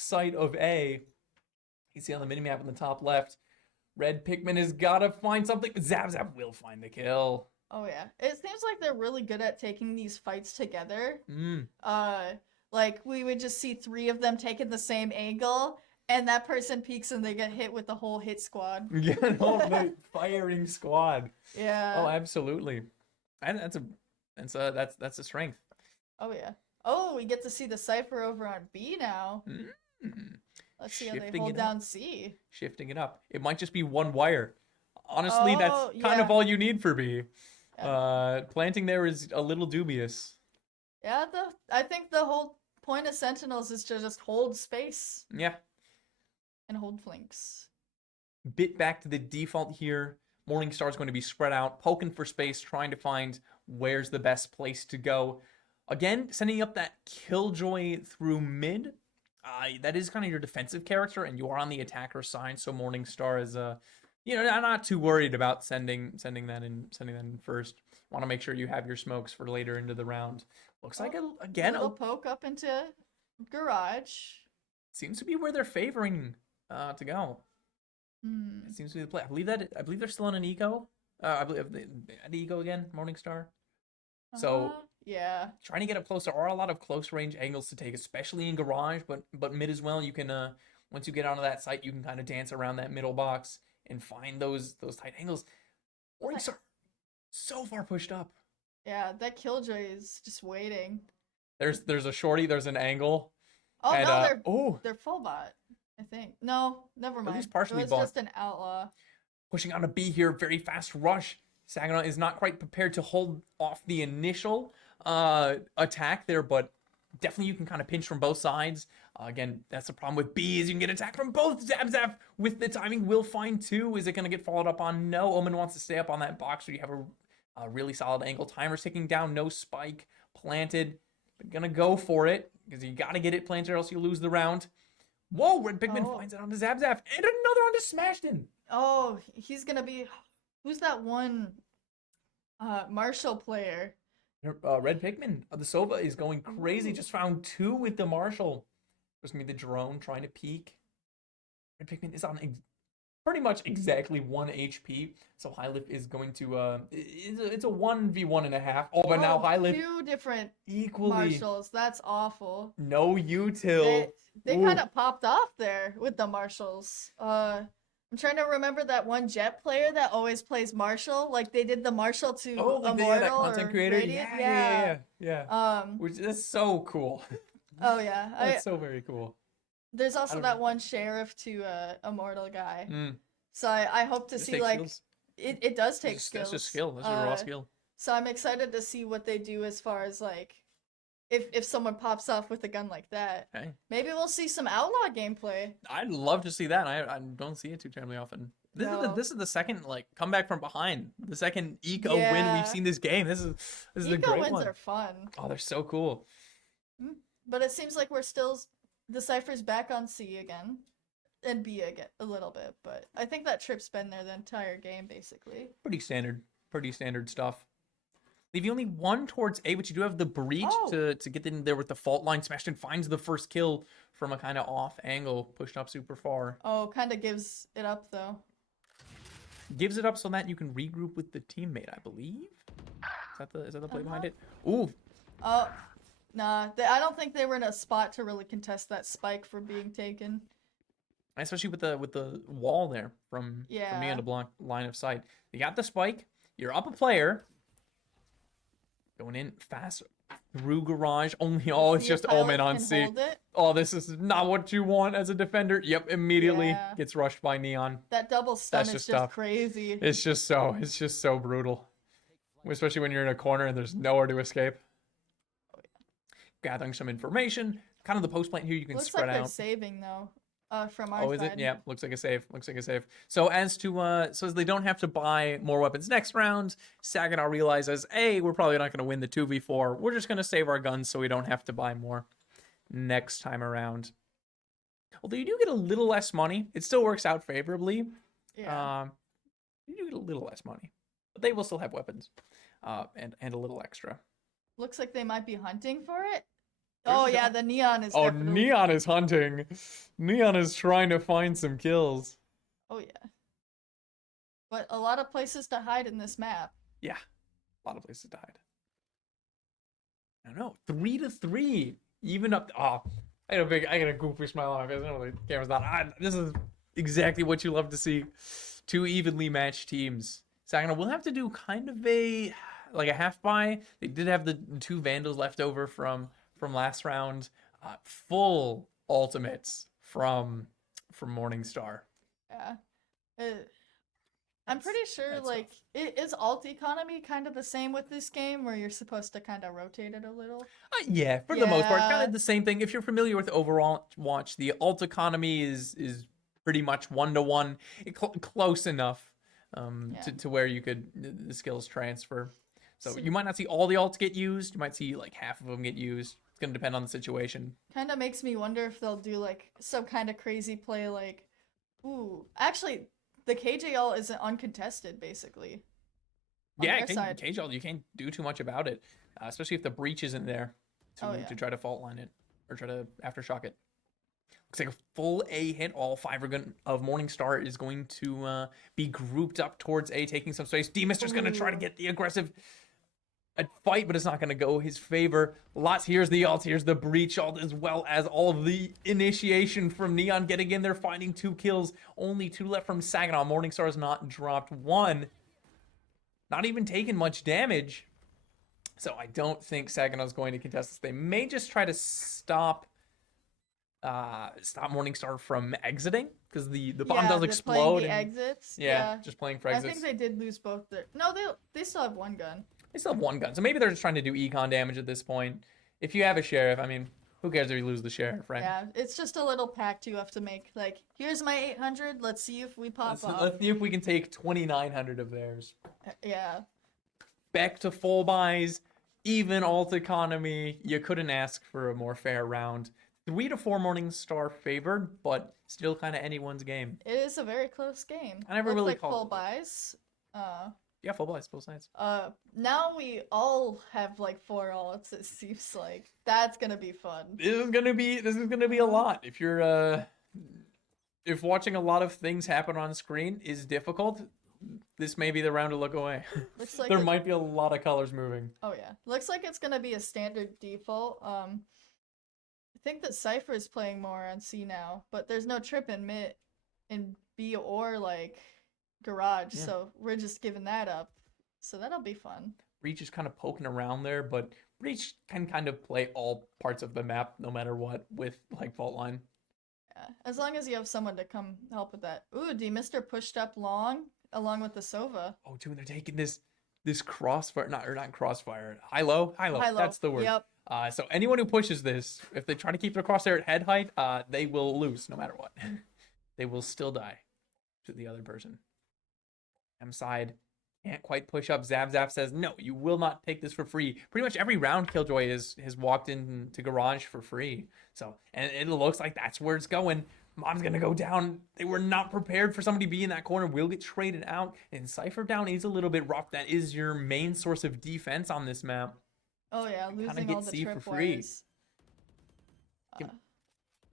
site of A. You see on the minimap in the top left, Red Pikmin has got to find something. Zap Zap will find the kill. Oh yeah. It seems like they're really good at taking these fights together. Mm. Like we would just see 3 of them taking the same angle, and that person peeks and they get hit with the whole hit squad. Yeah, no, the firing squad. Yeah. Oh, absolutely. And that's a strength. Oh yeah. Oh, we get to see the Cypher over on B now. Mm. Let's see how they Shifting hold it down up. C. Shifting it up. It might just be one wire. Honestly, that's kind of yeah. all you need for B. Yeah. Planting there is a little dubious. Yeah, I think the whole point of Sentinels is to just hold space Yeah. and hold flanks. Bit back to the default here. Morningstar is going to be spread out, poking for space, trying to find where's the best place to go. Again, sending up that Killjoy through mid. That is kind of your defensive character, and you are on the attacker side, so Morningstar is I'm not too worried about sending that in first. Want to make sure you have your smokes for later into the round. Looks like again a little poke up into garage. Seems to be where they're favoring to go. Hmm. It seems to be the play. I believe they're still on an eco. I believe an eco again, Morningstar. So yeah, trying to get up close. There are a lot of close range angles to take, especially in garage, but mid as well. You can once you get onto that site, you can kind of dance around that middle box and find those tight angles. Morningstar so far pushed up. Yeah, that Killjoy is just waiting. There's a shorty. There's an angle. Oh and, no, they're full bot. I think no, never mind. At least partially it was bot. just an outlaw. Pushing on a B here, very fast rush. Saginaw is not quite prepared to hold off the initial attack there, but definitely you can kind of pinch from both sides. Again, that's the problem with B is you can get attacked from both. Zap Zap with the timing will find 2. Is it going to get followed up on? No. Omen wants to stay up on that box, so you have a really solid angle. Timer's ticking down. No spike planted. But gonna go for it because you got to get it planted or else you lose the round. Whoa, Red Pikmin finds it on the Zap Zap and another on to Smashton. Oh, he's gonna be. Who's that one? Marshall player. Red Pikmin. The Sova is going crazy. Just found 2 with the Marshall. There's gonna be the drone trying to peek. Red Pikmin is on pretty much exactly 1 HP. So Hylif is going to it's a 1v1.5. Oh, but now Hylif 2 different equally Marshalls. That's awful. No util. They kind of popped off there with the Marshalls. I'm trying to remember that one Jet player that always plays Marshall. Like they did the Marshall to Immortal that content or creator. Radiant. Yeah. Which is so cool. Oh yeah, that's so very cool. There's also that one Sheriff to Immortal guy. Mm. So I hope to see like skills. It does take skills. That's just skill. That's just raw skill. So I'm excited to see what they do as far as like if someone pops off with a gun like that. Hey. Maybe we'll see some outlaw gameplay. I'd love to see that. I don't see it too terribly often. This is the second like comeback from behind. The second eco win we've seen this game. This is the great one. Eco wins are fun. Oh, they're so cool. But it seems like we're still the Cypher's back on C again. And B again a little bit, but I think that trip's been there the entire game basically. Pretty standard stuff. Leave you only 1 towards A, but you do have the breach to get in there with the fault line. Smashton finds the first kill from a kind of off angle, pushed up super far. Oh, kind of gives it up though. Gives it up so that you can regroup with the teammate, I believe. Is that the play behind it? Ooh. Oh, nah. I don't think they were in a spot to really contest that spike from being taken. Especially with the wall there from me on the block line of sight. You got the spike. You're up a player. Going in fast through garage. It's just Omen on C. Oh, this is not what you want as a defender. Yep, immediately gets rushed by Neon. That double stun is just crazy. It's just so brutal. Especially when you're in a corner and there's nowhere to escape. Gathering some information. Kind of the post plant here you can spread out. Looks like they're saving though. From our side. Is it? Yeah, looks like a save. So as they don't have to buy more weapons next round, Saginaw realizes, hey, we're probably not going to win the 2v4. We're just going to save our guns so we don't have to buy more next time around. Although you do get a little less money. It still works out favorably. Yeah. You do get a little less money. But they will still have weapons. And a little extra. Looks like they might be hunting for it. Oh yeah, the Neon is Oh, definitely... Neon is hunting. Neon is trying to find some kills. Oh yeah. But a lot of places to hide in this map. Yeah, a lot of places to hide. I don't know. 3-3. Even up. Oh, I got a goofy smile on my face. I know the camera's not. This is exactly what you love to see. Two evenly matched teams. Saginaw will have to do kind of a half buy. They did have the two Vandals left over from last round. Full ultimates from Morningstar. Yeah. I'm pretty sure, that's like, is alt economy kind of the same with this game, where you're supposed to kind of rotate it a little? Yeah, for the most part, kind Yeah. of the same thing. If you're familiar with Overwatch, the alt economy is pretty much 1-to-1, close enough Yeah. to where you could the skills transfer. So So- you might not see all the alts get used. You might see like half of them get used. It's gonna depend on the situation. Kind of makes me wonder if they'll do, like, some kind of crazy play, like, ooh, actually, the KJL isn't uncontested, basically. On Yeah, their side. KJL, you can't do too much about it, especially if the breach isn't there Oh, yeah. to try to fault line it or try to aftershock it. Looks like a full A hit. All 5 of Morningstar is going to be grouped up towards A, taking some space. D-Mister's going to try to get the aggressive fight, but it's not going to go his favor. Lots. Here's the ult. Here's the breach ult, as well as all of the initiation from Neon getting in there, finding 2 kills. Only 2 left from Saginaw. Morningstar has not dropped 1. Not even taken much damage. So I don't think Saginaw's going to contest this. They may just try to stop Morningstar from exiting, because the bomb does they're explode. playing the and- exits. yeah, just playing for I exits. think they did lose both their... No, they still have one gun. They still have 1 gun, so maybe they're just trying to do econ damage at this point. If you have a sheriff, I mean, who cares if you lose the sheriff, right? Yeah, it's just a little pact you have to make. Like, here's my 800. Let's see if we pop off. Let's see if we can take 2,900 of theirs. Yeah. Back to full buys, even alt economy. You couldn't ask for a more fair round. 3-4 Morningstar favored, but still kind of anyone's game. It is a very close game. I never Looks really like called full it. buys. Yeah, full buys, both sides. Now we all have like 4 alts. It seems like that's gonna be fun. This is gonna be a lot. If you're if watching a lot of things happen on screen is difficult, this may be the round to look away. Looks like There might be a lot of colors moving. Oh yeah, looks like it's gonna be a standard default. I think that Cypher is playing more on C now, but there's no trip in mid, in B or like garage, Yeah. so we're just giving that up. So that'll be fun. Breach is kind of poking around there, but Breach can kind of play all parts of the map no matter what with like fault line. Yeah, as long as you have someone to come help with that. Ooh, D-Mister pushed up long along with the Sova. Oh, dude, they're taking this crossfire, not crossfire, high-low. High-low, That's the word. yep. So anyone who pushes this, if they try to keep their crosshair at head height, they will lose no matter what. They will still die to the other person. M side can't quite push up. Zap says, no, you will not take this for free. Pretty much every round Killjoy has walked into garage for free. So, and it looks like that's where it's going. Mom's gonna go down. They were not prepared for somebody to be in that corner. Will get traded out. And Cypher down is a little bit rough. That is your main source of defense on this map. Oh yeah, losing get all the C for trip free. wires.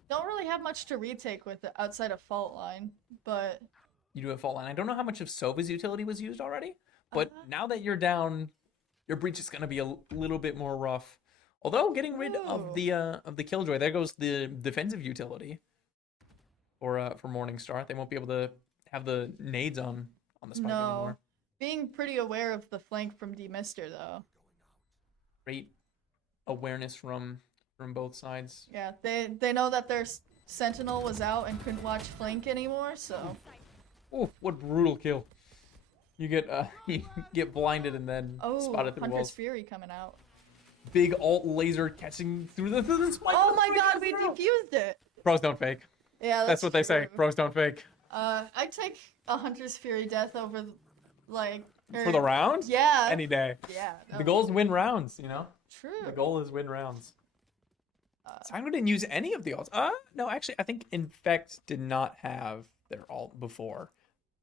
Don't really have much to retake with it outside of fault line, but You do have fault line. I don't know how much of Sova's utility was used already, but Uh-huh. now that you're down, your breach is gonna be a little bit more rough. Although getting rid of the Killjoy, there goes the defensive utility for Morningstar. They won't be able to have the nades on the spike anymore. Being pretty aware of the flank from D-Mister though. Great awareness from both sides. Yeah, they know that their Sentinel was out and couldn't watch flank anymore, so Oh, what brutal kill! You get you get blinded and then spotted through Hunter's walls. Fury coming out. Big alt laser catching through the spike. Oh my god, we defused it! Pros don't fake. Yeah, That's what they say. true. Pros don't fake. I'd take a Hunter's Fury death over, like... For the round? Yeah. Any day. Yeah. The goal is win rounds, you know? True. The goal is win rounds. Uh, Sango didn't use any of the alts. No, actually, I think Infect did not have their alt before.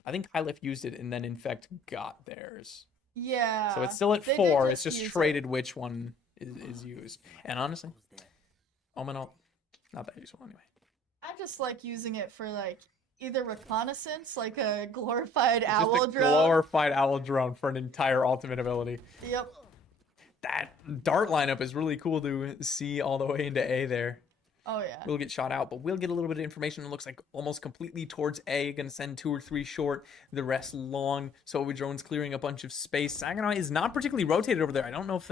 I think Hylif used it, and then Infect got theirs. Yeah. So it's still at They did 4. It's just use it. traded which one is used. And honestly, Omen ult, not that useful anyway. I just like using it for like either reconnaissance, like a glorified It's owl just a drone. glorified owl drone for an entire ultimate ability. Yep. That dart lineup is really cool to see all the way into A there. Oh yeah. We'll get shot out, but we'll get a little bit of information. It looks like almost completely towards A. Gonna send 2 or 3 short, the rest long. So drone's clearing a bunch of space. Saginaw is not particularly rotated over there. I don't know if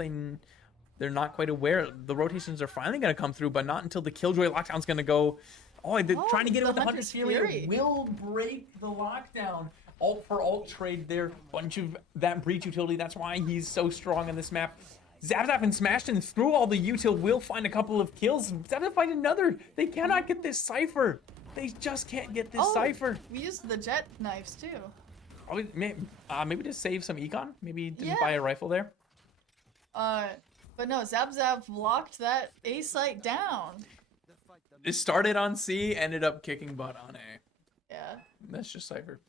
they're not quite aware. The rotations are finally gonna come through, but not until the Killjoy lockdown's gonna go. Oh, they're trying to get it with the Hunter's Fury. It will break the lockdown. Ult for ult trade there. Bunch of that breach utility. That's why he's so strong on this map. Zap and smashed and through all the util will find a couple of kills. Zap find another. They cannot get this Cypher. They just can't get this Cypher. We used the jet knives too. Oh, maybe just save some econ. Maybe didn't buy a rifle there. But no, Zap locked that A site down. It started on C, ended up kicking butt on A. Yeah. That's just Cypher.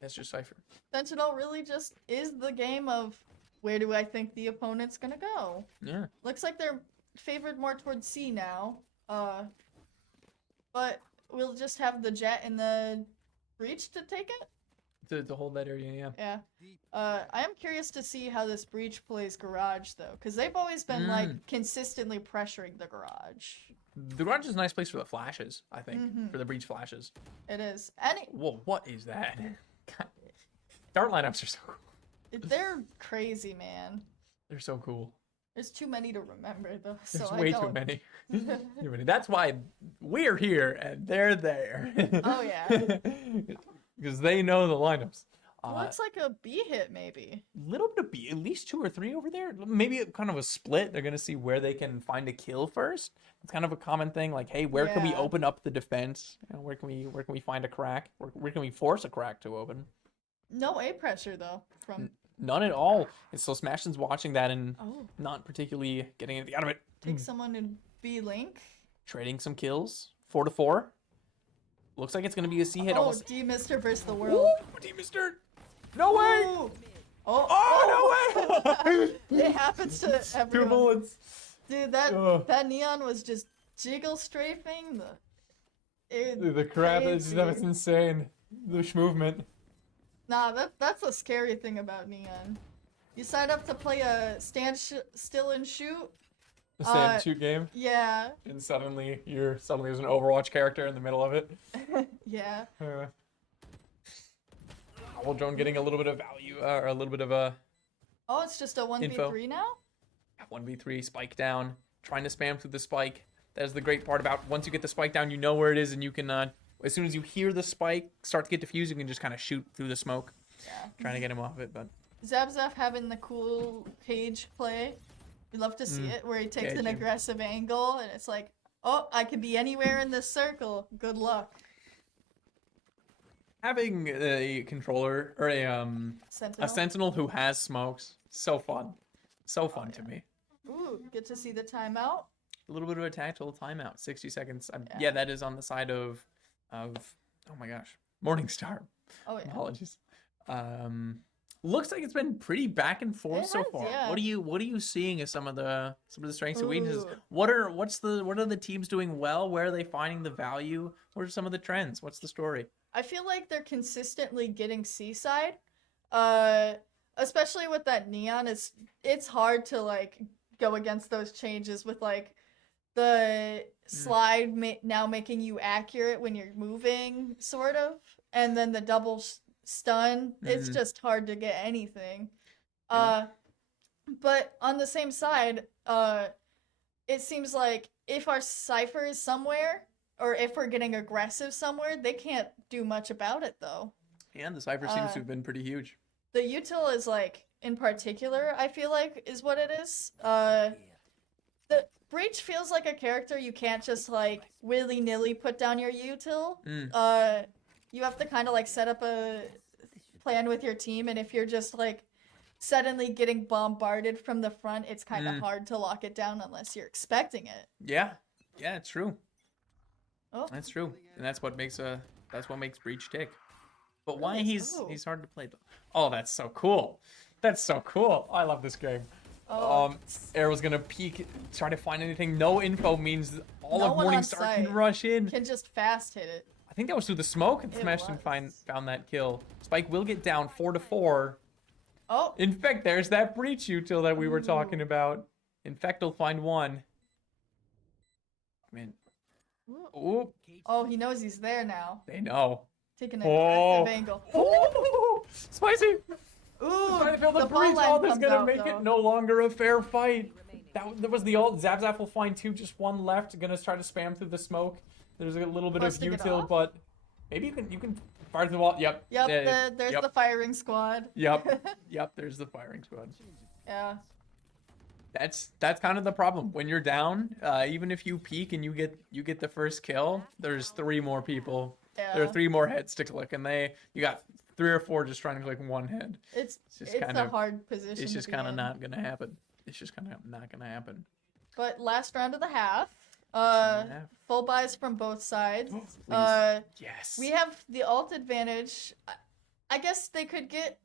That's just Cypher. Sentinel really just is the game of where do I think the opponent's gonna go? Yeah. Looks like they're favored more towards C now. But we'll just have the jet and the breach to take it? To hold that area, yeah. Yeah. I am curious to see how this breach plays garage though, because they've always been like consistently pressuring the garage. The garage is a nice place for the flashes, I think. For the breach flashes. It is. Whoa, what is that? God. Dart lineups are so cool. They're crazy, man. They're so cool. There's too many to remember, though. There's way too many. Too many. That's why we're here and they're there. Oh, yeah. Because they know the lineups. Looks like a B hit, maybe. Little bit of B, at least 2 or 3 over there. Maybe kind of a split. They're going to see where they can find a kill first. It's kind of a common thing. Like, hey, where can we open up the defense? You know, where can we find a crack? Where can we force a crack to open? No A pressure, though, from... None at all. And so Smashton's watching that and not particularly getting anything out of it. Take someone in B link. Trading some kills. 4 to 4. Looks like it's going to be a C hit almost. D-Mister versus the world. Ooh, D-Mister. No way. Ooh. Oh, no way. It happens to everyone. 2 bullets. Dude, that neon was just jiggle strafing. The crap is that's insane. The movement. Nah, that's the scary thing about Neon. You sign up to play a stand still and shoot. A stand and shoot game? Yeah. And suddenly there's an Overwatch character in the middle of it. Yeah. Owl drone getting a little bit of value, or a little bit of a... Oh, it's just a 1v3 now? 1v3, spike down, trying to spam through the spike. That is the great part about once you get the spike down, you know where it is, and you can, as soon as you hear the spike start to get diffused, you can just kind of shoot through the smoke. Yeah. Trying to get him off it, but... Zap having the cool cage play. We love to see it, where he takes an aggressive angle, and it's like, oh, I could be anywhere in this circle. Good luck. Having a controller, or a sentinel who has smokes, so fun. So fun to me. Ooh, get to see the timeout. A little bit of a tactical timeout, 60 seconds. Yeah, that is on the side of, oh my gosh, Morningstar. Oh yeah. Apologies. Looks like it's been pretty back and forth so far. Yeah. What are you seeing as some of the strengths and weaknesses? What are the teams doing well? Where are they finding the value? What are some of the trends? What's the story? I feel like they're consistently getting Seaside. Especially with that neon, it's hard to like go against those changes with like the slide now making you accurate when you're moving, sort of, and then the double stun. It's just hard to get anything. But on the same side, it seems like if our Cypher is somewhere, or if we're getting aggressive somewhere, they can't do much about it though. Yeah, the Cypher seems to have been pretty huge. The util is like, in particular, I feel like, is what it is. The Breach feels like a character you can't just like willy-nilly put down your util. You have to kind of like set up a plan with your team, and if you're just like suddenly getting bombarded from the front, it's kind of hard to lock it down unless you're expecting it. Yeah, it's true. Oh, that's true, and that's what makes Breach tick. But why he's hard to play though. Oh, that's so cool. That's so cool. I love this game. Oh. Arrow's gonna peek, try to find anything. No info means all No of one on Morningstar can site. rush in. Can just fast hit it. I think that was through the smoke, and It smashed and was. found that kill. Spike will get down 4-4. Oh. Infect, there's that breach util that we were talking Ooh. about. Infect will find one. Man. Ooh, Oh, he knows he's there now. they know. Taking an Oh. aggressive angle. Oh, spicy. Ooh, Trying to fill the the breach. ball line Oh, that's comes gonna out, make though. it no longer a fair fight. That was the ult. Zap will find two, just one left. Gonna try to spam through the smoke. There's a little bit Close of to get util, off? but maybe you can fire through the wall. Yep. Yep, Yeah, there's yep. the firing squad. Yep. Yep. There's the firing squad. Yeah. That's kind of the problem when you're down. Even if you peek and you get the first kill, there's 3 more people. Yeah. There are 3 more heads to click, and you got 3 or 4 just trying to click one head. It's just kind a of hard position. It's just kind of not gonna happen. It's just kind of not gonna happen. But last round of the half. half. Full buys from both sides. Yes. We have the ult advantage. I guess they could get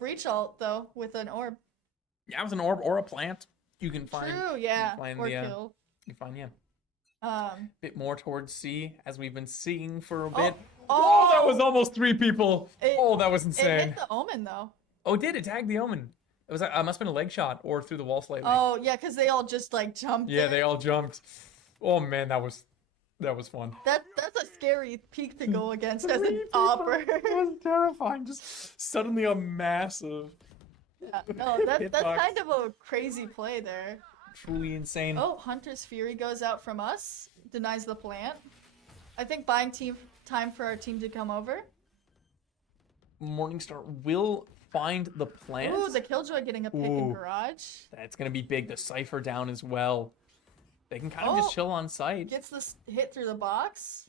breach ult though with an orb. Yeah, with an orb or a plant, you can find. True, yeah. You find Or the, kill. You find Um. a bit more towards C as we've been seeing for a bit. Oh, Oh, that was almost 3 people. It- That was It insane. hit the omen though. Oh, it did. It tagged the omen. It was. Must have been a leg shot or through the wall slightly. Oh yeah, because they all just like jumped. Yeah, in. they all jumped. Oh man, that was fun. That's a scary peak to go against as 3 an people. opper. It was terrifying. Just suddenly a massive, Yeah, no, that's hitbox. kind of a crazy play there. truly insane. Oh, Hunter's Fury goes out from us, denies the plant. I think buying time for our team to come over. Morningstar will find the plant. Ooh, the Killjoy getting a pick in Ooh. garage. That's gonna be big. The Cypher down as well. They can kind of just Oh. chill on site. Gets this hit through the box.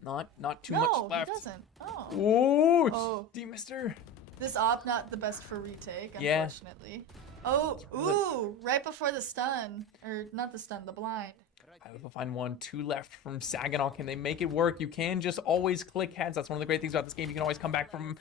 Not too No, much left. he doesn't. Oh. Ooh, Oh. D-Mister. This op not the best for retake, Yeah. unfortunately. Oh, ooh, right before the stun. Or not the stun, the blind. I will find 1, 2 left from Saginaw. Can they make it work? You can just always click heads. That's one of the great things about this game. You can always come back from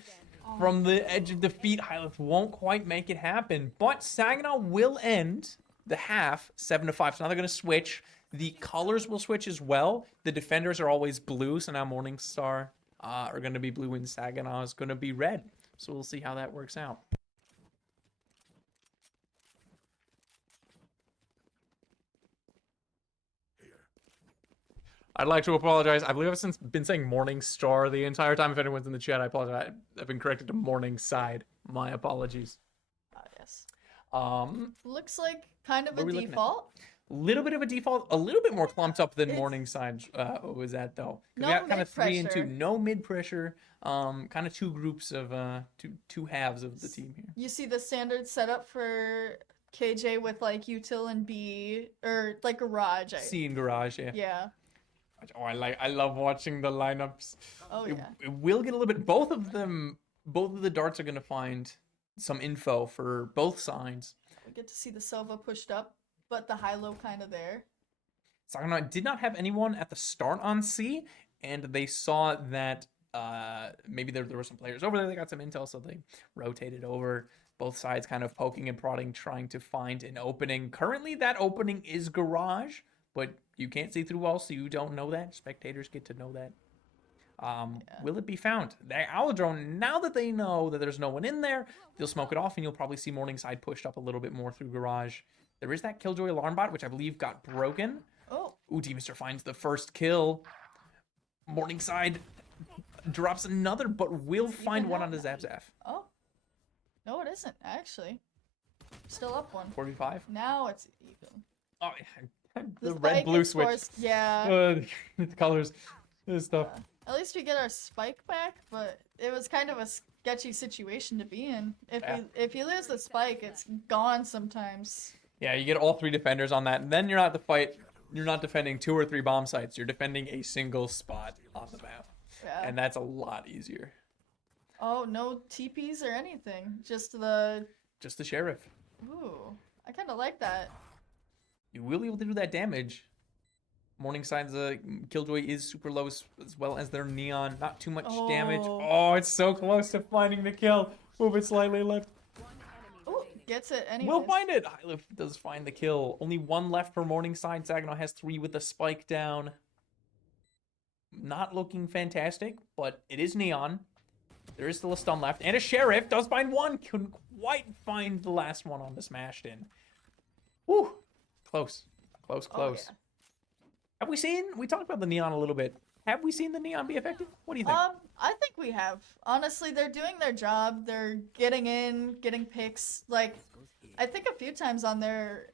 the edge of defeat. Hyleth won't quite make it happen, but Saginaw will end the half 7-5. So now they're going to switch. The colors will switch as well. The defenders are always blue, so now Morningstar are going to be blue and Saginaw is going to be red. So we'll see how that works out. I'd like to apologize. I believe I've been saying Morningstar the entire time. If anyone's in the chat, I apologize. I've been corrected to Morningside. My apologies. Yes. Looks like kind of What a are we looking at? default. Little bit of a default, a little bit more clumped up than It's- Morningside was at though. 'Cause No we got kind of 3 and 2, mid-pressure. no mid pressure. Kind of 2 groups of two halves of the team here. You see the standard setup for KJ with like util and B or like garage. C and garage, yeah. Yeah. Oh, I love watching the lineups. Oh It, yeah. it will get a little bit. Both of the darts are gonna find some info for both sides. We get to see the Sova pushed up, but the high-low kind of there. Saginaw did not have anyone at the start on C, and they saw that maybe there were some players over there. They got some intel, so they rotated over. Both sides kind of poking and prodding, trying to find an opening. Currently, that opening is garage, but you can't see through walls, so you don't know that. Spectators get to know that. Will it be found? The Owl Drone, now that they know that there's no one in there, they'll smoke it off, and you'll probably see Morningside pushed up a little bit more through garage. There is that Killjoy alarm bot, which I believe got broken. Oh, Ooh, D-Mister finds the first kill. Morningside drops another, but will find even one out on the now. Zap. oh. No, it isn't actually. Still up one. 4v5. Now it's even. Oh, yeah. The spike red-blue is switch. forced- Yeah. The colors. This stuff. At least we get our spike back, but it was kind of a sketchy situation to be in. If you lose the spike, it's gone sometimes. Yeah, you get all 3 defenders on that, and then you're not defending 2 or 3 bomb sites. You're defending a single spot on the map, Yeah. and that's a lot easier. Oh, no TPs or anything. Just the. Just the sheriff. Ooh, I kind of like that. You will be able to do that damage. Morningside's Killjoy is super low as well as their Neon. Not too much damage. Oh. Oh, it's so close to finding the kill. Move it slightly left. Ooh, gets it anyways. We'll find it. Hylif does find the kill. Only one left for Morningside. Saginaw has 3 with the spike down. Not looking fantastic, but it is Neon. There is still a stun left. And a Sheriff does find one. Couldn't quite find the last one on the smashed in. Whew. Close. Close. Oh, yeah. Have we seen? We talked about the Neon a little bit. Have we seen the Neon be effective? What do you think? I think we have. Honestly, they're doing their job. They're getting in, getting picks. Like, I think a few times on their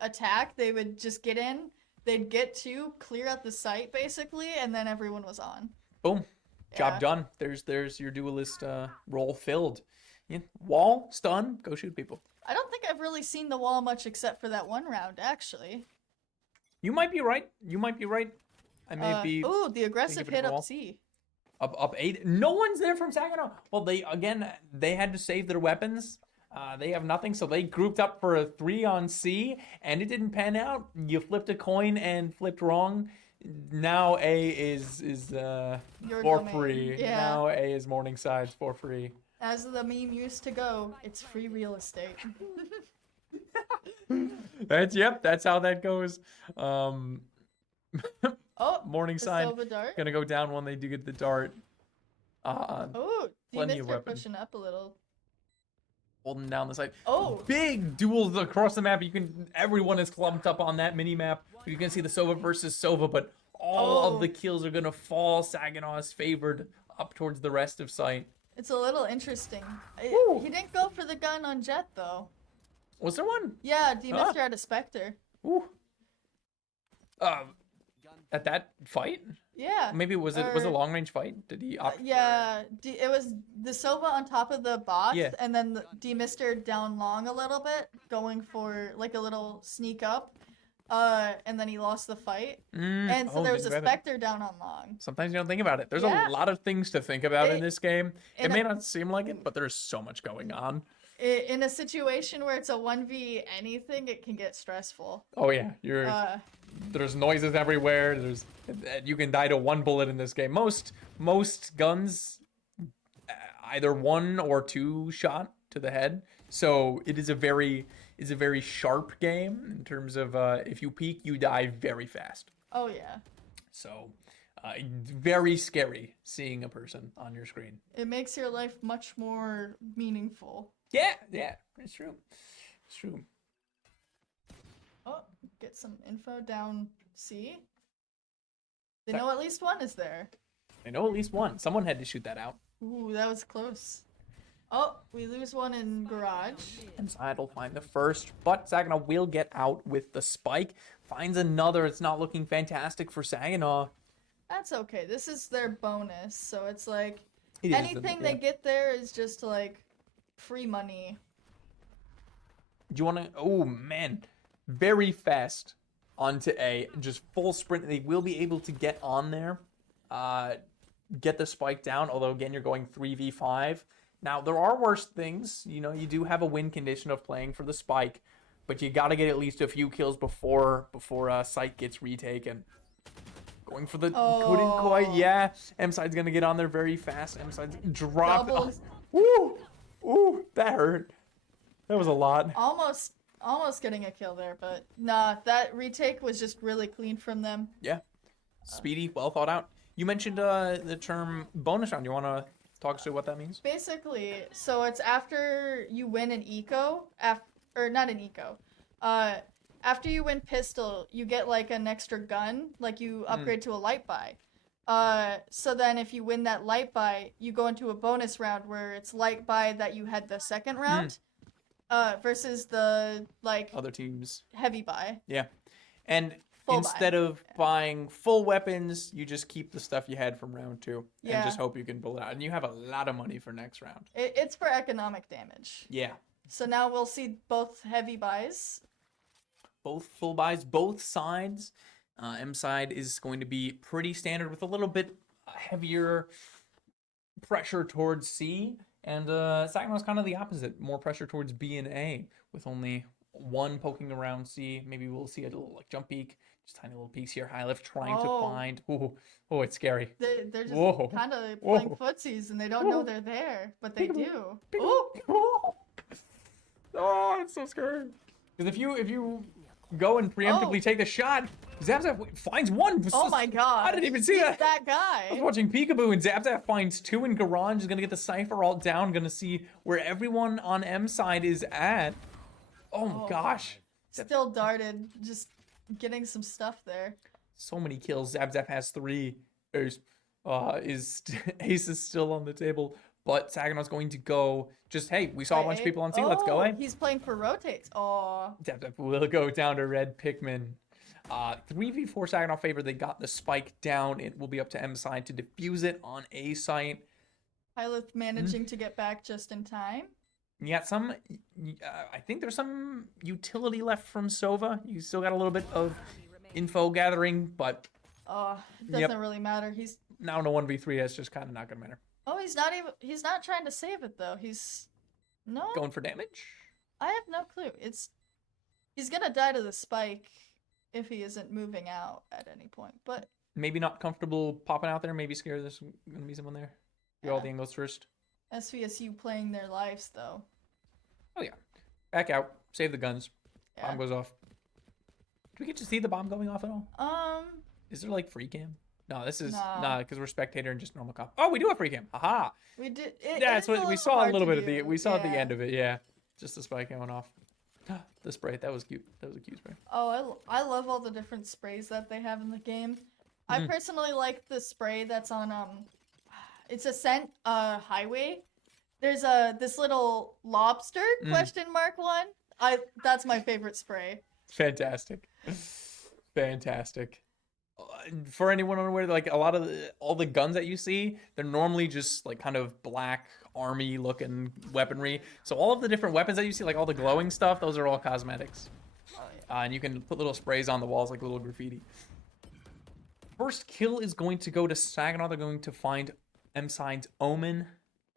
attack, they would just get in. They'd get 2, clear out the site, basically, and then everyone was on. Boom. Job done. There's your duelist role filled. Yeah. Wall, stun, go shoot people. I don't think I've really seen the wall much except for that one round, actually. You might be right. I may be. Ooh, the aggressive hit up C. Up 8. No one's there from Saginaw. Well, they had to save their weapons. They have nothing, so they grouped up for a 3 on C, and it didn't pan out. You flipped a coin and flipped wrong. Now A is Your for domain. free. Yeah. Now A is Morningside's for free. As the meme used to go, it's free real estate. That's how that goes. Oh, Morningside the dart. gonna go down when they do get the dart. Oh, plenty of Mr. weapons. pushing up a little. Holding down the side. Oh, Big duels across the map. Everyone is clumped up on that mini map. You can see the Sova versus Sova, but all of the kills are gonna fall. Saginaw is favored up towards the rest of site. it's a little interesting. Woo. He didn't go for the gun on Jet though. Was there one? Yeah, D-Mister had a Spectre. Ooh. At that fight? Yeah. Maybe was it a long range fight? Did he opt Yeah, it was the Sova on top of the box, Yeah. and then the D-Mister down long a little bit, going for like a little sneak up. And then he lost the fight. And so there was a Spectre down on long. Sometimes you don't think about it. There's Yeah. a lot of things to think about in this game. It in may a- not seem like it, but there's so much going on. In a situation where it's a 1v anything, it can get stressful. Oh yeah, there's noises everywhere. You can die to 1 bullet in this game. Most guns either 1 or 2 shot to the head. So it is a very sharp game in terms of if you peek, you die very fast. Oh yeah. So very scary seeing a person on your screen. It makes your life much more meaningful. Yeah, it's true. It's true. Oh, get some info down C. They know at least one is there. I know at least one. Someone had to shoot that out. Ooh, that was close. Oh, we lose one in garage. Inside will find the first, but Saginaw will get out with the spike. Finds another. It's not looking fantastic for Saginaw. That's okay. This is their bonus, so it's like It is, anything yeah. they get there is just like free money. Do you want to? Oh man, very fast onto A. Just full sprint. They will be able to get on there, get the spike down. Although again, you're going 3v5. Now there are worse things. You know, you do have a win condition of playing for the spike, but you got to get at least a few kills before site gets retaken. Going for the couldn't quite. Yeah, M side's gonna get on there very fast. M side's drop. Ooh, that hurt. That was a lot. Almost getting a kill there, but nah, that retake was just really clean from them. Yeah, speedy, well thought out. You mentioned the term bonus round. You want to talk us through what that means? Basically, so it's after you win an eco, or not an eco. After you win pistol, you get like an extra gun, like you upgrade to a light buy. So then if you win that light buy, you go into a bonus round where it's light buy that you had the second round, versus the like Other teams. heavy buy. Yeah, and Full instead buy. of buying full weapons, you just keep the stuff you had from round 2 and Yeah. just hope you can pull it out. And you have a lot of money for next round. It's for economic damage. Yeah, So now we'll see both heavy buys. both full buys, both sides. M side is going to be pretty standard with a little bit heavier pressure towards C, and Saginaw's kind of the opposite, more pressure towards B and A, with only one poking around C. Maybe we'll see a little like jump peek, just tiny little peeks here. High lift trying to find. Oh, it's scary. They're just Whoa. kind of Whoa. playing footsies and they don't know they're there, but they do. Oh, so scary. Because if you go and preemptively take the shot, Zap finds one. Oh my god. I didn't even see He's that. that I was guy. watching Peekaboo, and Zap finds two in Garage. Is gonna get the Cypher all down. Gonna see where everyone on M side is at. Oh my gosh. Still darted, just getting some stuff there. So many kills. Zap has 3. Ace is still on the table, but Saganaw's going to go. Just hey, we saw a bunch of people on C. Let's go. He's playing for rotates. Oh. Zap will go down to red Pikmin. 3v4 Saginaw favor. They got the spike down. It will be up to M side to defuse it on A site. Pilot managing to get back just in time. Yeah, I think there's some utility left from Sova. You still got a little bit of info gathering, but it doesn't really matter. He's now in a 1v3. That's just kind of not gonna matter. Oh, he's not trying to save it though. He's going for damage. I have no clue. He's gonna die to the spike if he isn't moving out at any point. But maybe not comfortable popping out there. Maybe scared there's gonna be someone there. Do all the angles first. SVSU playing their lives though. Oh yeah, back out. Save the guns. Yeah. Bomb goes off. Do we get to see the bomb going off at all? Is there like free cam? No, this is nah, because we're spectator and just normal cop. Oh, we do have free cam. Aha. We did. That's what we saw. A little bit of the. We saw at at the end of it. Yeah, just the spike going off. The spray. That was cute. That was a cute spray. Oh, I love all the different sprays that they have in the game. I personally like the spray that's on it's Ascent Highway. There's this little lobster question mark one. That's my favorite spray. Fantastic. Fantastic. For anyone unaware, like a lot of all the guns that you see, they're normally just like kind of black army looking weaponry. So all of the different weapons that you see, like all the glowing stuff, those are all cosmetics. Oh, yeah. And you can put little sprays on the walls like little graffiti. First kill is going to go to Saginaw. They're going to find M side's Omen.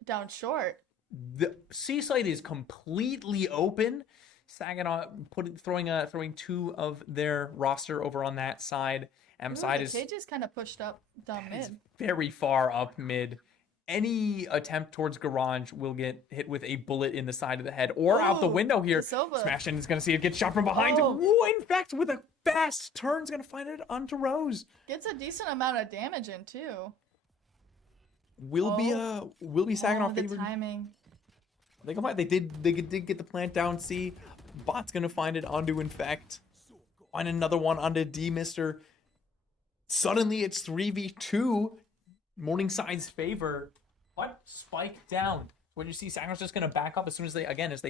Down short. The C site is completely open. Saginaw throwing 2 of their roster over on that side. M side is cage is kind of pushed up down mid. Very far up mid. Any attempt towards Garage will get hit with a bullet in the side of the head or out the window here. Smashin is going to see it get shot from behind. In fact, with a fast turn, is going to find it onto Rose. Gets a decent amount of damage in too. Will be Saginaw the favored. Timing. They did get the plant down C. Bot's going to find it onto Infect. Find another one onto D-Mister. Suddenly it's 3v2. Morningside's favor. What? Spike down. What you see, Sagnaw's just gonna back up as soon as they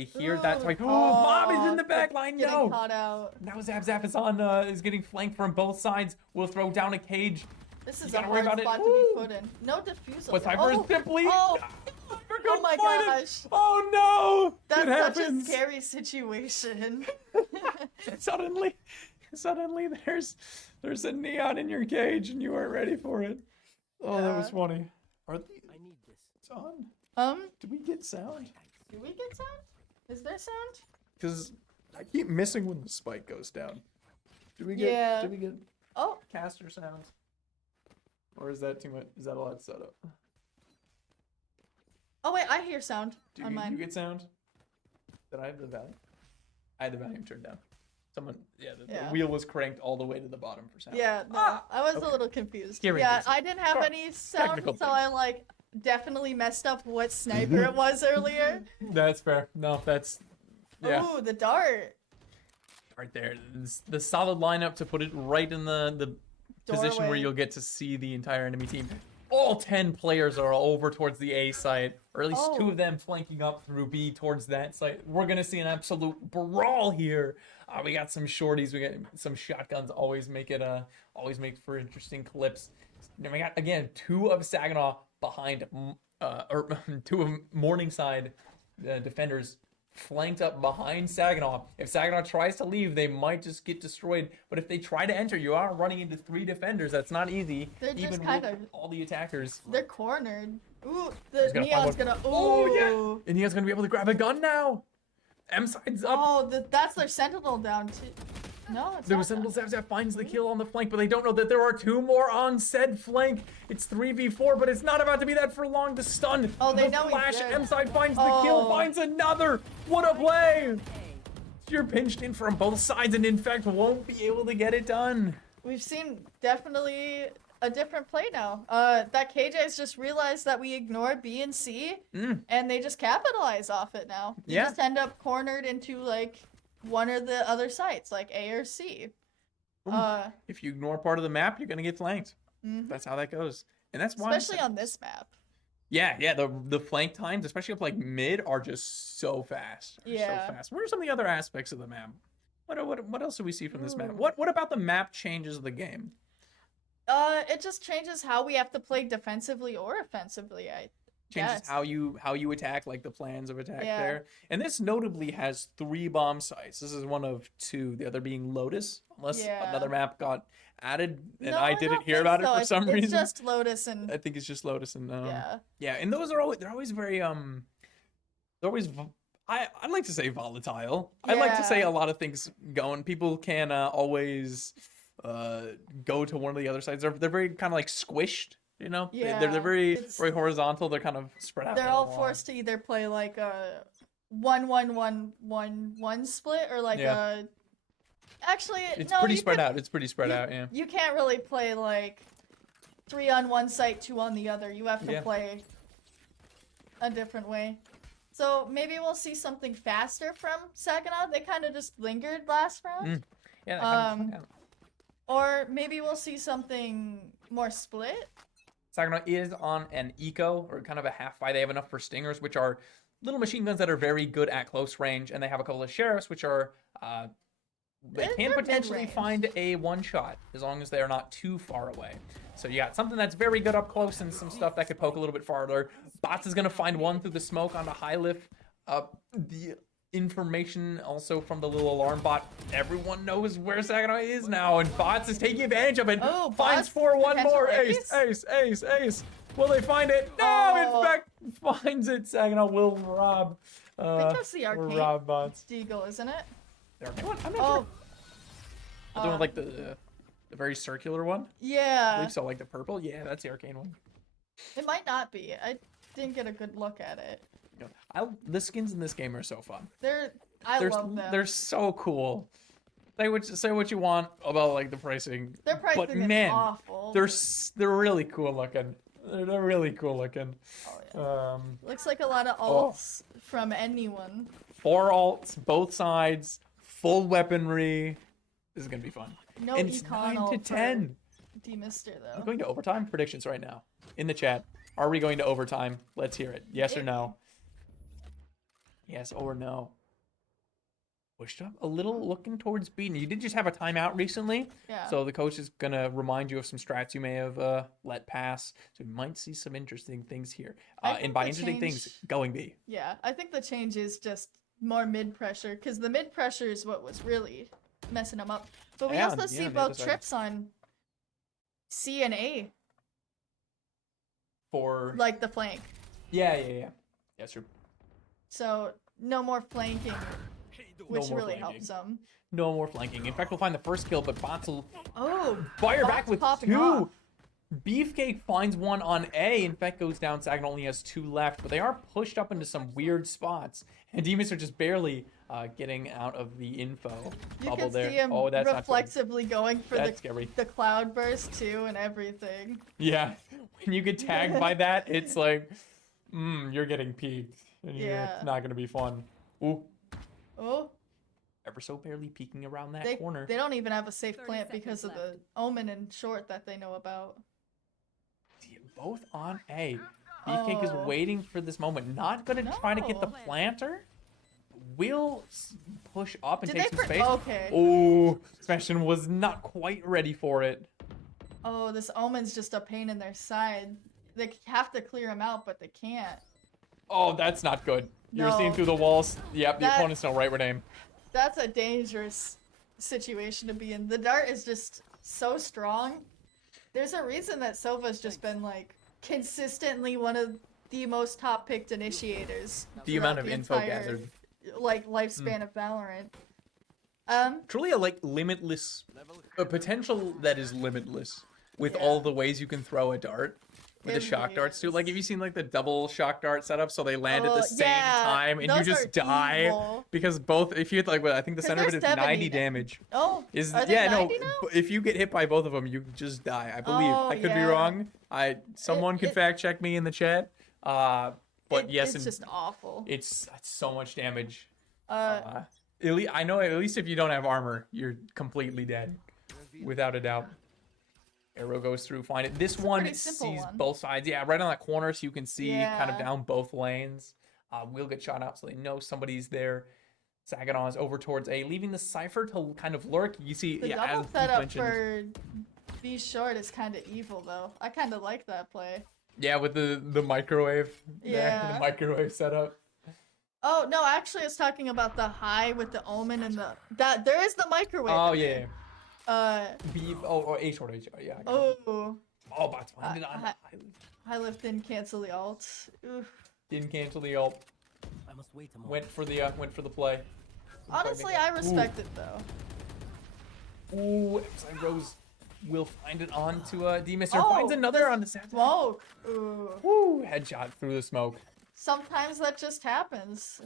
hear that spike. Mom is in the back line. No. Caught out. Now Zap is on is getting flanked from both sides. We'll throw down a cage. This is a hard spot to be put in. No defusal. But Cypher is simply. Oh my gosh. Oh no. That's such a scary situation. Suddenly there's a neon in your cage and you weren't ready for it. Oh, that was funny. I need this. It's on. Do we get sound? Do we get sound? Is there sound? Because I keep missing when the spike goes down. Do we get caster sound? Or is that too much? Is that a lot set up? Oh wait, I hear sound on mine. Do you get sound? Did I have the volume? I had the volume turned down. Someone, the wheel was cranked all the way to the bottom for sound. Yeah, no, I was a little confused. I didn't have any sound, so I definitely messed up what sniper it was earlier. That's fair. No, that's Ooh, the dart. Right there. The solid lineup to put it right in the position where you'll get to see the entire enemy team. All 10 players are over towards the A site, or at least 2 of them flanking up through B towards that site. We're gonna see an absolute brawl here. We got some shorties, we got some shotguns. Always make for interesting clips. Then we got again 2 of Saginaw behind, or 2 of Morningside defenders flanked up behind Saginaw. If Saginaw tries to leave, they might just get destroyed. But if they try to enter, you are running into 3 defenders. That's not easy. They're even just kind of all the attackers. They're cornered. Ooh, the Neon's gonna. Ooh. Oh yeah. And Neon's gonna be able to grab a gun now. M side's up. Oh, that's their sentinel down too. No, it's not. Sentinel Zap finds the kill on the flank, but they don't know that there are 2 more on said flank. It's 3v4, but it's not about to be that for long to stun. Oh, they the know flash. he's dead. M side finds the kill, finds another. What a play! You're pinched in from both sides, and in fact won't be able to get it done. We've seen definitely a different play now. That KJ's just realized that we ignore B and C, and they just capitalize off it now. They Yeah. just end up cornered into like one or the other sites, like A or C. If you ignore part of the map, you're gonna get flanked. That's how that goes, and that's why. Especially on this map. Yeah. The flank times, especially up like mid, are just so fast. They're Yeah. so fast. What are some of the other aspects of the map? What else do we see from this map? Ooh. What about the map changes the game? It just changes how we have to play defensively or offensively. I Changes guess. how you attack, like the plans of attack Yeah. there. And this notably has 3 bomb sites. This is one of 2. The other being Lotus, unless Yeah. another map got added and No, I I didn't don't hear think about so. it for some It's reason. just Lotus and I think it's just Lotus and yeah. yeah, and those are always very they're always I'd like to say volatile. I like to say Yeah. a lot of things going. People can always go to one of the other sides. They're very kind of like squished, you know. Yeah, They're very it's- very horizontal. They're kind of spread out. They're a all lot. forced to either play like a 1-1-1-1-1 split or like Yeah. a. Actually, It's no, pretty you spread could- out. It's pretty spread out. Yeah. You can't really play like 3 on one site, 2 on the other. You have to Yeah. play a different way. So maybe we'll see something faster from Saginaw. They kind of just lingered last round. Yeah. that kind of- yeah. Or maybe we'll see something more split. Saginaw is on an eco or kind of a half buy. They have enough for stingers, which are little machine guns that are very good at close range, and they have a couple of sheriffs, which are they can They're potentially mid-range. find a one shot as long as they are not too far away. So you got something that's very good up close and some stuff that could poke a little bit farther. Bots is gonna find one through the smoke onto high lift. The information also from the little alarm bot. Everyone knows where Saginaw is now, and Bots is taking advantage of it. Oh, Finds Bots, for one more. potential Ace. Will they find it? No, Oh. in fact, finds it. Saginaw will rob. I think that's the will arcade rob Bots. deagle, isn't it? The arcade one? I'm not Oh, sure. The one with, like the very circular one. I yeah. believe so, like the purple. Yeah, that's the arcane one. It might not be. I didn't get a good look at it. You know, the skins in this game are so fun. I love them. They're so cool. Say what you want about like the pricing. Their pricing but is man, awful. they're really cool looking. They're really cool looking. Oh, yeah. Looks like a lot of Oh. alts from anyone. 4 alts, both sides, full weaponry. This is gonna be fun. No and it's econ 9 to alt for 10. Demister We're though. going to overtime predictions right now in the chat. Are we going to overtime? Let's hear it. Yes or no? Yes or no? Pushed up a little, looking towards B. And you did just have a timeout recently, Yeah. so the coach is gonna remind you of some strats you may have let pass. So we might see some interesting things here. I And think by the interesting things, change- going B. Yeah, I think the change is just more mid pressure because the mid pressure is what was really messing them up. But we Yeah, also yeah, see on the other both side. trips on C and A, For like the flank. yeah. Yes, sir. So no more flanking, which more really flanking. helps them. No more flanking. In fact, we'll find the first kill, but Bots will Oh, fire Bots back with popping 2. off. Beefcake finds one on A. In fact, goes down. Saginaw only has 2 left, but they are pushed up into some weird spots. And Demas are just barely getting out of the info You bubble can there. see him Oh, that's not good. reflexively going for That's scary. the cloud burst too and everything. Yeah, when you get tagged by that, it's like, you're getting peeked, and Yeah. it's not gonna be fun. Ooh, Oh, ever so barely peeking around that they corner. they don't even have a safe 30 plant because of seconds the omen and short that they know about. Both on A. Beefcake is Oh. waiting for this moment. Not gonna try to get the No. planter. Will push up and Did take they some space. Okay. Oh, Sebastian was not quite ready for it. Oh, this omen's just a pain in their side. They have to clear him out, but they can't. Oh, that's not good. You're No. seeing through the walls. Yep, the That- opponent's no right with aim. That's a dangerous situation to be in. The dart is just so strong. There's a reason that Sova's just been like consistently one of the most top picked initiators. The amount throughout of the info entire, gathered. like lifespan of Valorant. Truly a like limitless, a potential that is limitless with Yeah. all the ways you can throw a dart. with the It shock really darts too. Like, is. have you seen like the double shock dart setup? So they land at the same Yeah, time, and you those just are die evil. because both. If you hit like, what I think the 'Cause center of they're it is 90 70 damage. Oh, Is are they yeah 90 no. now? If you get hit by both of them, you just die. I believe. Oh, I could be yeah. wrong. Someone could it- fact check me in the chat. But yes, it's just awful. it's so much damage. Uh, I know at least if you don't have armor, you're completely dead, without a doubt. Arrow goes through, find it. This one pretty simple sees one. both sides. Yeah, right on that corner, so you can see kind of Yeah. down both lanes. We'll get shot out, so they know somebody's there. Saginaw is over towards A, leaving the Cypher to kind of lurk. You see, the yeah, double as Pete setup mentioned, for B short is kind of evil though. I kind of like that play. yeah, with the microwave. there, Yeah. the microwave setup. Oh no, actually, I was talking about the high with the omen and that there is the microwave. Oh in yeah. there. Or A short, yeah. I got it. Oh, Bots find it on. high lift didn't cancel the alt. Oof. Didn't cancel the ult. I must wait a moment. Went for the play. Honestly, I respect it though. Ooh, Upside Rose will find it on to D-Mister. Oh, Finds another on the side. Smoke. Ooh. Woo, headshot through the smoke. Sometimes that just happens.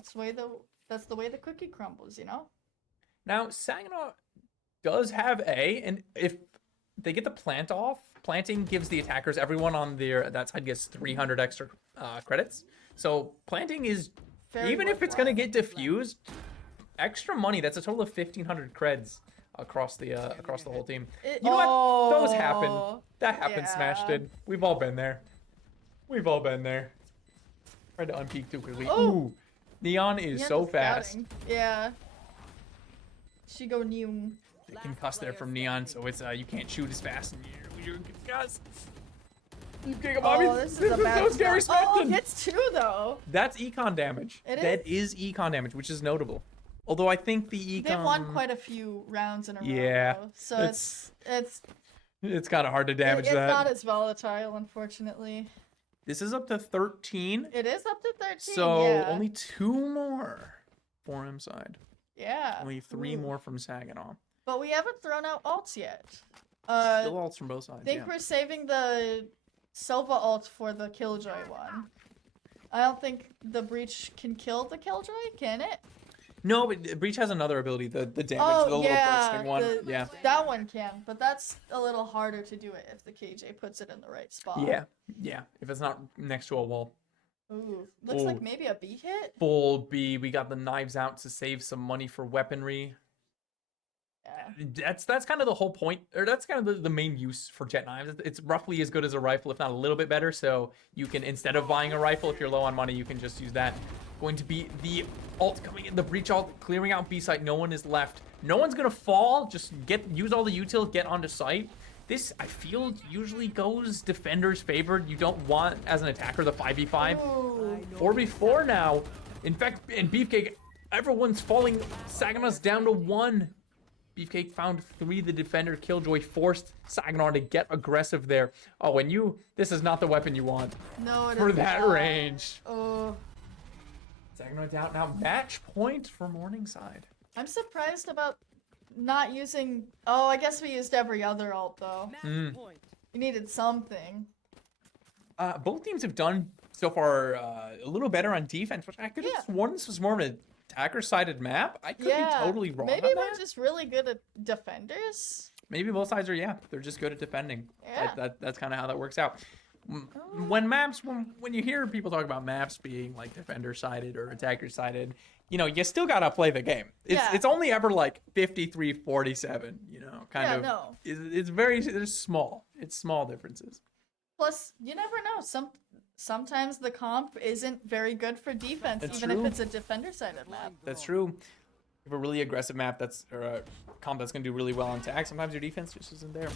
That's the way the cookie crumbles, you know? Now, Saginaw does have A, and if they get the plant off, planting gives the attackers, everyone on that side gets 300 extra credits. So planting is, Very even if it's going to worthwhile. get diffused, extra money. That's a total of 1,500 creds across the whole team. You know what? Those happen. That happens, yeah. Smash did. We've all been there. We've all been there. Tried to unpeak too quickly. Oh. Ooh, Neon is Yeah, so the fast. scouting. Yeah. She go new. They concuss there from Neon, so it's you can't shoot as fast, and you're concussed. Oh, this is a bad so scary, spot. Oh, Smashton. gets two though. That's econ damage. It That is econ damage, which is notable. Although I think the econ. They've won quite a few rounds in a row. Yeah, Though, so it's- it's kind of hard to damage it's that. not as volatile, unfortunately. This is up to 13. It is up to 13. So yeah. only 2 more for him side. Yeah. Only 3 Ooh. more from Saginaw. But we haven't thrown out alts yet. Still ults from both sides. I think yeah. we're saving the Silva ult for the Killjoy one. I don't think the Breach can kill the Killjoy, can it? No, but Breach has another ability, the damage, Oh, the little yeah, bursting one. the- Yeah. That one can, but that's a little harder to do it if the KJ puts it in the right spot. Yeah. Yeah. If it's not next to a wall. Ooh, looks Ooh. like maybe a B hit. Full B. We got the knives out to save some money for weaponry. Yeah. That's kind of the whole point, or that's kind of the main use for jet knives. It's roughly as good as a rifle, if not a little bit better. So you can, instead of buying a rifle, if you're low on money, you can just use that. Going to be the ult coming in, the Breach ult clearing out B site. No one is left. No one's gonna fall. Just use all the util, get onto site. This, I feel, usually goes defenders favored. You don't want, as an attacker, the 5v5. Ooh. 4v4 now. In fact, in Beefcake, everyone's falling. Saginaw's down to 1. Beefcake found 3. The defender Killjoy forced Saginaw to get aggressive there. Oh, and this is not the weapon you want No, it for is that not. range. Oh, Saginaw down now. Match point for Morningside. I'm surprised about not using. Oh, I guess we used every other ult though. Point. We needed something. Both teams have done so far a little better on defense, which I could have Yeah. sworn this was more of an attacker-sided map. I could Yeah. be totally wrong Maybe on we're that. just really good at defenders. Maybe both sides are, yeah, they're just good at defending. Yeah. That's kind of how that works out. Oh. When you hear people talk about maps being like defender-sided or attacker-sided, you still gotta play the game. Yeah. It's only ever like 53-47, kind Yeah, of. no. There's small. It's small differences. Plus, you never know. Sometimes the comp isn't very good for defense, That's even true. if it's a defender-sided map. That's true. If you have a really aggressive map or a comp that's gonna do really well on tag, sometimes your defense just isn't there.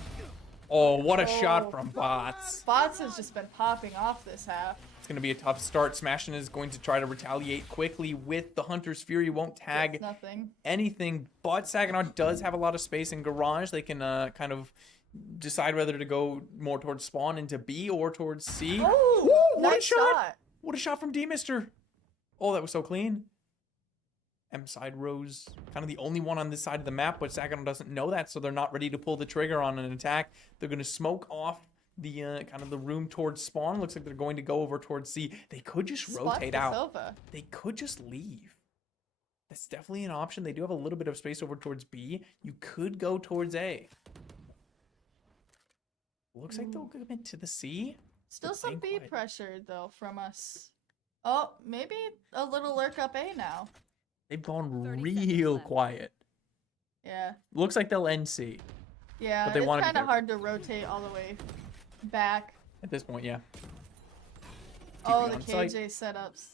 Oh, what a shot Oh. from Bots. Bots has just been popping off this half. It's going to be a tough start. Smashing is going to try to retaliate quickly with the Hunter's Fury. Won't tag Gets nothing. anything, but Saginaw does have a lot of space in Garage. They can kind of decide whether to go more towards spawn into B or towards C. Oh, Woo, what a nice shot! What a shot from D-Mister. Oh, that was so clean. M side Rose, kind of the only one on this side of the map, but Saginaw doesn't know that, so they're not ready to pull the trigger on an attack. They're going to smoke off the kind of the room towards spawn. Looks like they're going to go over towards C. They could just Spot rotate the out. Sova. They could just leave. That's definitely an option. They do have a little bit of space over towards B. You could go towards A. Looks like they'll commit to the C. Still But some staying B quiet. pressure though from us. Oh, maybe a little lurk up A now. They've gone 30 real seconds left. quiet. Yeah. Looks like they'll end C Yeah, But they it's wanna be kind of careful. hard to rotate all the way back. at this point, yeah. Oh, Keeping the on site. KJ setups.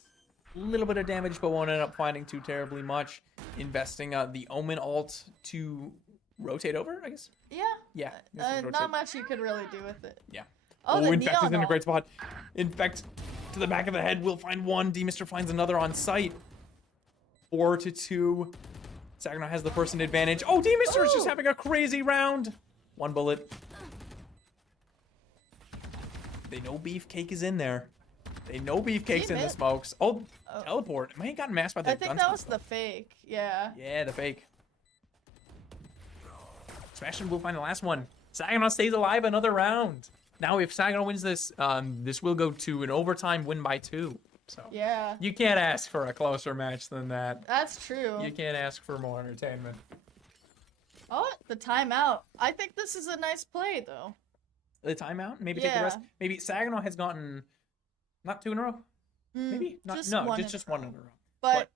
Little bit of damage, but won't end up finding too terribly much. Investing the Omen ult to rotate over, I guess. Yeah. Yeah. I guess it's Not rotate. much you could really do with it. Yeah. Oh, the Infect is neon in a ult. great spot. Infect to the back of the head will find one. D-Mister finds another on site. 4-2. Saginaw has the person advantage. Oh, D-Mister is just Ooh. having a crazy round. One bullet. They know Beefcake is in there. They know Beefcake's in the mid. smokes. Oh, Oh. teleport. Am I gotten masked by the I think gun that smoke, was though? the fake. Yeah. Yeah, the fake. Sebastian will find the last one. Saginaw stays alive another round. Now, if Saginaw wins this, this will go to an overtime win by 2. So Yeah. you can't ask for a closer match than that. That's true. You can't ask for more entertainment. Oh, the timeout. I think this is a nice play though. The timeout, maybe take the rest. Yeah. Maybe Saginaw has gotten not 2 in a row. Maybe not. just No, one just one in a row. But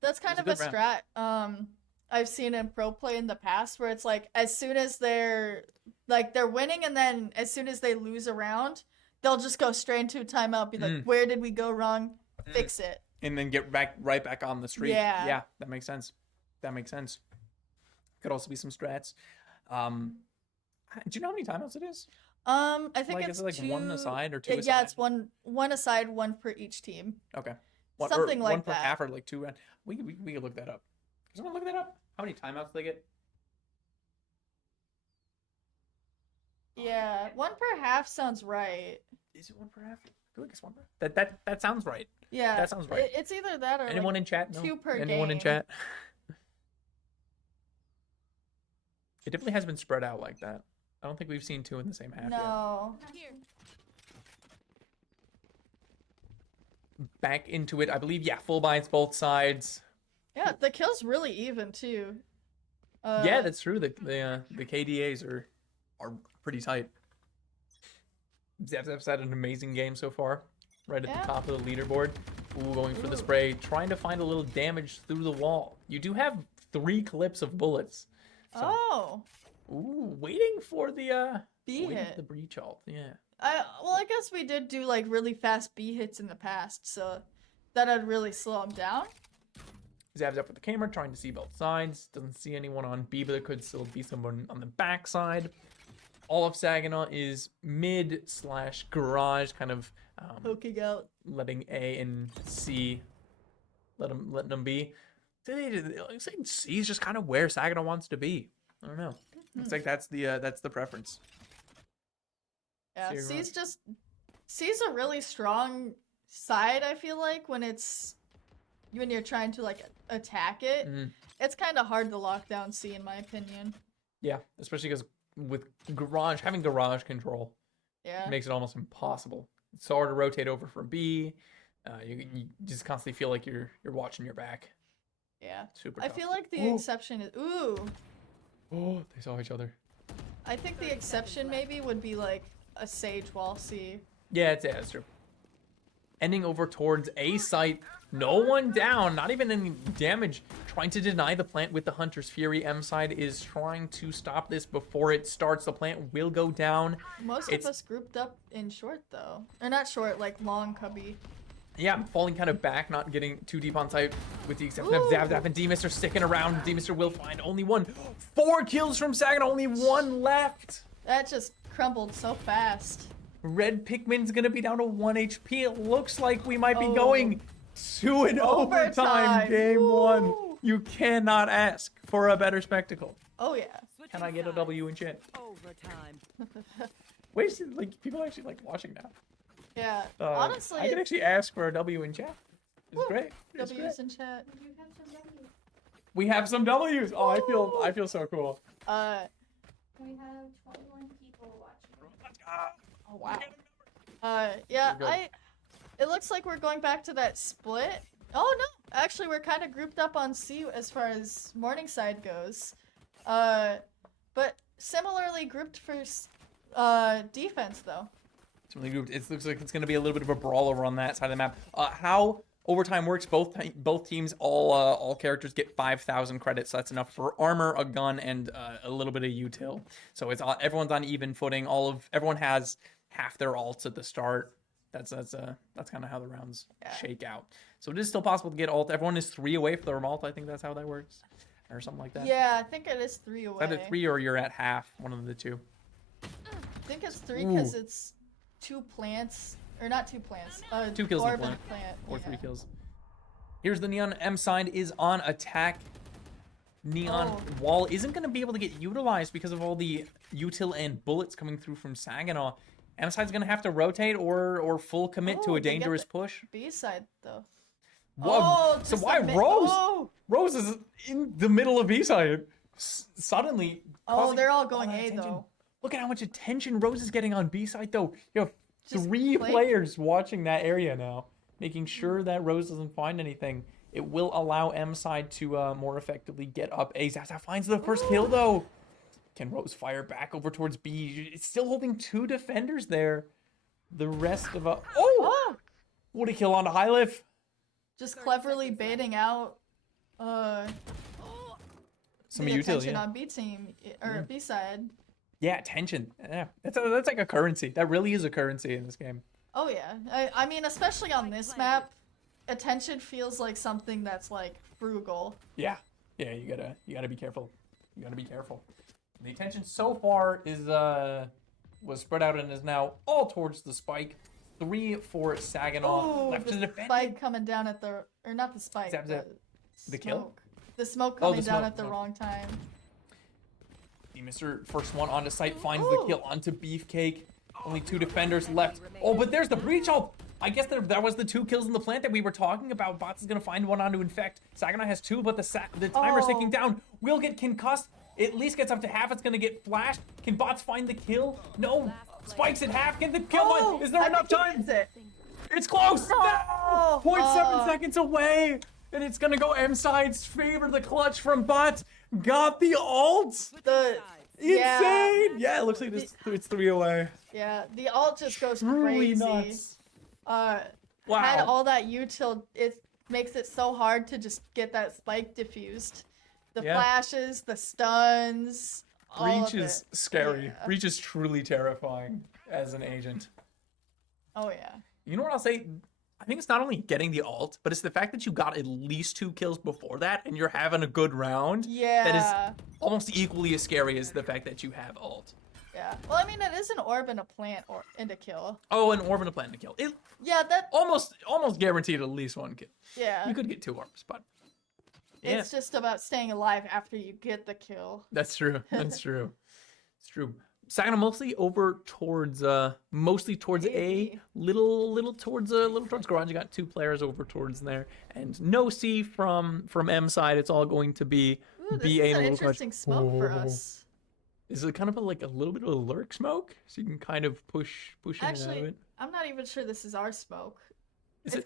that's kind it of was a a good strat I've seen in pro play in the past where it's like as soon as they're winning and then as soon as they lose a round, they'll just go straight into a timeout, be like, where did we go wrong? Fix it. And then get right back on the street. Yeah. Yeah, that makes sense. That makes sense. Could also be some strats. Do you know how many timeouts it is? I think Like, it's is it like 2 one aside or 2 aside? Yeah, it's one aside, one for each team. Okay. Something like one per that. half or like 2 round. We could look that up. Can someone look that up? How many timeouts they get? Yeah, one per half sounds right. Is it 1 per half? Could we guess 1 per? That sounds right. Yeah, That sounds right. It's either that or Anyone like, in chat? No? 2 per Anyone in game. chat? It definitely has been spread out like that. I don't think we've seen 2 in the same half yet. No. Here. Back into it, I believe. Yeah, full buys both sides. Yeah, the kill's really even too. Yeah, that's true. The KDAs are pretty tight. Zep's had an amazing game so far. Right at Yeah. the top of the leaderboard. Ooh, going for the spray, trying to find a little damage through the wall. You do have 3 clips of bullets. So, Oh, ooh, waiting for the B waiting for hit. the breach ult. Yeah. I guess we did do like really fast B hits in the past, so that'd really slow him down. Zab's up with the camera, trying to see both sides. Doesn't see anyone on B, but there could still be someone on the back side. All of Saginaw is mid/garage, kind of Poking out. letting A and C letting them be. It looks like C is just kind of where Saginaw wants to be. I don't know. Looks like that's the preference. Yeah, So you're C's a really strong side. I feel like when you're trying to like attack it, it's kind of hard to lock down C in my opinion. Yeah, especially because with having garage control Yeah. makes it almost impossible. It's so hard to rotate over from B. You just constantly feel like you're watching your back. Yeah. Super. I tough. feel like the Ooh. exception is Oh, they saw each other. I think the exception maybe would be like a Sage wall C. Yeah, that's true. Ending over towards A site. No one down, not even any damage. Trying to deny the plant with the Hunter's Fury. M side is trying to stop this before it starts. The plant will go down. Most It's- of us grouped up in short though. Or not short, like long cubby. Yeah, I'm falling kind of back, not getting too deep on site, with the exception of Ooh. Zap Zap and D-Mister sticking around. D-Mister will find only one. 4 kills from Saginaw, only 1 left. That just crumbled so fast. Red Pikmin's gonna be down to 1 HP. It looks like we might be Oh. going to an overtime Overtime. game Woo. 1. You cannot ask for a better spectacle. Oh yeah. Can I get a W in chat? Overtime. Wait, like people are actually like watching now. Yeah. Uh, Honestly, I can actually ask for a W in chat. It's Woo. great. It's W's great. in chat. We have some W's. Oh, I feel so cool. Uh We have 21 people watching. Let's go. Oh, wow. Yeah, it looks like we're going back to that split. Oh no, actually we're kind of grouped up on C as far as Morningside goes. But similarly grouped for defense though. It's really grouped. It looks like it's going to be a little bit of a brawler on that side of the map. How overtime works, both teams, all characters get 5,000 credits. So that's enough for armor, a gun, and a little bit of util. So it's everyone's on even footing. Everyone has half their alts at the start. That's kind of how the rounds shake out. So it is still possible to get ult. Everyone is 3 away from their ult. I think that's how that works, or something like that. Yeah, I think it is 3 away. Either 3 or you're at half. One of the two. I think it's 3 because it's 2 plants, or not 2 plants. 2 kills in a plant, or 3 kills. Here's the Neon. M side is on attack. Neon wall isn't going to be able to get utilized because of all the util and bullets coming through from Saginaw. M side's going to have to rotate or full commit to a dangerous push. B side though. Whoa. So why Rose? Rose is in the middle of B side. Suddenly. They're all going A though. Look at how much attention Rose is getting on B side though. You have 3 players watching that area now, making sure that Rose doesn't find anything. It will allow M side to more effectively get up A. Zaza finds the first kill though. Can Rose fire back over towards B? It's still holding 2 defenders there. The rest of what a kill on Highlif. Just cleverly baiting out some the util, attention on B team or B side. Yeah, attention. Yeah, that's like a currency. That really is a currency in this game. Oh yeah, I mean especially on this map, attention feels like something that's like frugal. Yeah, you gotta be careful. You gotta be careful. The attention so far is was spread out and is now all towards the spike. 3 for Saginaw. Left to defend. Spike coming down at the not the spike. The kill? The smoke coming down at the wrong time. The Mr. First one onto site finds the kill onto Beefcake. Only 2 defenders left. Oh, but there's the breach ult. I guess that was the 2 kills in the plant that we were talking about. Bots is gonna find one onto Infect. Saginaw has 2, but the timer's ticking down. Will get concussed. At least gets up to half. It's gonna get flashed. Can Bots find the kill? No. Spikes at half. Can the kill one? Is there enough time? It's close. No. 0.7 seconds away. And it's gonna go M side's favor. The clutch from Bots got the ult. Insane. Yeah, it looks like it's 3 away. Yeah, the ult just goes Truly crazy. Nuts. Wow. Had all that util, it makes it so hard to just get that spike diffused. The flashes, the stuns. Breach is scary. Yeah. Breach is truly terrifying as an agent. Oh yeah. You know what I'll say? I think it's not only getting the ult, but it's the fact that you got at least 2 kills before that and you're having a good round. Yeah. That is almost equally as scary as the fact that you have ult. Yeah. Well, I mean, it is an orb and a plant and a kill. Oh, an orb and a plant and a kill. That almost guaranteed at least 1 kill. Yeah. You could get 2 orbs, but it's just about staying alive after you get the kill. That's true. That's true. It's true. Saginaw mostly over towards mostly towards A, little towards garage. You got 2 players over towards there, and no C from M side. It's all going to be B A. This is an interesting smoke for us. Is it kind of like a little bit of a lurk smoke, so you can kind of push in and out of it? I'm not even sure this is our smoke. This is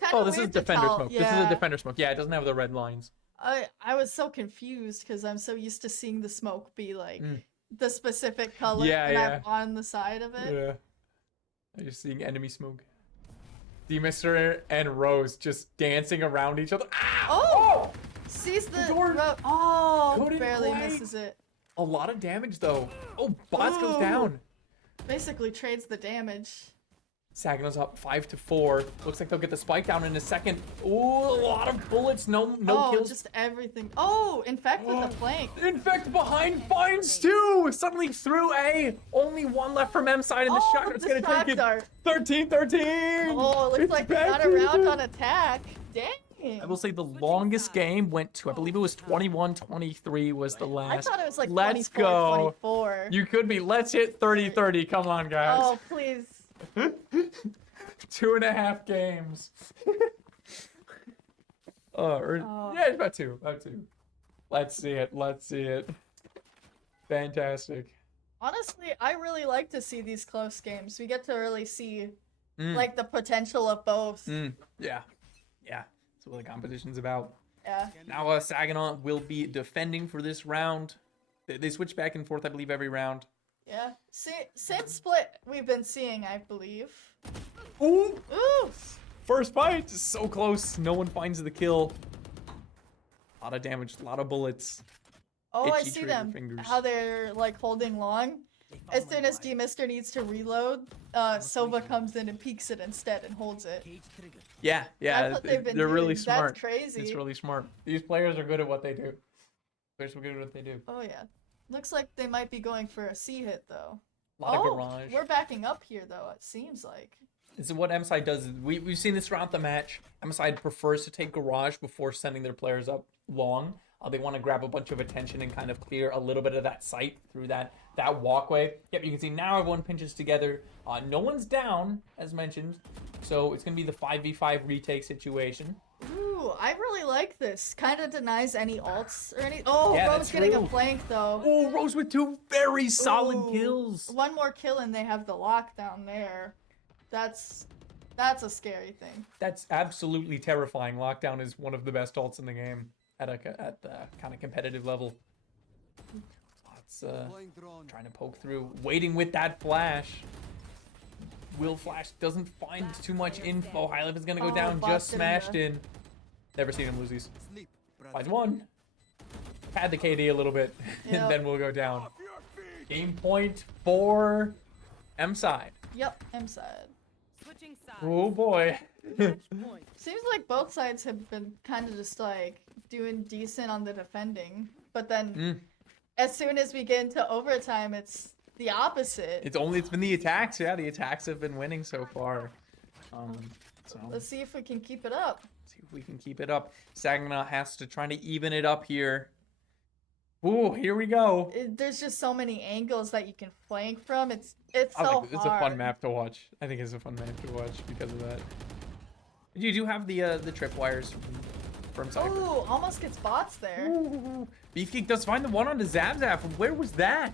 defender smoke. Yeah. This is a defender smoke. Yeah, it doesn't have the red lines. I was so confused because I'm so used to seeing the smoke be like the specific color I'm on the side of it. Yeah. You're seeing enemy smoke. D-Mister and Rose just dancing around each other. Ah! Sees the door. Barely misses it. A lot of damage though. Bots goes down. Basically trades the damage. Saginaw's up 5-4. Looks like they'll get the spike down in a second. Ooh, a lot of bullets. No kills. Just everything. Infect with the flank. Infect behind finds 2. Suddenly through A. Only 1 left from M side, and the shotgun's gonna take it. 13-13. Oh, it looks like we got a round on attack. Dang. I will say the longest game went to, I believe it was 21-23 was the last. I thought it was like Let's 24, go. 24. You could be. Let's hit 30-30. Come on, guys. Oh, please. 2.5 games. Yeah, it's about 2. Let's see it. Fantastic. Honestly, I really like to see these close games. We get to really see Mm, like the potential of both. yeah. Yeah. That's what the competition's about. Yeah. Now, Saginaw will be defending for this round. They switch back and forth, I believe, every round. Yeah. Since split we've been seeing, I believe. Ooh! Ooh. First fight! So close. No one finds the kill. A lot of damage, a lot of bullets. Oh, I Itchy see trigger them. fingers. How they're like holding long. As soon as D-Mister needs to reload, Silva comes in and peeks it instead and holds it. Yeah, That's what they've been they're really doing. smart. That's crazy. It's really smart. These players are good at what they do. They're so good at what they do. Oh yeah. Looks like they might be going for a C hit though. A lot of garage. We're backing up here though, it seems like. This is what MSI does. We've seen this throughout the match. MSI prefers to take garage before sending their players up long. They want to grab a bunch of attention and kind of clear a little bit of that sight through that walkway. Yep, you can see now everyone pinches together. No one's down, as mentioned. So it's going to be the 5v5 retake situation. Ooh, I really like this. Kind of denies any ults or any. Oh, Yeah, Rose that's getting true. a flank though. Oh, Rose with 2 very solid Ooh, kills. One more kill and they have the lockdown there. That's a scary thing. That's absolutely terrifying. Lockdown is one of the best ults in the game at the kind of competitive level. Lots trying to poke through, waiting with that flash. Will Flash doesn't find too much info. High Life is gonna go down, just smashed in. Never seen him lose these. Finds one. Pad the KD a little bit, and Yep. then we'll go down. Game point for M side. Yep, M side. Oh boy. Seems like both sides have been kind of just like doing decent on the defending, but then as soon as we get into overtime, it's the opposite. It's been the attacks. Yeah, the attacks have been winning so far. So Let's see if we can keep it up. see if we can keep it up. Saginaw has to try to even it up here. Ooh, here we go. There's just so many angles that you can flank from. It's I so think it's hard. a fun map to watch. I think it's a fun map to watch because of that. You do have the tripwires from Cypher. Ooh, almost gets bots there. Ooh, Beefcake does find the one on the Zap Zap. Where was that?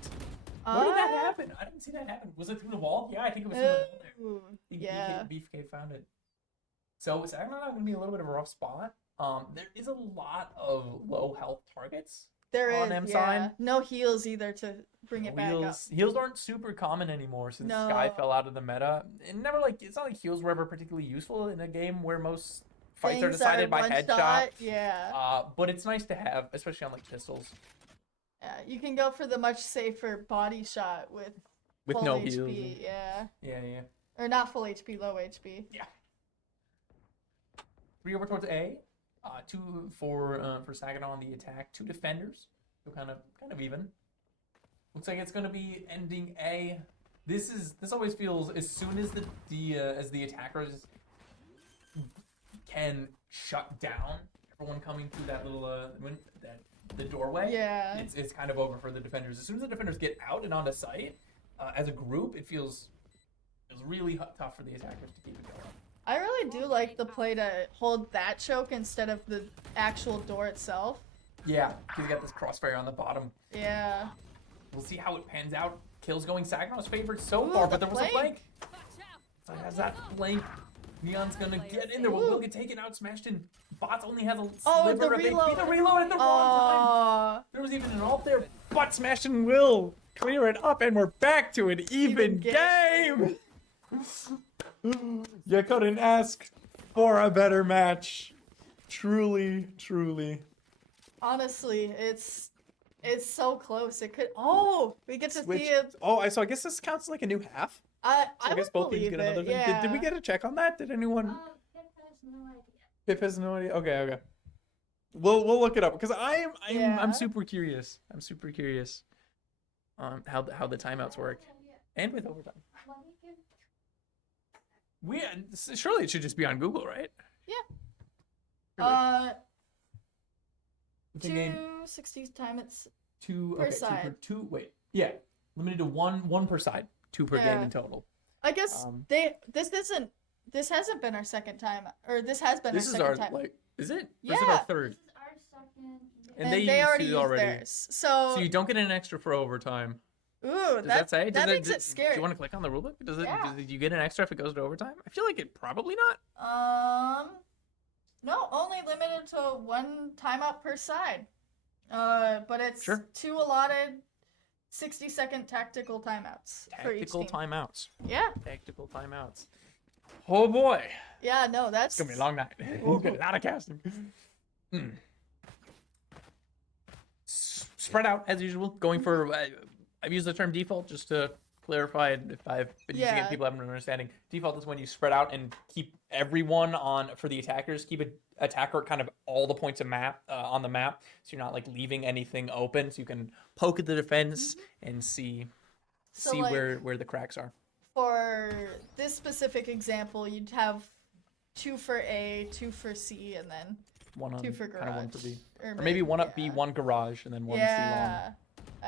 Where did that happen? I didn't see that happen. Was it through the wall? Yeah, I think it was through the wall there. Ooh, I think yeah. Beefcake found it. So Saginaw going to be a little bit of a rough spot. There is a lot of low health targets. There on is, M yeah. side. No heals either to bring it back up. Heals aren't super common anymore since No. Sky fell out of the meta. And never it's not like heals were ever particularly useful in a game where most fights are Things decided by one headshot. shot, yeah. But it's nice to have, especially on like pistols Yeah, you can go for the much safer body shot with with full no HP, heals. yeah. Yeah. Or not full HP, low HP. 3 over towards A. 2 for Saginaw on the attack. 2 defenders. So kind of even. Looks like it's gonna be ending A. This always feels as soon as the attackers can shut down everyone coming through that little the doorway. Yeah. It's kind of over for the defenders. As soon as the defenders get out and onto site, as a group, it feels really tough for the attackers to keep it going. I really do like the play to hold that choke instead of the actual door itself. Yeah, because you got this crossfire on the bottom. Yeah. We'll see how it pans out. Kills going Saginaw's favorite so Ooh, far, the but there was a flank. flank. So he has that flank. Neon's gonna get in there. Will get taken out, smashed in. Bots only has a sliver of reload. The reload at the wrong time. There was even an ult there. But smashed in will clear it up, and we're back to an even game. You couldn't ask for a better match. Truly, truly. Honestly, it's so close. It could. Oh, we get to see it. Oh, so I guess this counts as like a new half. I I guess both teams get another thing. Yeah. Did we get a check on that? Did anyone? Pip has no idea. Pip has no idea. Okay. We'll look it up because Yeah. I'm super curious. I'm super curious. How the timeouts work and with overtime. Let me give Surely it should just be on Google, right? Yeah. It's a game 260 time. It's two. per Okay, side. two. Wait. Yeah. Limited to one per side. 2 per game Yeah. in total. I guess this hasn't been our second time, or this has been This our is second our time. is it? Or is it Yeah. our third? this is our second. And And they they used already to used already. theirs. So So you don't get an extra for overtime. Ooh, Does that say? that makes it Do scary. you want to click on the rulebook? Does it? Yeah. Do you get an extra if it goes to overtime? I feel like it probably not. No, only limited to 1 timeout per side. But it's Sure. 2 allotted 60-second tactical timeouts for each Tactical team. timeouts. Yeah. Tactical timeouts. Oh boy, Yeah, no, that's it's gonna be a long night. It's gonna be a lot of casting. Spread out as usual. Going for I've used the term default just to clarify if I've been using it. Yeah. People haven't been understanding. Default is when you spread out and keep everyone on for the attackers. Keep an attacker at kind of all the points of map on the map, so you're not like leaving anything open. So you can poke at the defense and see So, like, where the cracks are. for this specific example, you'd have 2 for A, 2 for C, and then One on 2 for kind of one for garage. B, or maybe one up B, yeah. one garage, and then one C long. Yeah.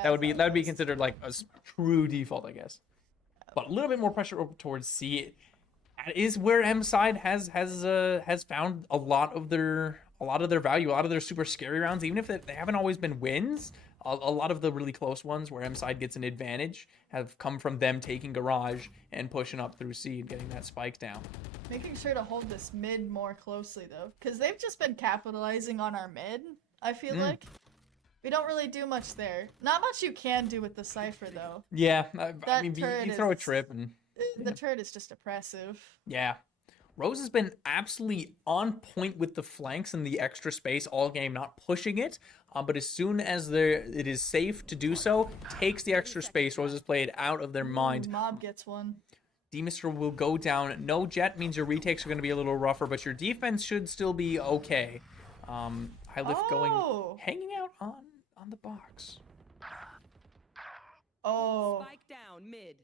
That would be That's considered like a true default, I guess. But a little bit more pressure over towards C. That is where M side has found a lot of their value, a lot of their super scary rounds, even if they haven't always been wins. A lot of the really close ones where M side gets an advantage have come from them taking garage and pushing up through C and getting that spike down. Making sure to hold this mid more closely though, because they've just been capitalizing on our mid. I feel like we don't really do much there. Not much you can do with the Cypher though. Yeah, I That mean, turret you throw a is- trip and The turret is just oppressive. yeah. Rose has been absolutely on point with the flanks and the extra space all game, not pushing it. But as soon as it is safe to do so, takes the extra space. Rose has played out of their mind. Mob gets one. D-Mister will go down. No jet means your retakes are going to be a little rougher, but your defense should still be okay. High lift going, hanging out on the box Oh, Spike down mid.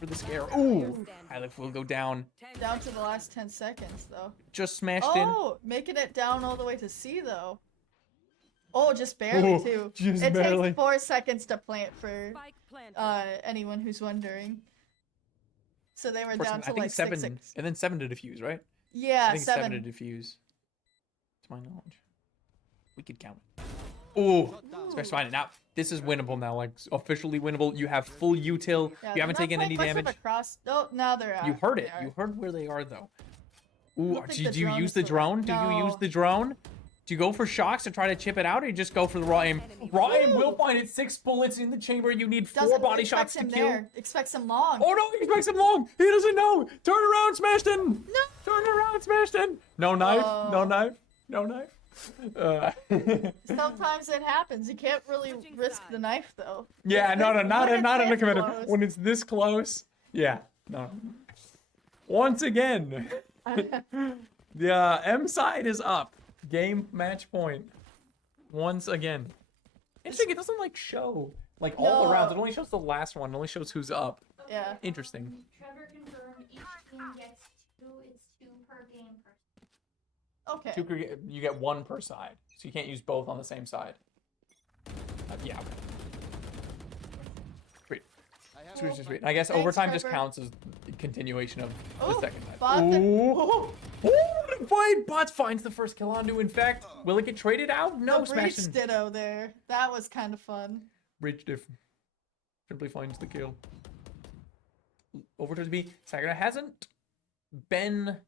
for the scare. Ooh, High lift will go down. down to the last 10 seconds though. Just smashed in. Oh, making it down all the way to C though. Oh, just barely Oh, too. just it barely. takes 4 seconds to plant for Spike planted. anyone who's wondering. So they were Of course, down I to think like 7, 6. and then 7 to defuse, right? Yeah, I think 7 to 7. defuse. To my knowledge. We could count it. Oh, smash fine. Now, this is winnable now. Like, officially winnable. You have full util. Yeah, You haven't they're not taken any playing much of damage. a cross. Oh, now they're out. You heard it. They are. You heard where they are, though. I Ooh, don't think do the you drone use is the the drone? right- Do you use No. the drone? Do you go for shocks to try to chip it out, or you just go for the raw aim? Raw aim will find it. 6 bullets in the chamber. You need 4 Doesn't body expect shots to him kill. there. Expects him long. Oh no, he expects him long. He doesn't know. Turn around, smashed in. No. Turn around, smashed in. No knife. No Oh. knife. No knife. Sometimes it happens. You can't really risk the knife though. Yeah, It's no, this- not when in not it's in a this committed. close. When it's this close. Yeah, no. Once again, the M side is up. Game match point. Once again. Interesting. It doesn't like show like all the No. rounds. It only shows the last one. It only shows who's up. Yeah. Interesting. Trevor confirmed each team gets 2. It's 2 per game per. Okay. You get 1 per side, so you can't use both on the same side. Yeah. Sweet. Sweet, sweet, sweet. I guess Thanks, overtime just Trevor. counts as the continuation of the Oh, second time. bot the- Ooh. Ooh, fight! Bot finds the first kill onto infect. Will it get traded out? No, The breach smashing. ditto there. That was kind of fun. Breach diff. Simply finds the kill. Over to B. Sagana hasn't been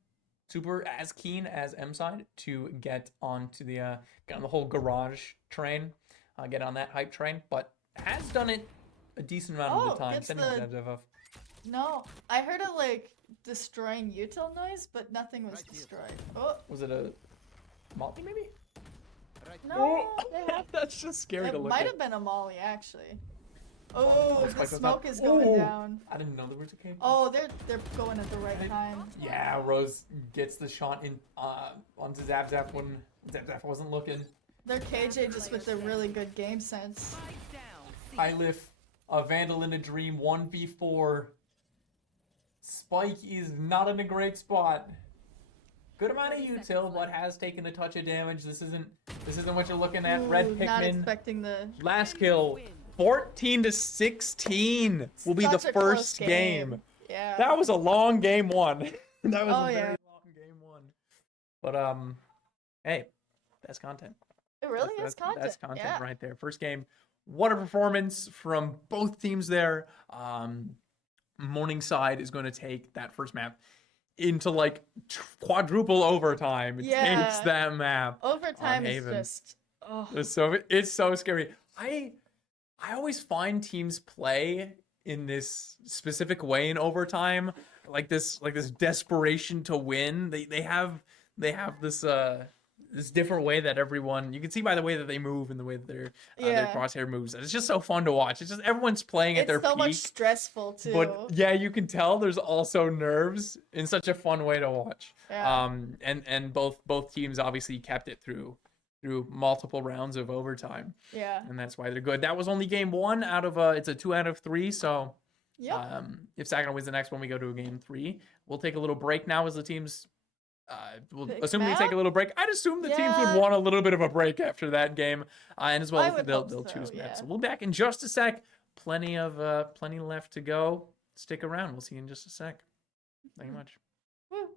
super as keen as M side to get onto the get on the whole garage train, get on that hype train, but has done it a decent amount of Oh, the time. gets Sending the- Zeb Zeb off. No, I heard a like destroying util noise, but nothing was destroyed. Oh Was it a Molly maybe? no, That's just scary it to look might at. have been a molly actually. Oh, the Spike goes smoke down. is going Ooh. down. I didn't know there was a cave. Oh, they're going at the right time. Yeah, Rose gets the shot in onto Zap Zap when Zap Zap wasn't looking. They're KJ just with a really good game sense. Spike down. C. High lift, a Vandal in a Dream, 1v4. Spike is not in a great spot. Good amount of 30 util, seconds but left. has taken a touch of damage. This isn't what you're looking at. Red Ooh, not Pikmin, expecting the last kill, 14 to 16 will be Such the a close first game. Yeah. That was a long game 1. That was Oh, a yeah. very long game 1. But hey, that's content. It really is That's content. content Yeah. right there. First game, what a performance from both teams there. Morningside is going to take that first map into like quadruple overtime. It takes Yeah. that map. Overtime is Haven. just. Oh. It's so scary. I always find teams play in this specific way in overtime, like this desperation to win. They have this different way that everyone, you can see by the way that they move and the way that their Yeah. crosshair moves. It's just so fun to watch. It's just everyone's playing at It's their so peak. much stressful too. But yeah, you can tell there's also nerves in such a fun way to watch. Yeah. And both teams obviously kept it through multiple rounds of overtime, Yeah. and that's why they're good. That was only game 1 out of it's a 2 out of 3. So Yep. if Saginaw wins the next one, we go to a game 3. We'll take a little break now as the teams. We'll Pick assume we take map? a little break. I'd assume the teams Yeah. would want a little bit of a break after that game, and as well I as would they'll hope so, choose maps. yeah. So we'll be back in just a sec. Plenty left to go. Stick around. We'll see you in just a sec. Thank you much. Woo.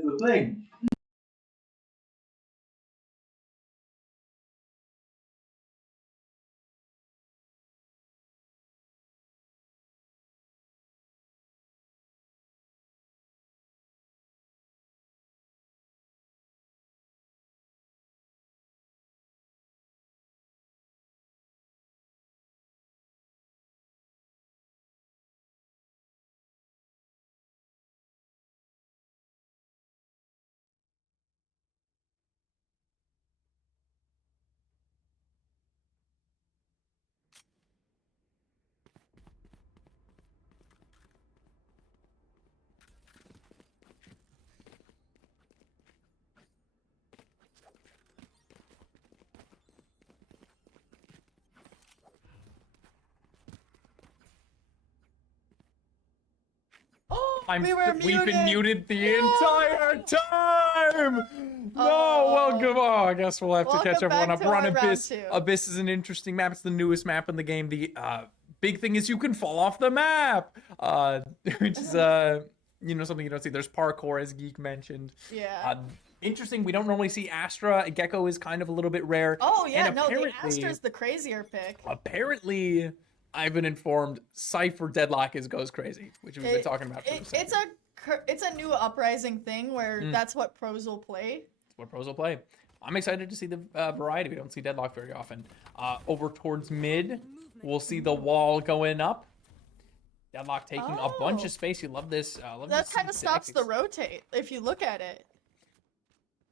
is the thing. We've been muted the Yeah. entire time. No, welcome. Oh, I guess we'll have to catch Welcome everyone back up. to We're on our round Abyss. two. Abyss is an interesting map. It's the newest map in the game. The big thing is you can fall off the map, which is something you don't see. There's parkour, as Geek mentioned. Yeah. Interesting. We don't normally see Astra. Gecko is kind of a little bit rare. Oh yeah, and no, the apparently- Astra's the crazier pick. Apparently, I've been informed Cypher Deadlock goes crazy, which we've been talking about for a second. It's a new uprising thing where Mm. that's what pros will play. It's what pros will play. I'm excited to see the variety. We don't see Deadlock very often. Over towards mid, we'll see the wall going up. Deadlock taking a bunch Oh. of space. You love this. That kind of stops the rotate if you look at it.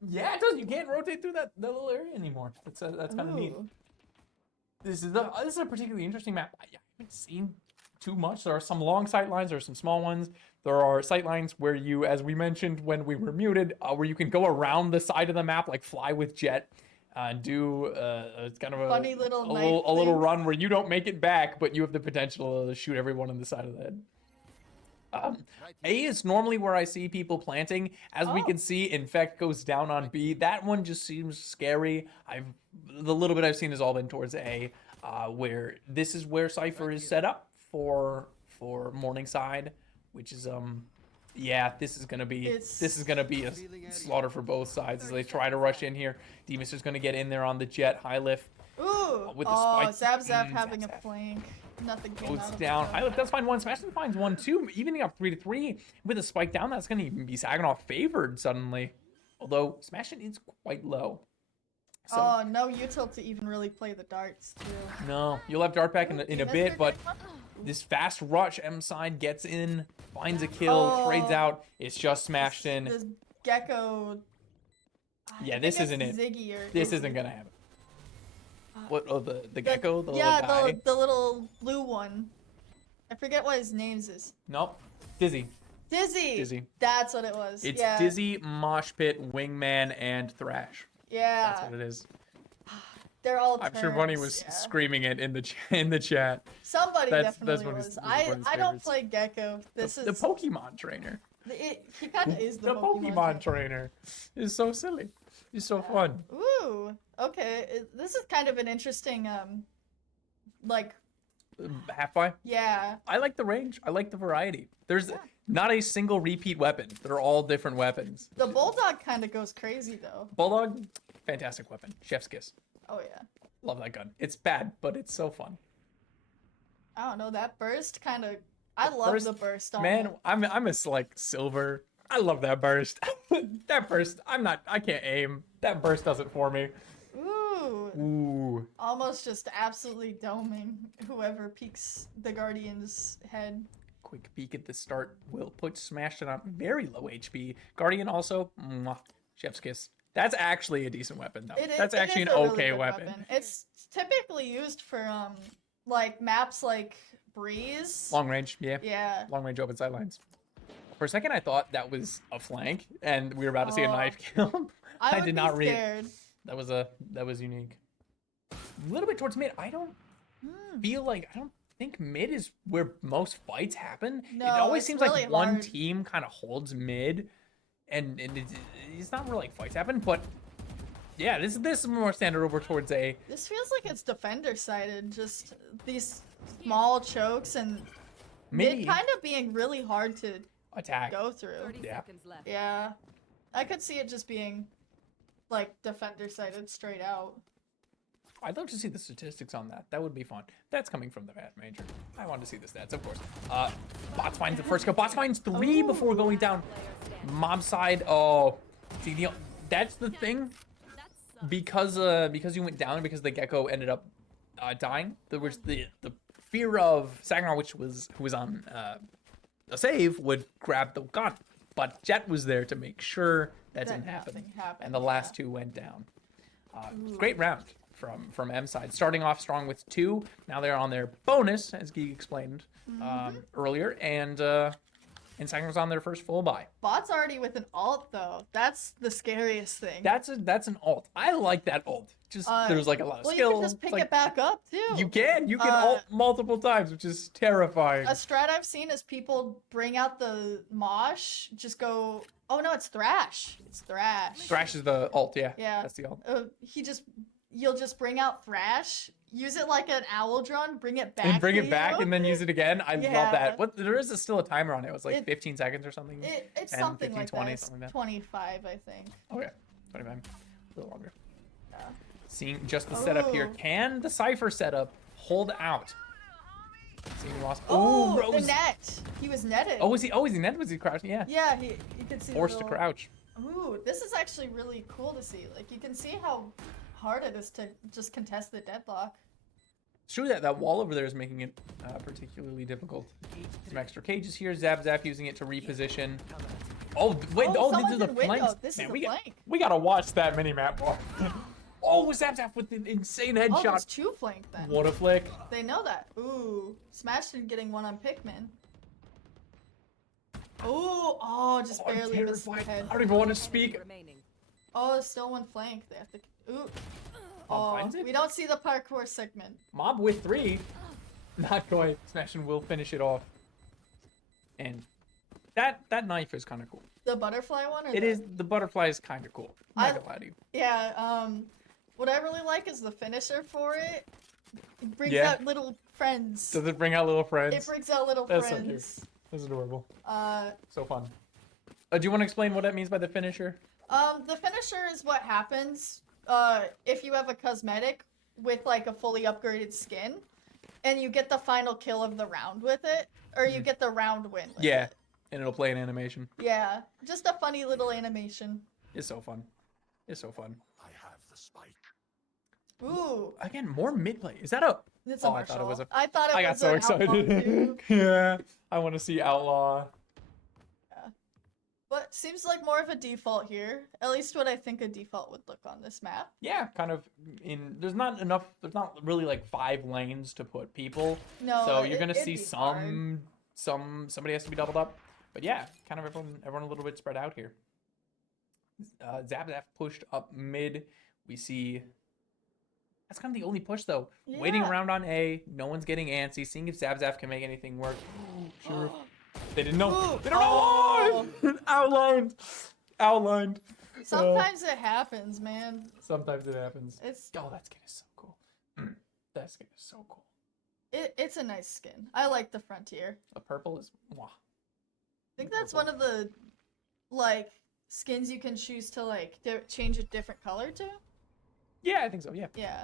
Yeah, it does. You can't rotate through that little area anymore. That's kind of neat. Ooh. This is a particularly interesting map. I haven't seen too much. There are some long sight lines. There are some small ones. There are sight lines where you, as we mentioned when we were muted, where you can go around the side of the map, like fly with jet, and do it's kind of Funny little a knife little things. run where you don't make it back, but you have the potential to shoot everyone on the side of the head. A is normally where I see people planting. As we Oh. can see, Infect goes down on B. That one just seems scary. The little bit I've seen has all been towards A, where this is where Cypher is set up for Morningside, which is yeah, this is gonna be a slaughter for both sides as they try to rush in here. Demus is gonna get in there on the jet high lift. Ooh. With the Oh, spike- Zap having a Zap. flank. Nothing came Goes out of down. it. High lift does find one. Smashing finds one too. Evening up 3-3 with a spike down. That's gonna even be Saginaw favored suddenly. Although Smashing is quite low. So Oh, no util to even really play the darts too. no, you'll have dart back in a Mr. bit, but Gecko? this fast rush M side gets in, finds a kill, trades Oh. out. It's just smashed in. This Gecko. I Yeah, think this it's isn't it. Ziggy or This Izzy. isn't gonna happen. What? Oh, the gecko, the yeah, little guy. the little blue one. I forget what his name is. Nope. Dizzy. Dizzy. Dizzy. That's what it was. It's yeah. Dizzy, Mosh Pit, Wingman, and Thrash. Yeah. That's what it is. They're all. I'm sure Bunny was yeah. screaming it in the chat. Somebody that's definitely one of was. his- that's one of his I don't favorites. play Gecko. This The is Pokemon trainer. he kind of is The Pokemon trainer. trainer is so silly. He's so fun. Ooh. Okay. This is kind of an interesting like Half by. yeah. I like the range. I like the variety. There's Yeah. not a single repeat weapon. They're all different weapons. The bulldog kind of goes crazy though. Bulldog, fantastic weapon. Chef's kiss. Oh yeah. Love that gun. It's bad, but it's so fun. I don't know, that burst kind of. I love burst- the burst on Man, it. I'm a like silver. I love that burst. That burst. I can't aim. That burst does it for me. Ooh. Ooh. Almost just absolutely doming whoever peeks the Guardian's head. Quick peek at the start will put Smashed on very low HP. Guardian also, mwah, chef's kiss. That's actually a decent weapon though. That's It actually is an a really okay good weapon. It's typically used for like maps like Breeze. Long range, yeah. Yeah. Long range open sidelines. For a second, I thought that was a flank, and we were about to see a Oh. knife kill. I I would did be not read. scared. That was unique. A little bit towards mid. I don't think mid is where most fights happen. No, it always it's seems really like one hard. team kind of holds mid, and it's not where like fights happen. But yeah, this is more standard over towards A. This feels like it's defender sided. Just these small chokes and Mid mid kind of being really hard to attack. go through. 30 Yeah. seconds left. Yeah. I could see it just being like defender sided straight out. I'd love to see the statistics on that. That would be fun. That's coming from the Vat Major. I want to see the stats, of course. Bots finds the first kill. Bots finds 3 before going down. Mob side. Oh, see, that's the thing. Because you went down, because the Gecko ended up dying. There was the fear of Saginaw, who was on a save, would grab the gun, but Jet was there to make sure that didn't happen. Nothing happened, And the last 2 went down. Great round from M side, starting off strong with 2. Now they're on their bonus, as Geek explained earlier, and Sagnar's on their first full buy. Bot's already with an ult though. That's the scariest thing. That's an ult. I like that ult. Just there's like a lot of well, skill. you can just pick it back up too. You can ult multiple times, which is terrifying. A strat I've seen is people bring out the Mosh, just go. Oh no, it's Thrash. It's Thrash. Thrash is the ult, yeah. Yeah. That's the ult. You'll just bring out Thrash, use it like an owl drone, bring it back. And bring to it back you. and then use it again. I Yeah. love that. What there is still a timer on it. It was like 15 seconds or something. It's 10, something 15, like 20, that. It's something like that. 25, I think. Oh yeah, 25, a little longer. Yeah. Seeing just the setup here. Oh. Can the Cypher setup hold out? Seeing he lost. Oh, Ooh, Rose. the net. He was netted. Oh, was he? Oh, was he net? Was he crouching? Yeah. Yeah, you could see. Forced the to little... crouch. Ooh, this is actually really cool to see. Like, you can see how hard it is to just contest the deadlock. It's true that wall over there is making it particularly difficult. Some extra cages here. Zap using it to reposition. Oh, wait. Oh, these are the someone's in flanks. window. This Man, is we the got, flank. we gotta watch that mini map more. Oh, Zap with an insane Oh, headshot. there's 2 flank then. What a flick. They know that. Ooh, Smashton getting one on Pikmin. Oh, just Oh, I'm barely missed the terrified. head. I don't even want to speak. Remaining. Oh, there's still 1 flank. They have to. Ooh. Mob Oh, finds it. we don't see the parkour segment. Mob with 3. Not quite. Smashing will finish it off. And that knife is kind of cool. The butterfly one? Or It is. The butterfly is kind of cool. I'm not I- gonna lie to you. Yeah, what I really like is the finisher for it. It brings Yeah. out little friends. Does it bring out little It friends? brings out little That's so cute. friends. That's adorable. Uh, So fun. Do you want to explain what that means by the finisher? the finisher is what happens if you have a cosmetic with like a fully upgraded skin, and you get the final kill of the round with it, or you get the round win. With Yeah. it. And it'll play an animation. Yeah, just a funny little animation. It's so fun. It's so fun. I have the spike. Ooh, Again, more mid play. Is that a? it's a Oh, I Marshall. thought it was a- I thought it I got was so an Outlaw excited. too. Yeah. I want to see Outlaw. But seems like more of a default here. At least what I think a default would look on this map. Yeah, kind of. There's not enough. There's not really like 5 lanes to put people. No, So you're gonna it'd see be hard. somebody has to be doubled up. But yeah, kind of everyone a little bit spread out here. Zap pushed up mid. We see that's kind of the only push though. Waiting Yeah. around on A. No one's getting antsy. Seeing if Zap can make anything work. Sure. They didn't know. Ooh, They don't know why. Outlined. Sometimes it happens, man. Sometimes it happens. It's Oh, that skin is so cool. That skin is so cool. it's a nice skin. I like the Frontier. The purple is mwah. I think that's one of the like skins you can choose to like change a different color to. Yeah, I think so. Yeah, Yeah,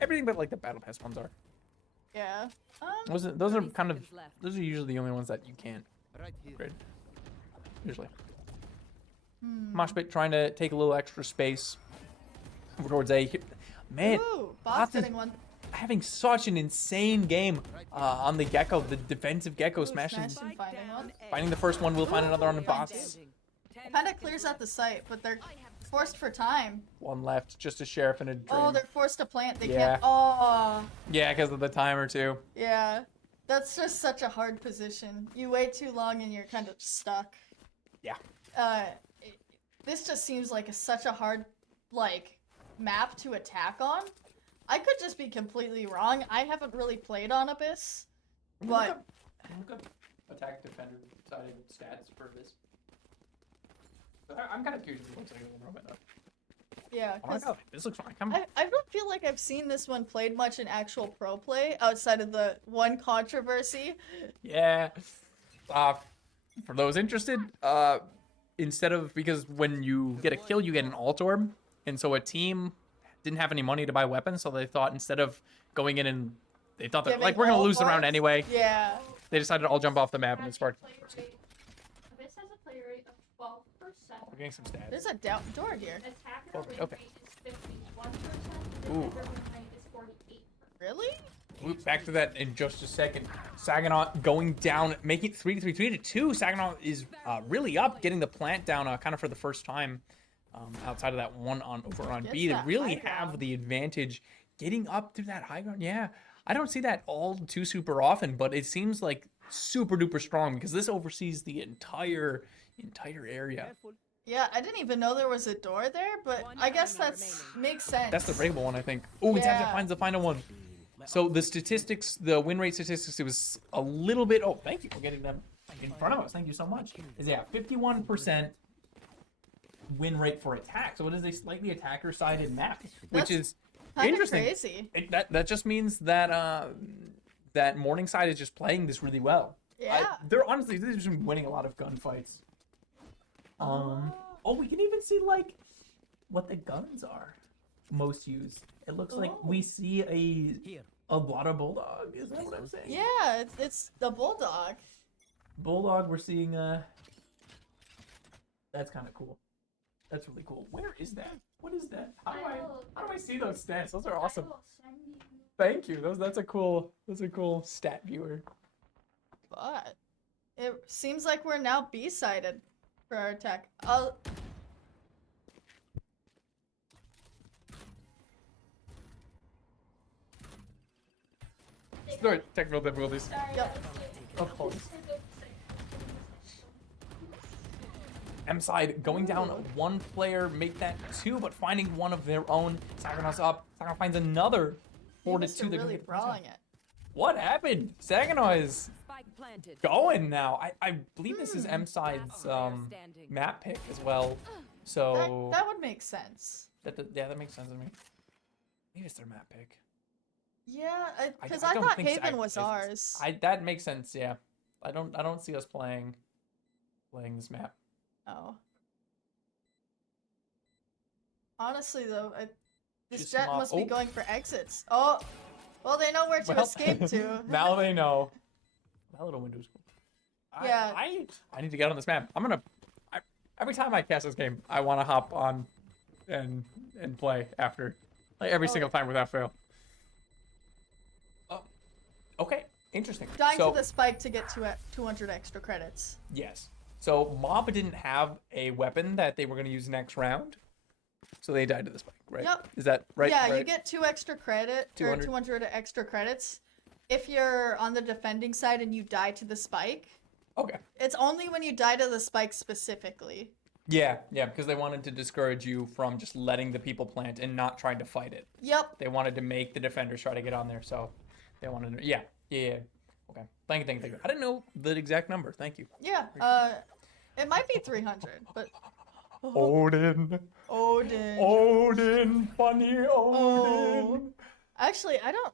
everything but like the battle pass ones are. yeah. Those are 30 kind of seconds left. those are usually the only ones that you can't Right here. upgrade. Usually. Hmm. Moshpit trying to take a little extra space over towards A. Man, Ooh, Bots Bots is- getting one. having such an insane game on the Gecko, the defensive Gecko Ooh, smashing. Smashing finding one. Finding the first one, we'll find another on the Ooh, bots. standing. Kind of clears out the site, but they're forced for time. One left, just a sheriff and a Oh, drain. they're forced to plant. They Yeah. can't. Oh, Yeah, because of the timer too. yeah. That's just such a hard position. You wait too long and you're kind of stuck. Yeah. This just seems like such a hard, like, map to attack on. I could just be completely wrong. I haven't really played on Abyss, but Look up attack defender sided stats for this. I'm kind of curious what it looks like in the moment. yeah, Oh my 'cause god, this looks fine. Come I don't feel like I've seen this one played much in actual pro play outside of the one controversy. Yeah. For those interested, instead of, because when you get a kill, you get an alt orb, and so a team didn't have any money to buy weapons, so they thought instead of going in and they thought that Giving like we're gonna all lose the round orbs? anyway, Yeah. they decided to all jump off the map and it sparked. This has a play rate of 12%. We're getting some stats. There's a door here. Attacker win Okay. rate is 51%. Ooh. Defender win rate is 48%. Really? We'll back to that in just a second. Saginaw going down, making it 3-3, 3-2. Saginaw is really up, getting the plant down kind of for the first time outside of that one on over on Gets B. They that really high have ground. the advantage getting up through that high ground. Yeah, I don't see that all too super often, but it seems like super duper strong because this oversees the entire area. Yeah, I didn't even know there was a door there, but One I guess enemy that's remaining. makes sense. That's the breakable one, I think. Oh, it's Yeah. finds the final one. So the statistics, the win rate statistics, it was a little bit. Oh, thank you for getting them in front of us. Thank you so much. Is 51% win rate for attack. So it is a slightly attacker-sided map, which That's is Kinda interesting. crazy. That just means that that Morningside is just playing this really well. Yeah. They're honestly they've just been winning a lot of gunfights. Oh, we can even see like what the guns are most used. It looks like we see a blotter bulldog. Is that what I'm saying? Yeah, it's the bulldog. Bulldog. We're seeing That's kind of cool. That's really cool. Where is that? What is that? How do I see those stats? Those are awesome. I will send you. Thank you. That's a cool stat viewer. But it seems like we're now B-sided for our attack. Sorry, technical difficulties. Sorry, Yep. Of course. M side going down one player, make that two, but finding one of their own. Saginaw's up. Saginaw finds another 4-2. They're gonna really get the points brawling out. it. What happened? Saginaw is Spike planted. going now. I believe this is M side's Standing. map pick as well. So That would make sense. that makes sense to me. Maybe it's their map pick. Yeah, because I I don't thought think Haven was it's- ours. That makes sense. Yeah, I don't see us playing this map. Oh. Honestly, though, this Just jet come off- must be oh. going for exits. Oh, well, they know where to Well, escape to. Now they know. That little window's cool. Yeah. I need to get on this map. Every time I cast this game, I want to hop on and play after, like every Oh. single time without fail. Oh, okay, interesting. Dying So to the spike to get 200 extra credits. yes, so Mob didn't have a weapon that they were going to use next round, so they died to the spike, right? Yep. Is that right? Yeah, right? you get 200 extra credits if you're on the defending side and you die to the spike. Okay. It's only when you die to the spike specifically. Yeah, because they wanted to discourage you from just letting the people plant and not trying to fight it. Yep. They wanted to make the defenders try to get on there, so they wanted to. Yeah. Okay. Thank you. I didn't know the exact number. Thank you. Yeah. It might be 300, but Odin. Odin. Funny Odin. Oh. Actually, I don't.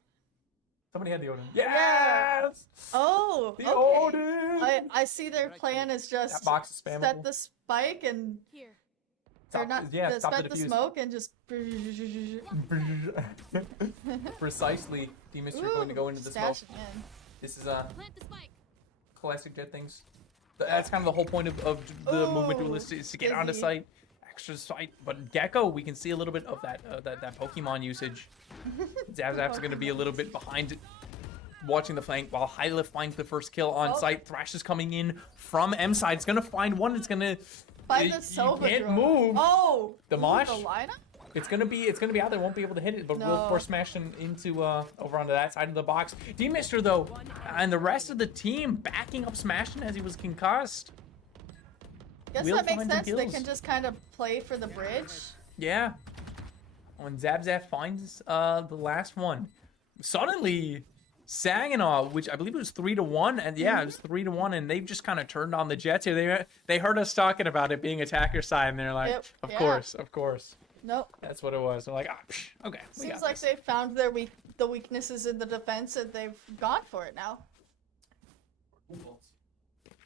Somebody had the Odin. Yeah. Yes. Oh. The Okay. Odin. I see their plan is just That box is spammable. set the spike and Here. or Stop- not yeah, stop set the the defuse. smoke and just. Precisely. Demis, you're going to go into the smoke. Stash it in. This is Plant the spike. classic jet things. That's kind of the whole point of the movement Ooh, duelist is to get onto dizzy. site, extra sight. But Gecko, we can see a little bit of that Pokemon usage. Zap going to be a little bit behind, watching the flank while Hylift finds the first kill on Oh. site. Thrash is coming in from M side. It's going to find one. It's going to Find the you Sova can't drone. move. Oh. The ooh, Mosh? The lineup? It's gonna be out there. Won't be able to hit it, but we'll No. force smash him into over onto that side of the box. D-Mister though, and the rest of the team backing up Smashing as he was concussed. Guess We'll that makes find the sense. They kills. can just kind of play for the bridge. Yeah. When Zap finds the last one, suddenly Saginaw, which I believe it was 3-1, and yeah, it was 3-1, and they've just kind of turned on the Jets here. They heard us talking about it being attacker side, and they're like, Yep, of yeah. course. Nope. That's what it was. They're like, okay. we Seems got like this. they found the weaknesses in the defense and they've gone for it now.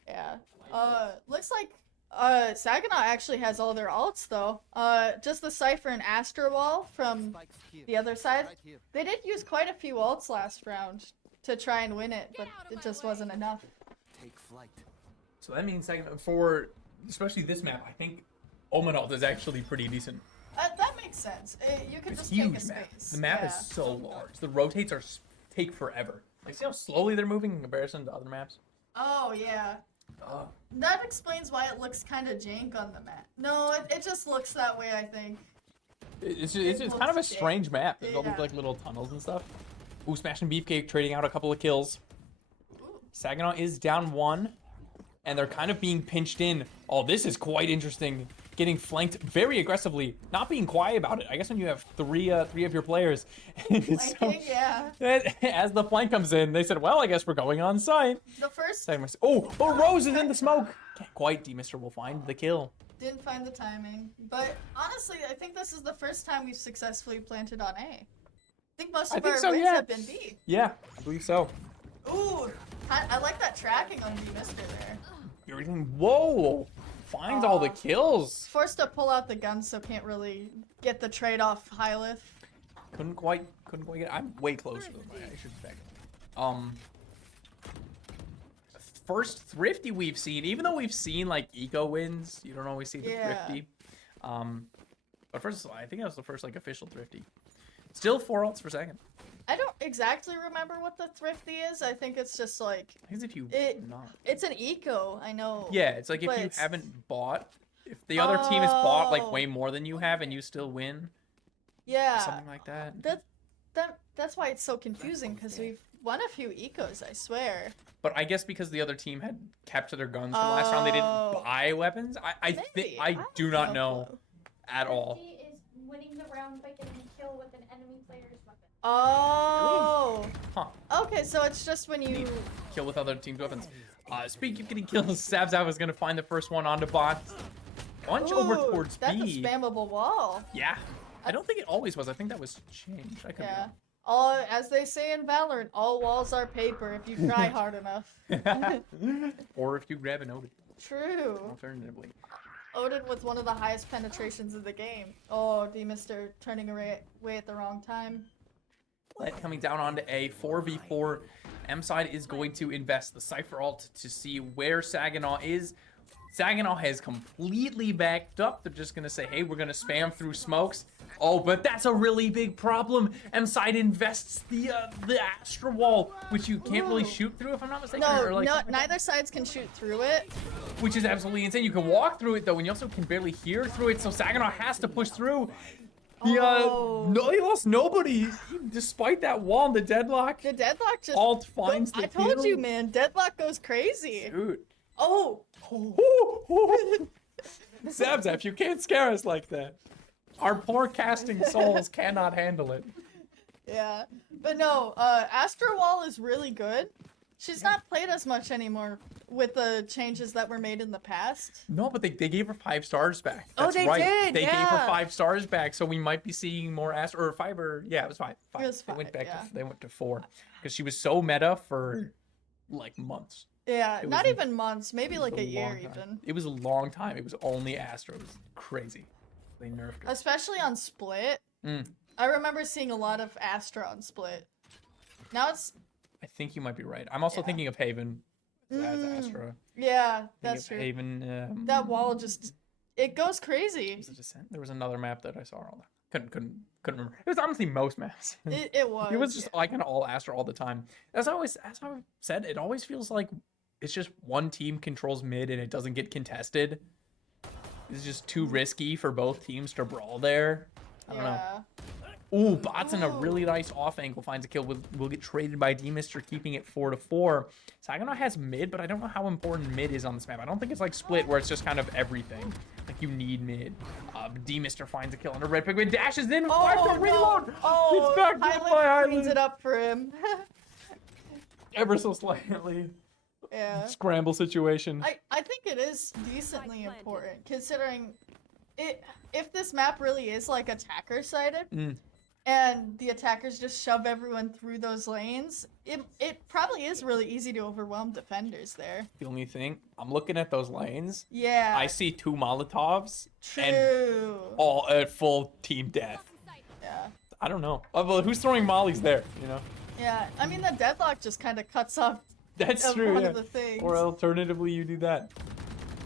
Yeah. Looks like Saginaw actually has all their ults though. Just the Cypher and Astra Wall from the other side. They did use quite a few ults last round to try and win it, but it just wasn't enough. Take flight. So that means for especially this map, I think Omen ult is actually pretty decent. That makes sense. You can It's just huge take a map. space. The map yeah. is so large. The rotates take forever. Like, see how slowly they're moving in comparison to other maps? Oh yeah. That explains why it looks kind of jank on the map. No, it just looks that way, I think. It's kind of a looks strange map. There's all these Yeah. like little tunnels and stuff. Ooh, Smashing Beefcake trading out a couple of kills. Ooh. Saginaw is down 1, and they're kind of being pinched in. Oh, this is quite interesting. Getting flanked very aggressively, not being quiet about it. I guess when you have three of your players, Yeah. as the flank comes in, they said, "Well, I guess we're going on site." The first Oh, Rose is in the smoke. Can't quite. D-Mister will find the kill. didn't find the timing, but honestly, I think this is the first time we've successfully planted on A. I think most I of think our so, wins yeah. have been B. Yeah, I believe so. Ooh, I like that tracking on D-Mister there. Everything. Whoa! Finds all the kills. Forced to pull out the gun, so can't really get the trade-off Hylith. Couldn't quite get it. I'm way closer than I should expect. First thrifty we've seen, even though we've seen like eco wins, you don't always see the Yeah. thrifty. But first, I think that was the first like official thrifty. Still 4 ults per second. I don't exactly remember what the thrifty is. I think it's just like I think if you not. it's an eco. I know. Yeah, it's like if But you it's- haven't bought, if the other team has bought like Oh. way more than you have and you still win, Yeah. something like that. That's why it's so confusing because we've won a few ecos. I swear. But I guess because the other team had kept their guns from last round, they didn't Oh. buy weapons. I think Maybe. I don't do not have know clue. at all. Thrifty is winning the round by getting a kill with an enemy player's weapon. Oh. Huh. Okay, so it's just when you. Kill with other team's weapons. Speaking of getting kills, Sabzab was gonna find the first one onto bot. Bunch over Ooh, towards that's B. a spammable wall. Yeah. I don't think it always was. I think that was changed. I could Yeah. All as they say in Valorant, all walls are paper if you try hard enough. Or if you grab an Odin, True. alternatively. Odin with one of the highest penetrations of the game. Oh, D-Mister turning away at the wrong time. But coming down onto A, 4v4. M side is going to invest the Cypher ult to see where Saginaw is. Saginaw has completely backed up. They're just going to say, hey, we're going to spam through smokes. Oh, but that's a really big problem. M side invests the Astra wall, which you can't really Ooh. shoot through, if I'm not mistaken. No, or like no, something like neither sides can shoot through it. that, which is absolutely insane. You can walk through it, though, and you also can barely hear through it, so Saginaw has to push through. He lost nobody, despite that wall and the deadlock. The deadlock just. Alt finds the I told you, kill. man. Deadlock goes crazy. Dude. Oh. Zabzap, you can't scare us like that. Our poor casting souls cannot handle it. Yeah, but no. Astra Wall is really good. She's not played as much anymore with the changes that were made in the past. No, but they gave her 5 stars back. Oh, That's they right. did, They gave her yeah. 5 stars back, so we might be seeing more Astra or 5 or yeah, it was 5. It was They went 5, back. yeah. They went to 4 because she was so meta for like months. Yeah, It not was even months, maybe It was like a year long time. even. It was a long time. It was only Astra. It was crazy. They nerfed her. Especially on Split. Mm. I remember seeing a lot of Astra on Split. Now it's I think you might be right. I'm also Yeah. thinking of Haven as Mm. Astra. yeah, Thinking that's of true. Haven. That wall just it goes crazy. Was it Descent? There was another map that I saw. Couldn't remember. It was honestly most maps. It was. It was just like kind of all Astra all the time. As I've said, it always feels like it's just one team controls mid and it doesn't get contested. It's just too risky for both teams to brawl there. I don't know. Yeah. Ooh, Bot's in a Ooh. really nice off angle, finds a kill. Will get traded by D-Mister, keeping it 4-4. Saginaw has mid, but I don't know how important mid is on this map. I don't think it's like Split, where it's just kind of everything. Like you need mid. D-Mister finds a kill on a red pick, but dashes in. Oh, Wipes the no. reload. Oh, Gets back up by Hylith cleans Island. it up for him. Ever so slightly. Yeah. Scramble situation. I think it is decently planted. important considering it if this map really is like attacker sided. Mm. and the attackers just shove everyone through those lanes, it probably is really easy to overwhelm defenders there. The only thing, I'm looking at those lanes. Yeah. I see 2 Molotovs and True. all at full team death. Yeah. I don't know. Well, who's throwing mollies there? You know. Yeah. I mean, the deadlock just kind of cuts off That's of true. one Yeah. of the things. Or alternatively, you do that.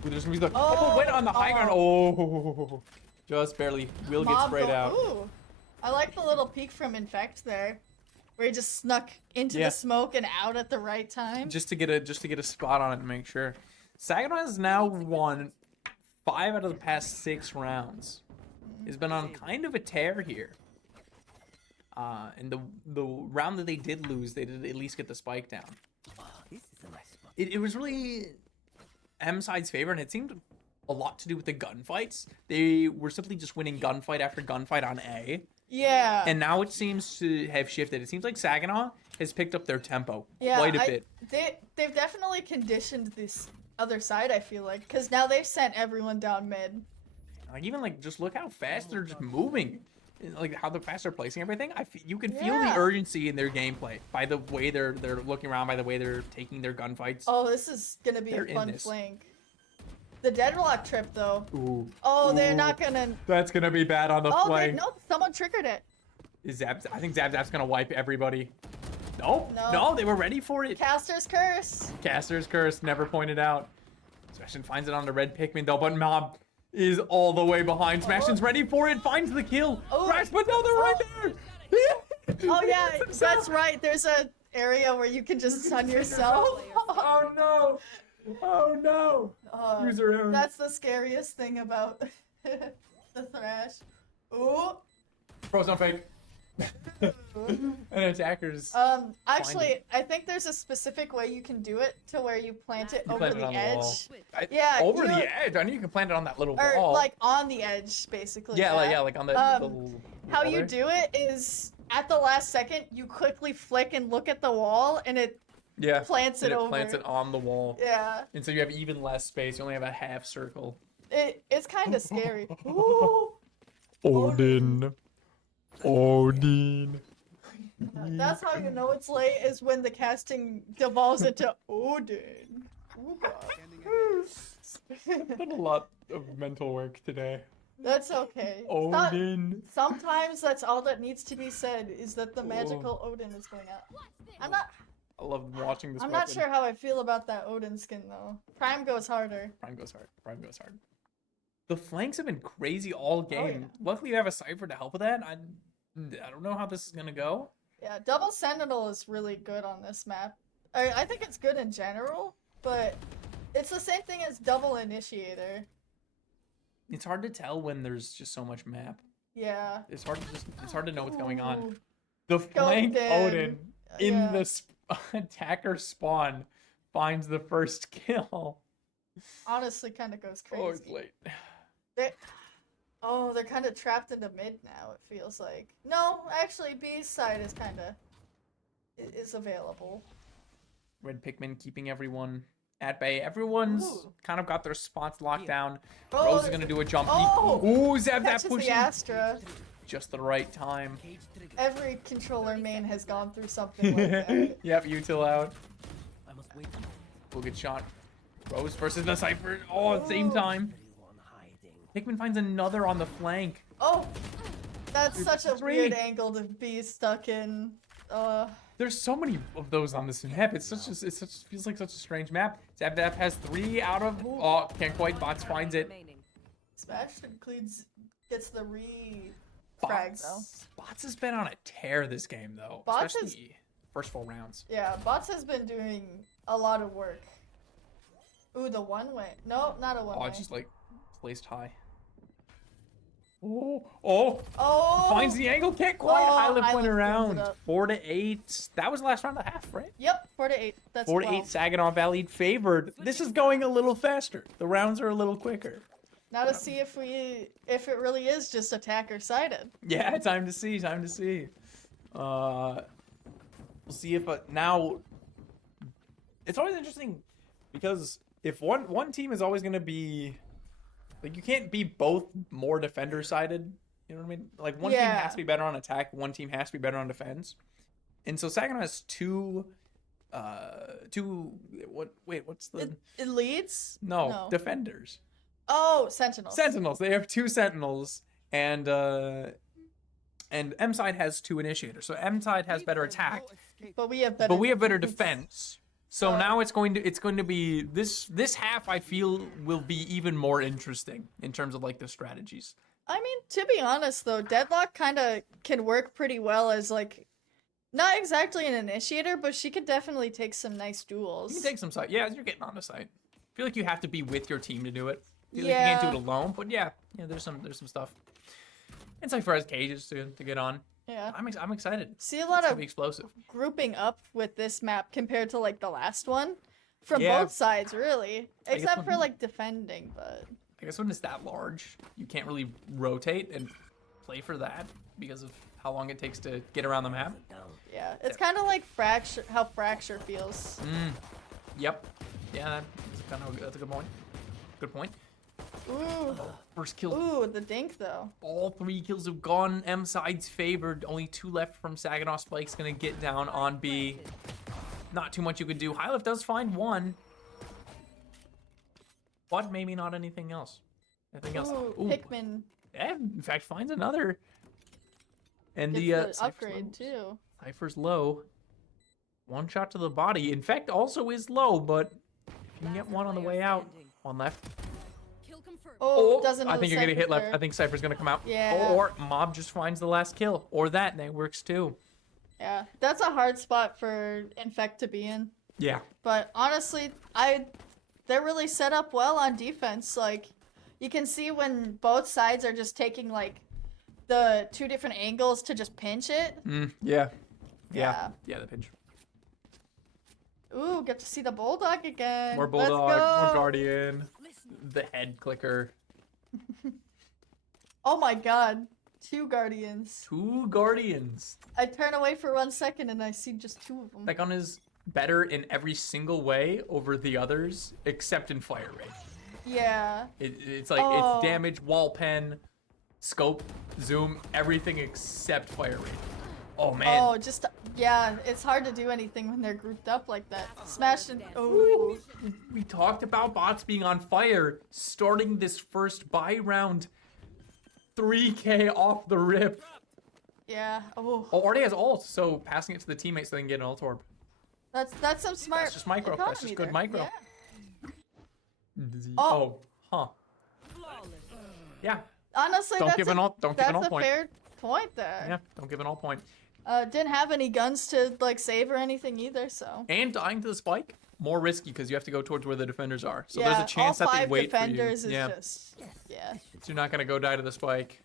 Ooh, there's music. Oh, Oh, went on the high ground. Oh, just barely. Will get Mob sprayed go- out. Ooh. I like the little peek from Infect there, where he just snuck into Yeah. the smoke and out at the right time. Just to get a spot on it and make sure. Saginaw has now won 5 out of the past 6 rounds. He's been on kind of a tear here. And the round that they did lose, they did at least get the spike down. It was really M side's favor, and it seemed a lot to do with the gunfights. They were simply just winning gunfight after gunfight on A. Yeah. And now it seems to have shifted. It seems like Saginaw has picked up their tempo Yeah, quite a bit. They've definitely conditioned this other side, I feel like, because now they've sent everyone down mid. Like even like just look how fast they're just moving, like how fast they're placing everything. You can feel Yeah. the urgency in their gameplay by the way they're looking around, by the way they're taking their gunfights. Oh, this is gonna be They're a in fun this. flank. The deadlock trip, though. Ooh. Oh, they're Ooh. not gonna. That's gonna be bad on the Oh, flank. no, someone triggered it. Is I think Zap's gonna wipe everybody. Nope. No. No, they were ready for it. Caster's curse. Caster's curse never pointed out. Smashing finds it on the red Pikmin though, but Mob is all the way behind. Smashing's ready for it, finds the kill. Oh. Crash, but no, they're right there. Oh yeah, that's right. There's a area where you can just stun yourself. Oh no! Oh no! User error. That's the scariest thing about the Thrash. Ooh. Pros on fake. And attackers. Actually, I think there's a specific way you can do it to where you plant it You over plant it the on the edge. wall. Yeah, Over you- the edge. I know you can plant it on that little Or wall. like on the edge, basically. yeah, like on the little How wall you there. do it is at the last second you quickly flick and look at the wall and it Yeah. plants and it over. plants it on the wall. Yeah. And so you have even less space. You only have a half circle. It's kind of scary. Ooh. Odin. Odin. That's how you know it's late is when the casting devolves into Odin. Ooga. Been a lot of mental work today. That's okay. Odin. Sometimes that's all that needs to be said is that the magical Odin is going out. I love watching this. I'm not weapon. sure how I feel about that Odin skin though. Prime goes harder. Prime goes hard. Prime goes hard. The flanks have been crazy all game. yeah. Luckily, you have a Cypher to help with that. I don't know how this is gonna go. Yeah, double sentinel is really good on this map. I think it's good in general, but it's the same thing as double initiator. It's hard to tell when there's just so much map. Yeah. It's hard to know what's going on. Ooh. The flank Odin. Odin in Yeah. the attacker spawn finds the first kill. Honestly kind of goes Oh, it's crazy. late. They're kind of trapped into mid now, it feels like. No, actually B's side is kind of is available. Red Pikmin keeping everyone at bay. Everyone's Ooh. kind of got their spots locked down. Oh, Rose is there's- gonna do a jump. Oh! Ooh, Zap that Catches pushing. the Astra. Just the right time. Every controller main has gone through something like that. Yep, util out. We'll get shot. Rose versus the Cypher. Oh, at the same Ooh. time. Pikmin finds another on the flank. Oh, that's Dude, such a three. weird angle to be stuck in. There's so many of those on this map. Feels like such a strange map. Zap has 3 out of. Oh, can't quite. Bots finds it. Smash includes gets the frag though. Bots has been on a tear this game though. Bots is- Especially first 4 rounds. Yeah, Bots has been doing a lot of work. Ooh, the one way. No, not a one Oh, way. it's just like placed high. Oh, Oh! finds the angle, can't quite. Oh, Island point Island cleans around. it up. 4 to 8. That was the last round and a half, right? Yep, 4 to 8. That's 4 to 8. 12. Saginaw Valley favored. This is going a little faster. The rounds are a little quicker. Now to see if it really is just attacker sided. Yeah, time to see. Time to see. We'll see if now. It's always interesting because if one team is always going to be like you can't be both more defender sided You know what I mean? Like one team Yeah. has to be better on attack, one team has to be better on defense. And so Saginaw has what's the It leads? no, defenders. Oh, Sentinels. Sentinels. They have 2 Sentinels, and M side has 2 initiators. So M side has better attack, But we have better. but we have better defense. So Oh. now it's going to be this half. I feel will be even more interesting in terms of like the strategies. I mean, to be honest though, Deadlock kind of can work pretty well as like, not exactly an initiator, but she could definitely take some nice duels. You can take some site. Yeah, you're getting on the site. I feel like you have to be with your team to do it. I feel like you can't do it alone. But yeah, there's some stuff. And Cypher has cages to get on. Yeah. I'm excited. See a lot It's gonna of be explosive. grouping up with this map compared to like the last one, from Yeah. both sides really, I guess except for when- like defending. But I guess when it's that large, you can't really rotate and play for that because of how long it takes to get around the map. yeah, it's kind of like Fracture, how Fracture feels. Yep. Yeah, that's a good point. Good point. Ooh, First kill. ooh, the dink though. All 3 kills have gone M side's favored. Only 2 left from Saginaw. Spike's gonna get down on B. Not too much you could do. Highleft does find 1. But maybe not anything else. Anything else. Ooh, Pikmin Yeah, in fact, finds another. And gets the the Cypher's upgrade low. too. Cypher's low. 1 shot to the body. Infect also is low, but if you can get 1 on the way out. 1 left. Kill confirmed. Oh, doesn't. I know think the you're gonna hit Cypher's left. there. I think Cypher's gonna come out. Yeah. Or Mob just finds the last kill. Or that works too. Yeah, that's a hard spot for Infect to be in. Yeah. But honestly, they're really set up well on defense. Like, you can see when both sides are just taking like the 2 different angles to just pinch it. Yeah. Yeah. Yeah, the pinch. Ooh, get to see the Bulldog again. More Let's Bulldog, more go. Guardian. The head clicker. Oh my god. 2 Guardians. 2 Guardians. I turn away for 1 second and I see just 2 of them. Tycon is better in every single way over the others, except in fire rate. Yeah. It's like Oh. it's damage, wall pen, scope, zoom, everything except fire rate. Oh man. Oh, just yeah. It's hard to do anything when they're grouped up like that. Smash and oh. We talked about bots being on fire starting this first buy round. 3K off the rip. Yeah. Oh. Oh, already has ult, so passing it to the teammates so they can get an ult orb. That's some smart. That's just micro. That's just economy good there. micro. Yeah. Oh, huh. Flawless. Yeah. Honestly, Don't that's give a, an ult. Don't give an that's ult a point. fair point there. Yeah. Don't give an ult point. Didn't have any guns to like save or anything either, so. And dying to the spike, more risky because you have to go towards where the defenders are. So yeah, there's a chance all that they 5 wait defenders for you. is Yeah. just yeah. So you're not gonna go die to the spike.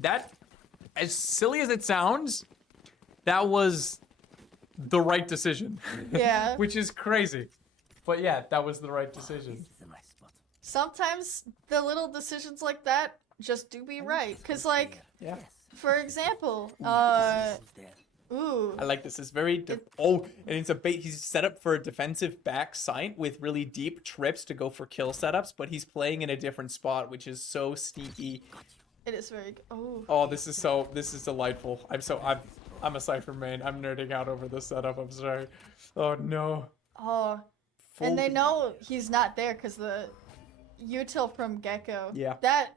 That, as silly as it sounds, that was the right decision. Yeah. Which is crazy. But yeah, that was the right decision. Sometimes the little decisions like that just do be right, cause like Yeah. for example, ooh, I like this. It's very and it's a bait. He's set up for a defensive back site with really deep trips to go for kill setups, but he's playing in a different spot, which is so sneaky. it is very oh. Oh, this is delightful. I'm a Cypher main. I'm nerding out over this setup. I'm sorry. Oh no. Oh, and they know he's not there because the util from Gecko. Yeah. That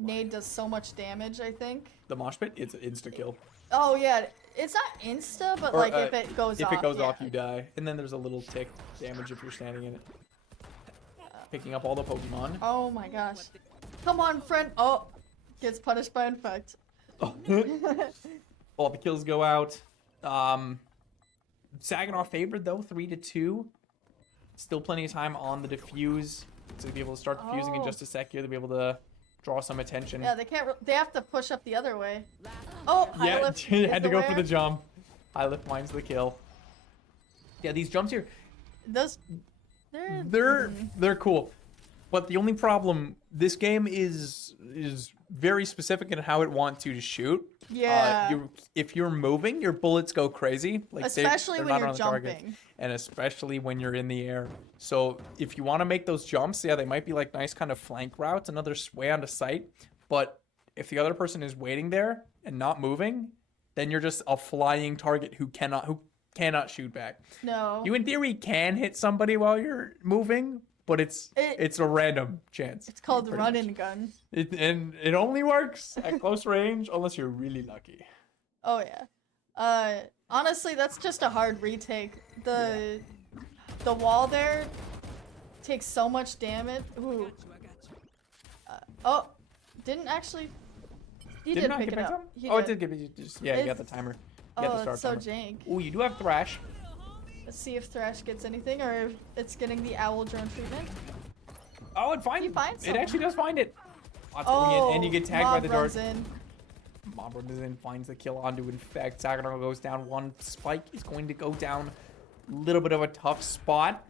nade does so much damage. I think. The mosh pit, it's an insta kill. Oh yeah, it's not insta, but Or, like if it goes off. If it goes yeah. off, you die. And then there's a little tick damage if you're standing in it. Picking up all the Pokemon. Oh my gosh. Come on, friend. Oh, gets punished by infect. Oh. All the kills go out. Saginaw favored though, 3-2. Still plenty of time on the defuse to be able to start defusing in Oh. just a sec here to be able to draw some attention. Yeah, they can't. They have to push up the other way. Oh, high Yeah, lift you is had to go for aware. the jump. High lift finds the kill. Yeah, these jumps here, Those, they're they're cool. But the only problem, this game is very specific in how it wants you to shoot. Yeah. If you're moving, your bullets go crazy. Like especially they're when not you're on the target. jumping. And especially when you're in the air. So if you want to make those jumps, yeah, they might be like nice kind of flank routes, another sway onto sight. But If the other person is waiting there and not moving, then you're just a flying target who cannot shoot back. No. You in theory can hit somebody while you're moving, but it's a random chance. It's called pretty run much. and gun. And it only works at close range unless you're really lucky. Oh yeah. Honestly, that's just a hard retake. The wall there takes so much damage. Ooh. Oh, didn't actually. He did not pick get it back up. some? He Oh, did. it did give you just you got the timer. You got the Oh, start it's so timer. jank. Ooh, you do have Thrash. Let's see if Thrash gets anything or if it's getting the owl drone treatment. Oh, it finds He finds it. Actually does find it. Oh, it's Oh, going in, and you get tagged by Mob the runs dart. in. Mob runs in, finds the kill onto Infect. Saginaw goes down one. Spike is going to go down. A little bit of a tough spot.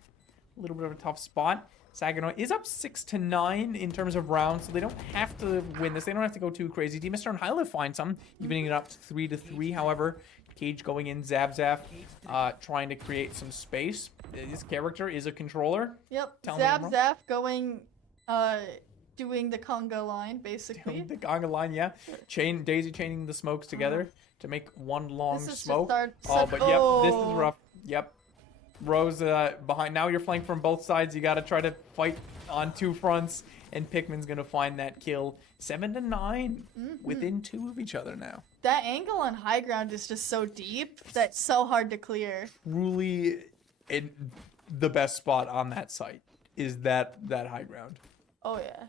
Saginaw is up 6-9 in terms of rounds, so they don't have to win this. They don't have to go too crazy. Demister and Hyla find some, evening it up to 3-3. However, Cage going in, Zap, trying to create some space. This character is a controller. Yep. Tell me I'm wrong. Zap going, doing the conga line basically. The Ganga line, yeah. Daisy chaining the smokes together to make one long This is smoke. just Oh, such- but yep, this is oh. rough. Yep. Rose behind. Now you're flanked from both sides. You got to try to fight on two fronts, and Pikmin's gonna find that kill. 7-9, within 2 of each other now. That angle on high ground is just so deep that's so hard to clear. Truly, the best spot on that site is that high ground, Oh yeah.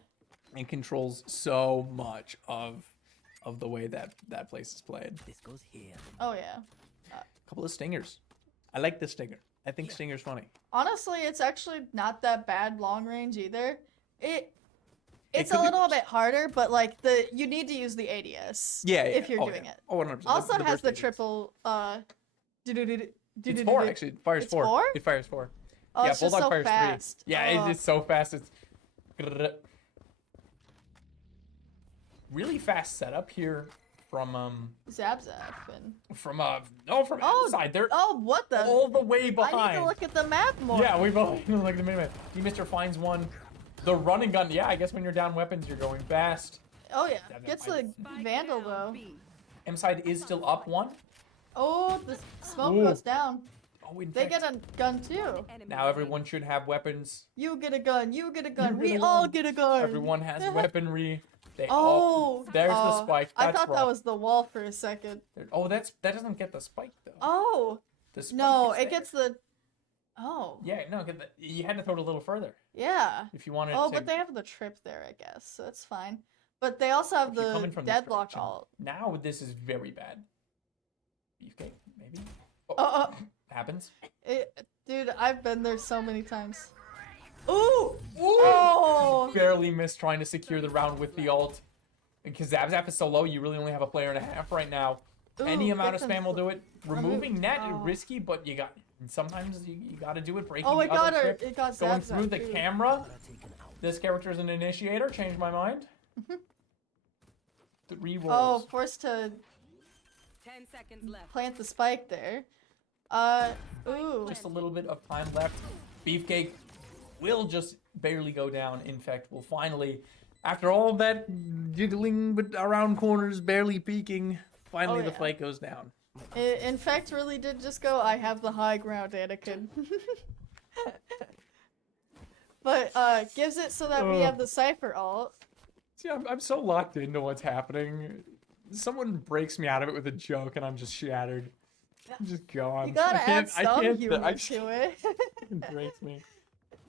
and controls so much of the way that place is played. This goes here. Oh yeah. Couple of stingers. I like the stinger. I think stinger's funny. Honestly, it's actually not that bad long range either. It's could a be little worse. bit harder, but like you need to use the ADS. Yeah, If you're oh, doing yeah. it. Oh, 100%. Also has burst the agents. triple It's 4 actually. It fires It's 4. 4? It fires 4. Oh, Yeah, it's just Bulldog so fires 3. fast. Yeah, Oh. it's so fast. It's really fast setup here from Zap and outside. They're oh, what the? all the way behind. I need to look at the map more. Yeah, we both look at the minimap. Mister finds one. The running gun. Yeah, I guess when you're down weapons, you're going fast. Oh yeah. That Gets might- the Vandal though. M side is still up 1. Oh, the smoke Ooh. goes down. Oh, in They fact, get a gun too. now everyone should have weapons. You get a gun. You get a gun. You We get a all gun. get a gun. Everyone has weaponry. They Oh, there's the spike. I That's thought that rough. was the wall for a second. Oh, that doesn't get the spike though. Oh, The spike no, is it there. gets the. Oh, Yeah, no, you had to throw it a little further yeah. if you wanted Oh, to. but they have the trip there, I guess, so that's fine. But they also have if you're the coming from this deadlock direction. alt. Now this is very bad. Okay, maybe. Oh, Happens. dude, I've been there so many times. Ooh! Oh! Barely missed trying to secure the round with the ult. Because Zap is so low, you really only have a player and a half right now. Any Ooh, amount of get them spam will do it. Removing net oh. risky, but sometimes you gotta do it. Breaking Oh, the it got other her. trip, It got going Zap through the too. camera. This character is an initiator. Changed my mind. 3 rolls. Oh, forced to 10 seconds left. plant the spike there. Ooh. Just a little bit of time left. Beefcake will just barely go down. In fact, will finally, after all that jiggling but around corners, barely peeking, finally Oh, the yeah. fight goes down. In fact, really did just go, I have the high ground, Anakin. But, gives it so that we Ugh. have the Cypher alt. See, I'm so locked into what's happening. Someone breaks me out of it with a joke, and I'm just shattered. I'm just gone. You gotta I can't, add some humor I to it. It breaks me.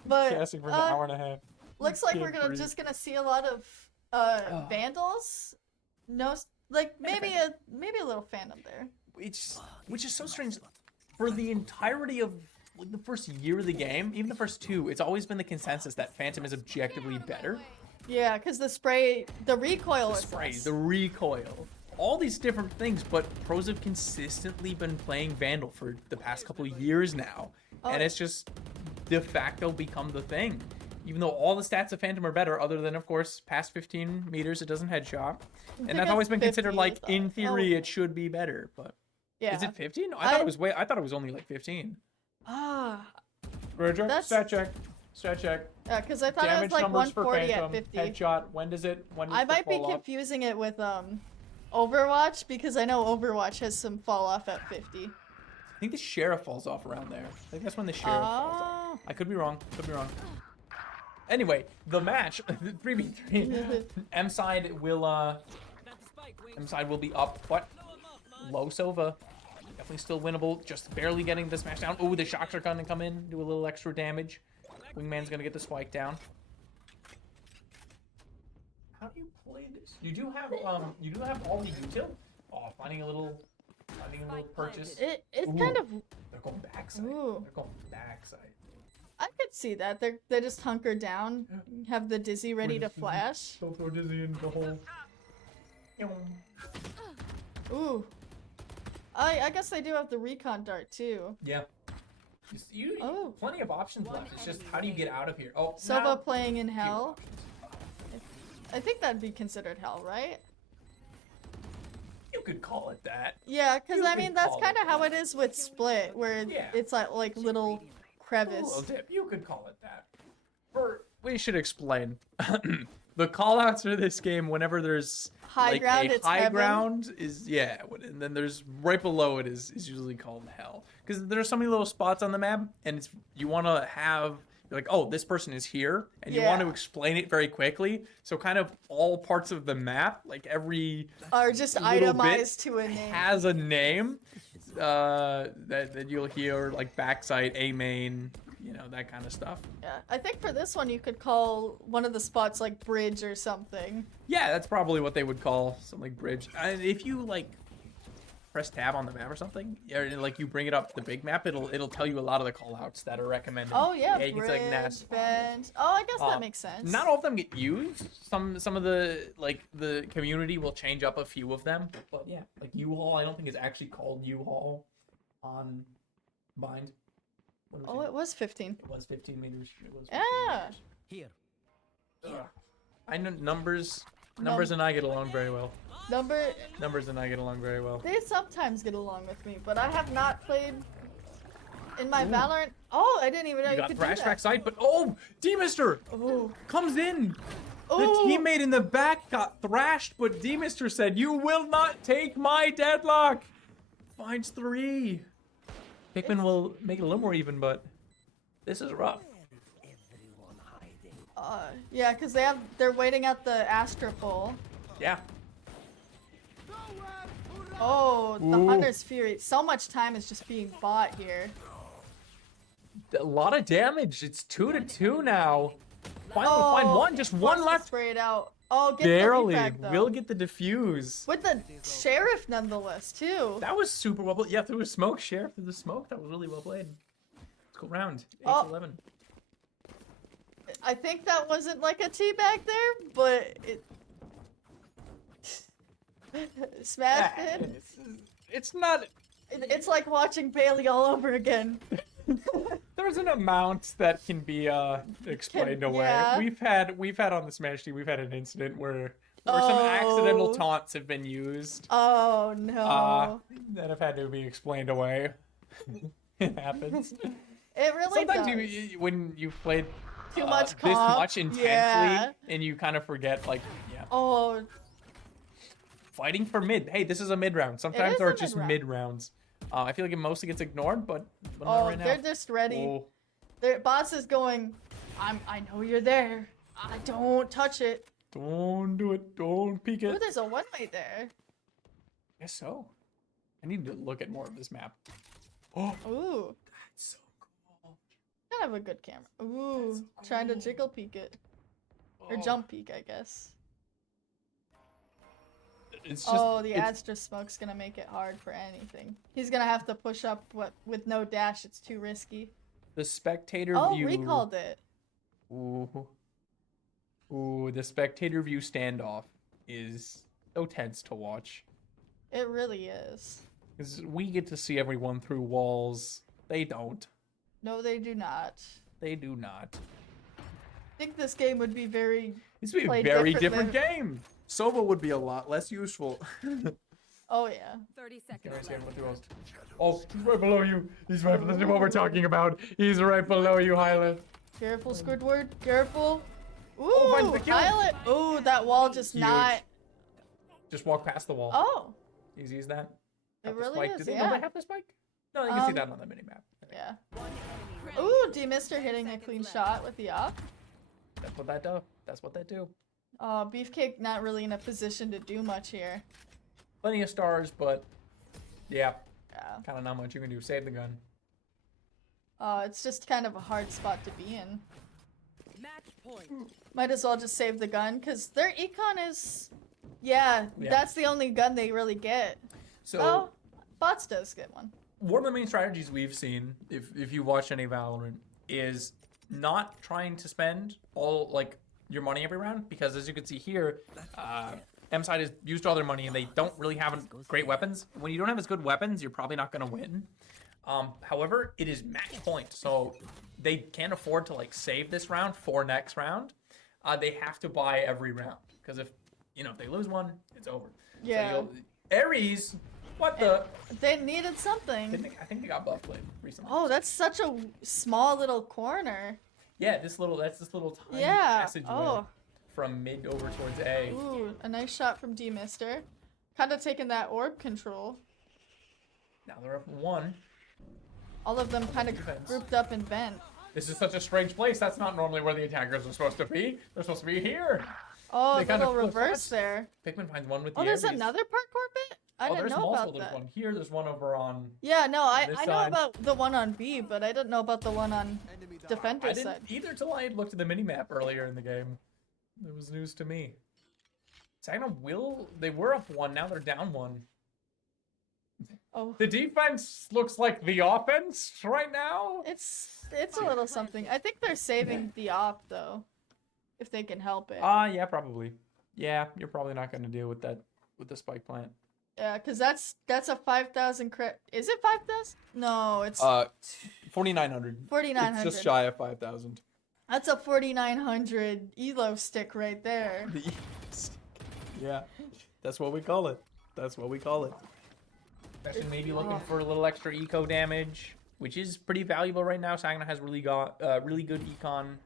But, Casting for an hour and a half. looks like Can't we're breathe. just gonna see a lot of, Vandals. No, like, maybe a little Phantom there. Which is so strange. For the entirety of like the first year of the game, even the first 2, it's always been the consensus that Phantom is objectively better. Yeah, because the recoil The is spray, less. the recoil, all these different things, but pros have consistently been playing Vandal for the past couple of years now. Oh. And it's just de facto become the thing. Even though all the stats of Phantom are better, other than, of course, past 15 meters, it doesn't headshot. think And that's it's always been 50, considered, like, I in thought. theory, Oh. it should be better. But Yeah. is it 15? I thought it was I thought it was only, like, 15. Ah. Roger, That's- stat check. Strat check. Yeah, because I thought it Damage was like numbers for 140 Phantom. at 50. Headshot. When does it I might be fall off? confusing it with Overwatch because I know Overwatch has some fall off at 50. I think the sheriff falls off around there. I think that's when the sheriff falls off. I could be wrong. Could be wrong. Anyway, the match 3v3. M side will be up. What? Low Sova. Definitely still winnable. Just barely getting the smash down. Oh, the shocks are gonna come in, do a little extra damage. Wingman's gonna get the spike down. How do you play this? You do have all the util. Oh, finding a little purchase. It's Ooh. kind of. They're going backside. Ooh. They're going backside. I could see that. They just hunker down, have the dizzy ready to flash. Don't throw Dizzy in the hole. Ooh. I guess they do have the recon dart too. Yeah. You Oh. plenty of options left. It's just how do you get out of here? Oh, Sova now- playing in few hell. options. I think that'd be considered hell, right? You could call it that. Yeah, because You I could mean that's call kind of it how that. it is with Split, where Yeah. it's like little A little crevice. dip. You could call it that. We should explain. The callouts for this game, whenever there's High like ground, a it's high heaven. ground is and then there's right below it is usually called hell, because there's so many little spots on the map, and it's you want to have you're like, oh, this person is here, and you want to Yeah. explain it very quickly. So kind of all parts of the map, like every Are just little bit itemized to a name. has a name that you'll hear, like backside, A main, that kind of stuff. Yeah, I think for this one you could call one of the spots like bridge or something. Yeah, that's probably what they would call something like bridge. And if you like press tab on the map or something, or like you bring it up the big map, it'll tell you a lot of the callouts that are recommended. Oh yeah, you can bridge, say, like Ness. bench. Oh, I guess that makes sense. Not all of them get used. Some of the the community will change up a few of them. But yeah, like U-Haul, I don't think it's actually called U-Haul on Bind. What was Oh, it was 15. It was 15 meters. It was 15 Yeah. meters. Here. Ugh. I know numbers and I get along very well. Numbers and I get along very well. They sometimes get along with me, but I have not played in my Valorant. Oh, I didn't even know You you got could thrash do back that. side, but D-Mister Oh, comes in. The oh, teammate in the back got thrashed, but D-Mister said, "You will not take my deadlock." Finds 3. Pikmin will make it a little more even, but this is rough. yeah, because they're waiting at the Astra pole. Yeah. Oh, the Ooh. Hunter's Fury. So much time is just being bought here. A lot of damage. It's 2-2 now. Finally, find one. Just one Plus left. Spray it out. Oh, get Barely. the refrag, though. We'll get the diffuse. With the Sheriff, nonetheless, too. That was super well played. Yeah, through a smoke, Sheriff through the smoke. That was really well played. Let's go round. 8-11. I think that wasn't like a teabag there, but it... Smashed it. It's not. It's like watching Bailey all over again. There's an amount that can be explained away. yeah. We've had on the Smash Team, we've had an incident where some accidental Oh. taunts have been used Oh, no. that have had to be explained away. It happens. It really Sometimes does. when you've played Too much this comp, much intensely, yeah. and you kind of forget, like, yeah, Oh, fighting for mid. Hey, this is a mid round. Sometimes is there a are just mid-round. mid rounds. I feel like it mostly gets ignored, but not oh, right now. they're just ready. Oh. Their boss is going, I know you're there. I don't touch it. Don't do it. Don't peek Ooh, it. there's a one-way there. Guess so. I need to look at more of this map. Oh, Ooh, that's so cool. kind of a good camera. Ooh, That's trying to cool. jiggle peek it. Or Oh, jump peek, I guess. It's just, Oh, the it's- Astra smoke's gonna make it hard for anything. He's gonna have to push up with no dash. It's too risky. the spectator Oh, view. recalled it. Ooh. Ooh, the spectator view standoff is so tense to watch. It really is. Because we get to see everyone through walls. They don't. No, they do not. They do not. I think this game would be very. This would be a Played very differently. different game. Sova would be a lot less useful. Oh yeah. 30 seconds Can I see left. what else? Oh, he's right below you. He's right. This is what we're talking about. He's right below you, Hyland. Careful, Squidward. Careful. Oh, finds Ooh, the kill. pilot. Ooh, that wall just Huge. not. Just walk past the wall. Oh, Easy as that. it Have the really spike. is. Did they Yeah. know they have the spike? No, you can see Um, that on the minimap. Yeah. One enemy remaining. Ooh, D-Mister hitting a clean shot with the op. That's what that do. That's what they do. Beefcake not really in a position to do much here. Plenty of stars, but yeah, Yeah. kind of not much you can do. Save the gun. It's just kind of a hard spot to be in. Match point. Might as well just save the gun, because their econ is... Yeah, Yeah. that's the only gun they really get. So Oh, bots does get one. one of the main strategies we've seen, if you watch any Valorant, is not trying to spend all like your money every round, because as you can see here, M-Side has used all their money and they don't really have great weapons. When you don't have as good weapons, you're probably not going to win. However, it is match point, so they can't afford to like save this round for next round. They have to buy every round, because if they lose one, it's over. Yeah. So Ares, what the? They needed something. I think they got buff played recently. Oh, that's such a small little corner. Yeah, that's this little tiny Yeah. passageway Oh. from mid over towards A. Ooh, a nice shot from D-Mister. Kind of taking that orb control. Now they're up 1. All of them kind of Defense. grouped up in vent. This is such a strange place. That's not normally where the attackers are supposed to be. They're supposed to be here. Oh, They a kinda little flip reverse that. there. Pikmin finds one with the Oh, there's Ares. another parkour bit? I didn't There's know multiple. about There's that. one here. There's one over on. Yeah, no, I this know side. about the one on B, but I didn't know about the one on I defender's didn't side. either till I had looked at the minimap earlier in the game. It was news to me. Saginaw they were up 1. Now they're down 1. Oh, The defense looks like the offense right now. it's a little something. I think they're saving the op though, if they can help it. Yeah, probably. Yeah, you're probably not going to deal with that with the spike plant. Yeah, cause that's a 5,000 crit. Is it 5,000? No, it's 4,900. 4,900. It's just shy of 5,000. That's a 4,900 elo stick right there. Yeah, that's what we call it. That's what we call it. Especially maybe looking for a little extra eco damage, which is pretty valuable right now. Saginaw has really good econ.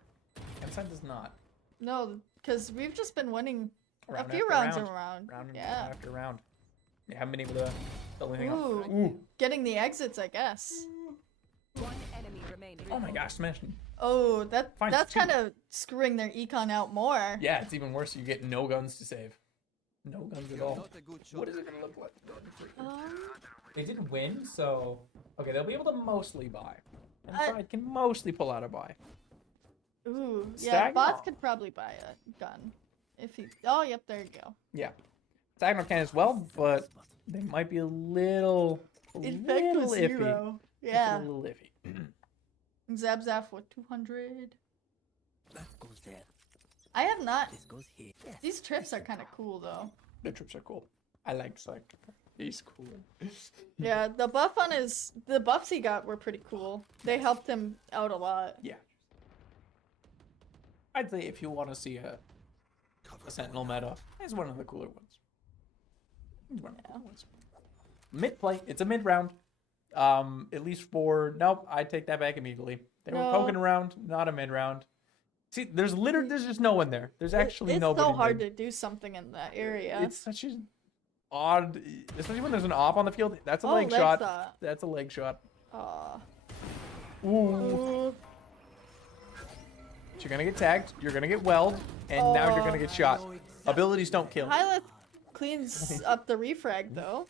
M-Side does not. No, cause we've just been winning Round a few after rounds round. around. Round Yeah. after round. They haven't been able to fill anything Ooh. up. Ooh. Getting the exits, I guess. One enemy remaining. Oh my gosh, smashing. Oh, Finds that's 2. kind of screwing their econ out more. Yeah, it's even worse. You get no guns to save. No guns at all. What is it going to look like? They did win, so... Okay, they'll be able to mostly buy. M-Side can mostly pull out a buy. Ooh, yeah, Saginaw. bots could probably buy a gun. If he... Oh, yep, there you go. Yeah. Saginaw can as well, but they might be a little Infect was iffy. 0. Just Yeah. a little iffy. Zap Zap with 200. That goes there. I have not... This goes here. Yes. These trips are kind of cool, though. The trips are cool. I like Psych. He's cool. Yeah, the buff on his... The buffs he got were pretty cool. They helped him out a lot. Yeah. I'd say if you want to see a Sentinel meta, it's one of the cooler ones. It's one of the cooler ones. Mid play. It's a mid round. At least for... Nope, I take that back immediately. They were No. poking around, not a mid round. See, there's just no one there. There's actually nobody. It's so hard mid. to do something in that area. It's such an odd, especially when there's an op on the field. That's a Oh, leg leg shot. shot. That's a leg shot. Aw. Ooh. Ooh. You're gonna get tagged. You're gonna get welled, and now you're gonna get shot. Abilities don't kill. Hyla cleans up the refrag, though.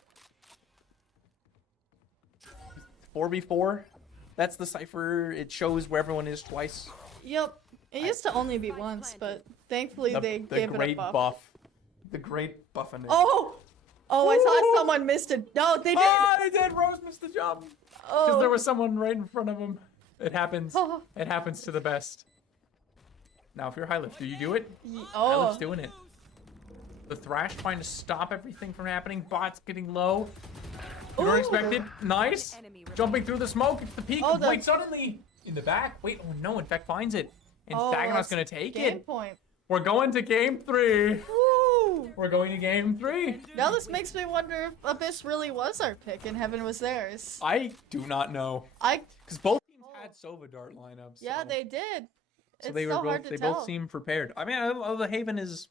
4v4. That's the cipher. It shows where everyone is twice. Yep. It used to only be once, but thankfully they The gave great it a buff. buff. The great buffing. Oh! Oh, I Ooh. thought someone missed it. No, they did! Oh, they did. Rose missed the jump. Because Oh. there was someone right in front of him. It happens. Oh. It happens to the best. Now, if you're high lift, do you do it? High Oh. lift's doing it. The Thrash trying to stop everything from happening. Bots getting low. You don't Ooh. expect it. Nice. Jumping through the smoke. It's the peak. Oh, the- Wait, suddenly in the back. Wait, oh no. Infect finds it. And Oh, Saginaw's that's going to take Game it. point. We're going to game 3. Woo! We're going to game 3. Now this makes me wonder if Abyss really was our pick and Heaven was theirs. I do not know. I... Because both teams had Sova Dart lineups. Yeah, so they did. So It's they were so both. hard to They tell. both seem prepared. I mean, the Haven is.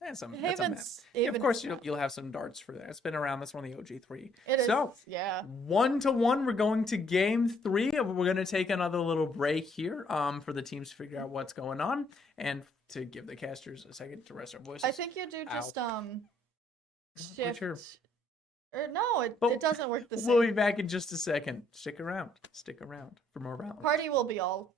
That's a map. Haven's Yeah, even of course, you'll have some darts for that. It's been around. That's one of the OG3. It is. So Yeah. 1-1, we're going to game 3. We're going to take another little break here for the teams to figure out what's going on and to give the casters a second to rest our voices. I think you do just not quite shift. sure. Or no, But it doesn't work the We'll be same. back in just a second. Stick around. Stick around for more rounds. Party will be all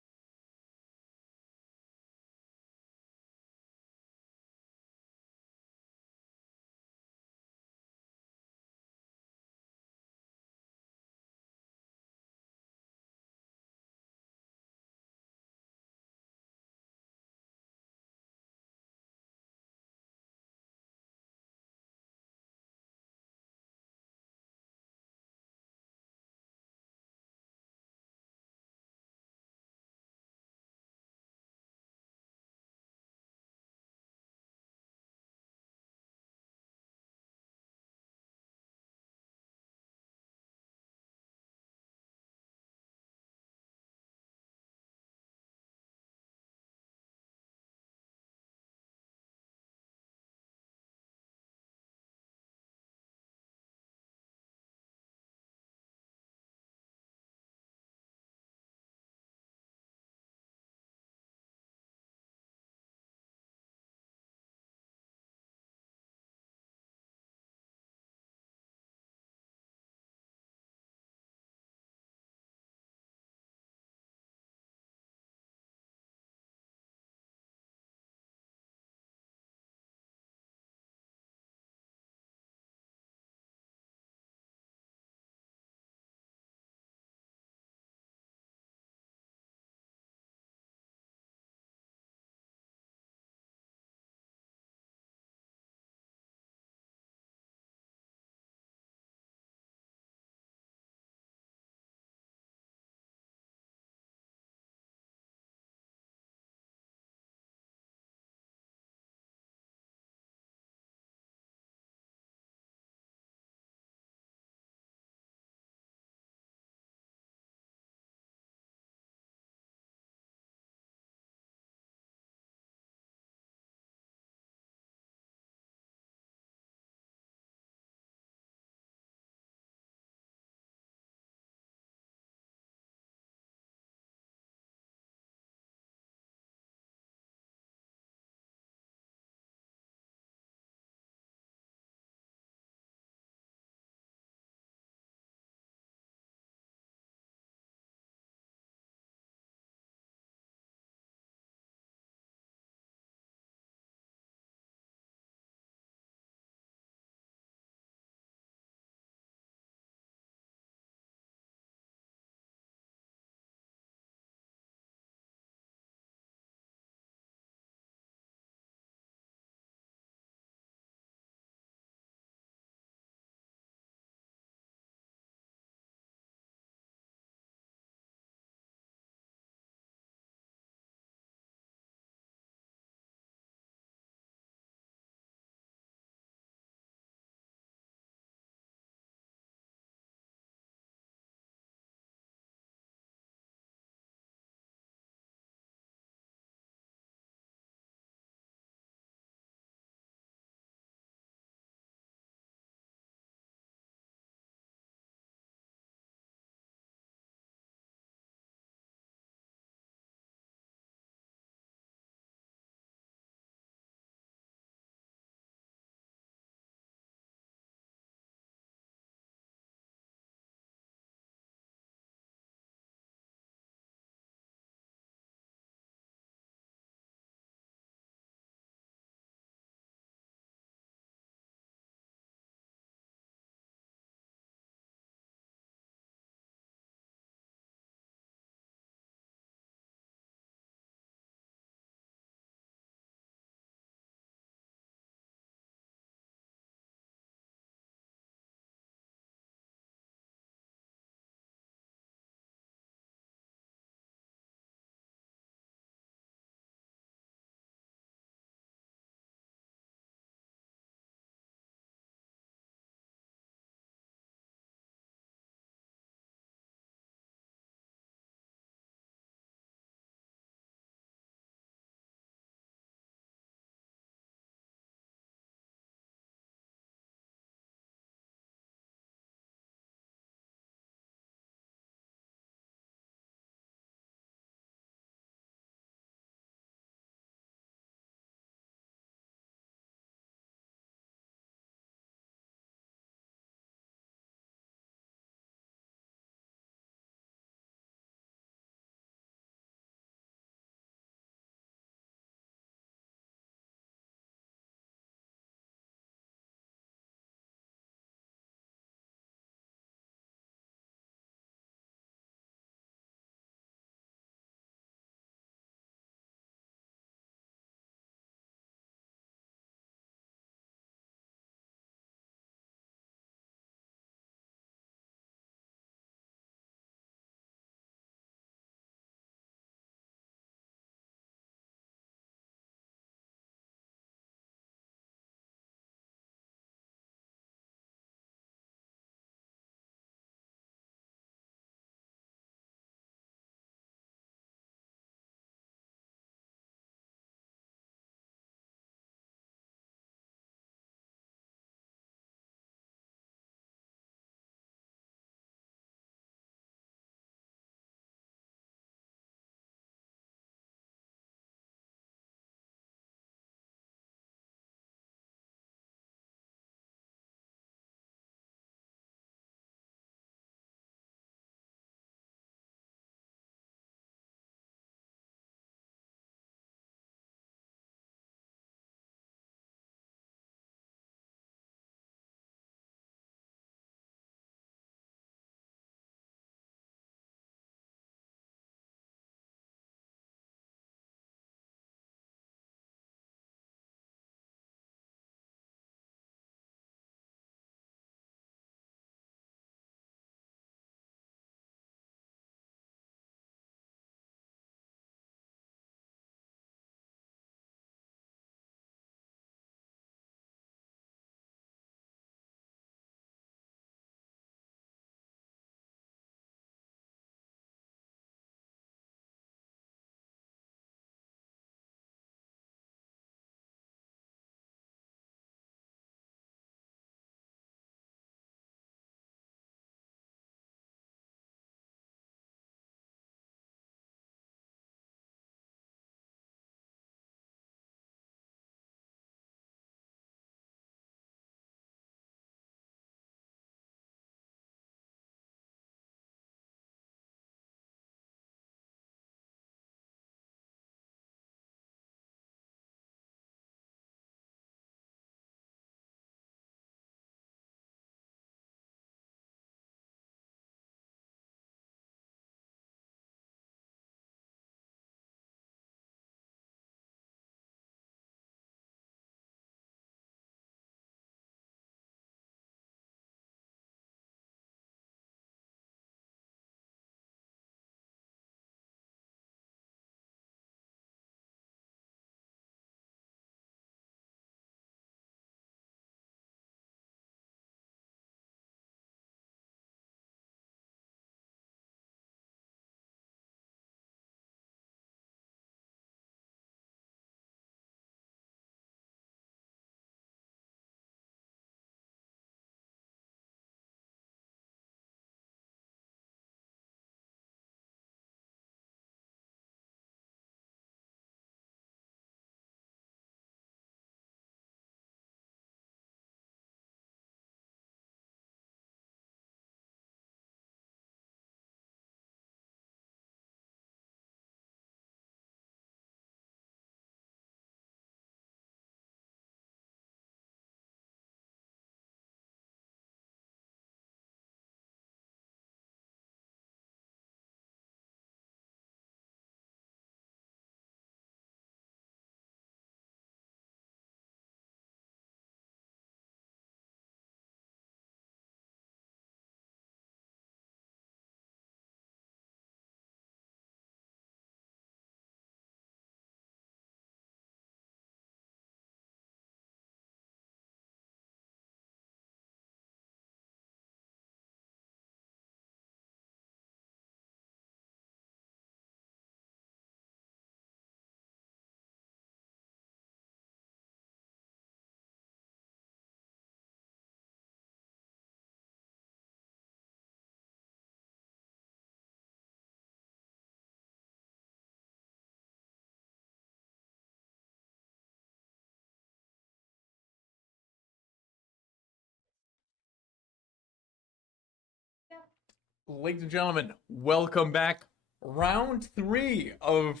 Ladies and gentlemen, welcome back. Round 3 of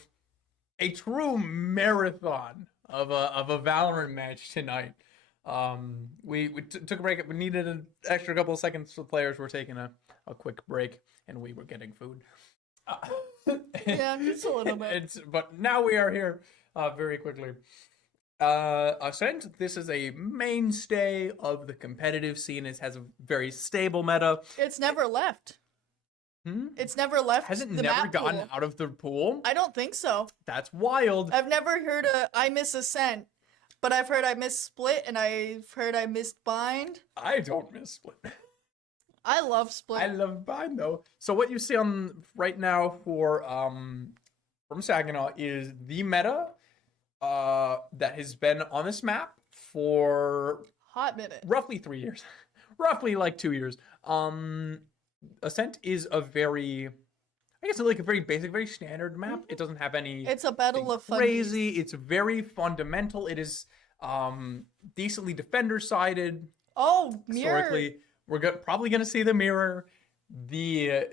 a true marathon of a Valorant match tonight. We took a break. We needed an extra couple of seconds. So players were taking a quick break, and we were getting food. Yeah, just a little bit. But now we are here very quickly. Ascent, this is a mainstay of the competitive scene. It has a very stable meta. It's never left. It's never left. Has it the never map gotten pool. out of the pool? I don't think so. That's wild. I've never heard I miss Ascent, but I've heard I miss Split, and I've heard I missed Bind. I don't miss Split. I love Split. I love Bind though. So what you see on right now for from Saginaw is the meta that has been on this map for Hot minute. roughly 3 years. Roughly like 2 years. Ascent is a very, I guess, like a very basic, very standard map. It doesn't have any It's a battle of crazy. It's very fundamental. It is decently defender sided. Oh, mirror. Historically, we're probably going to see the mirror. The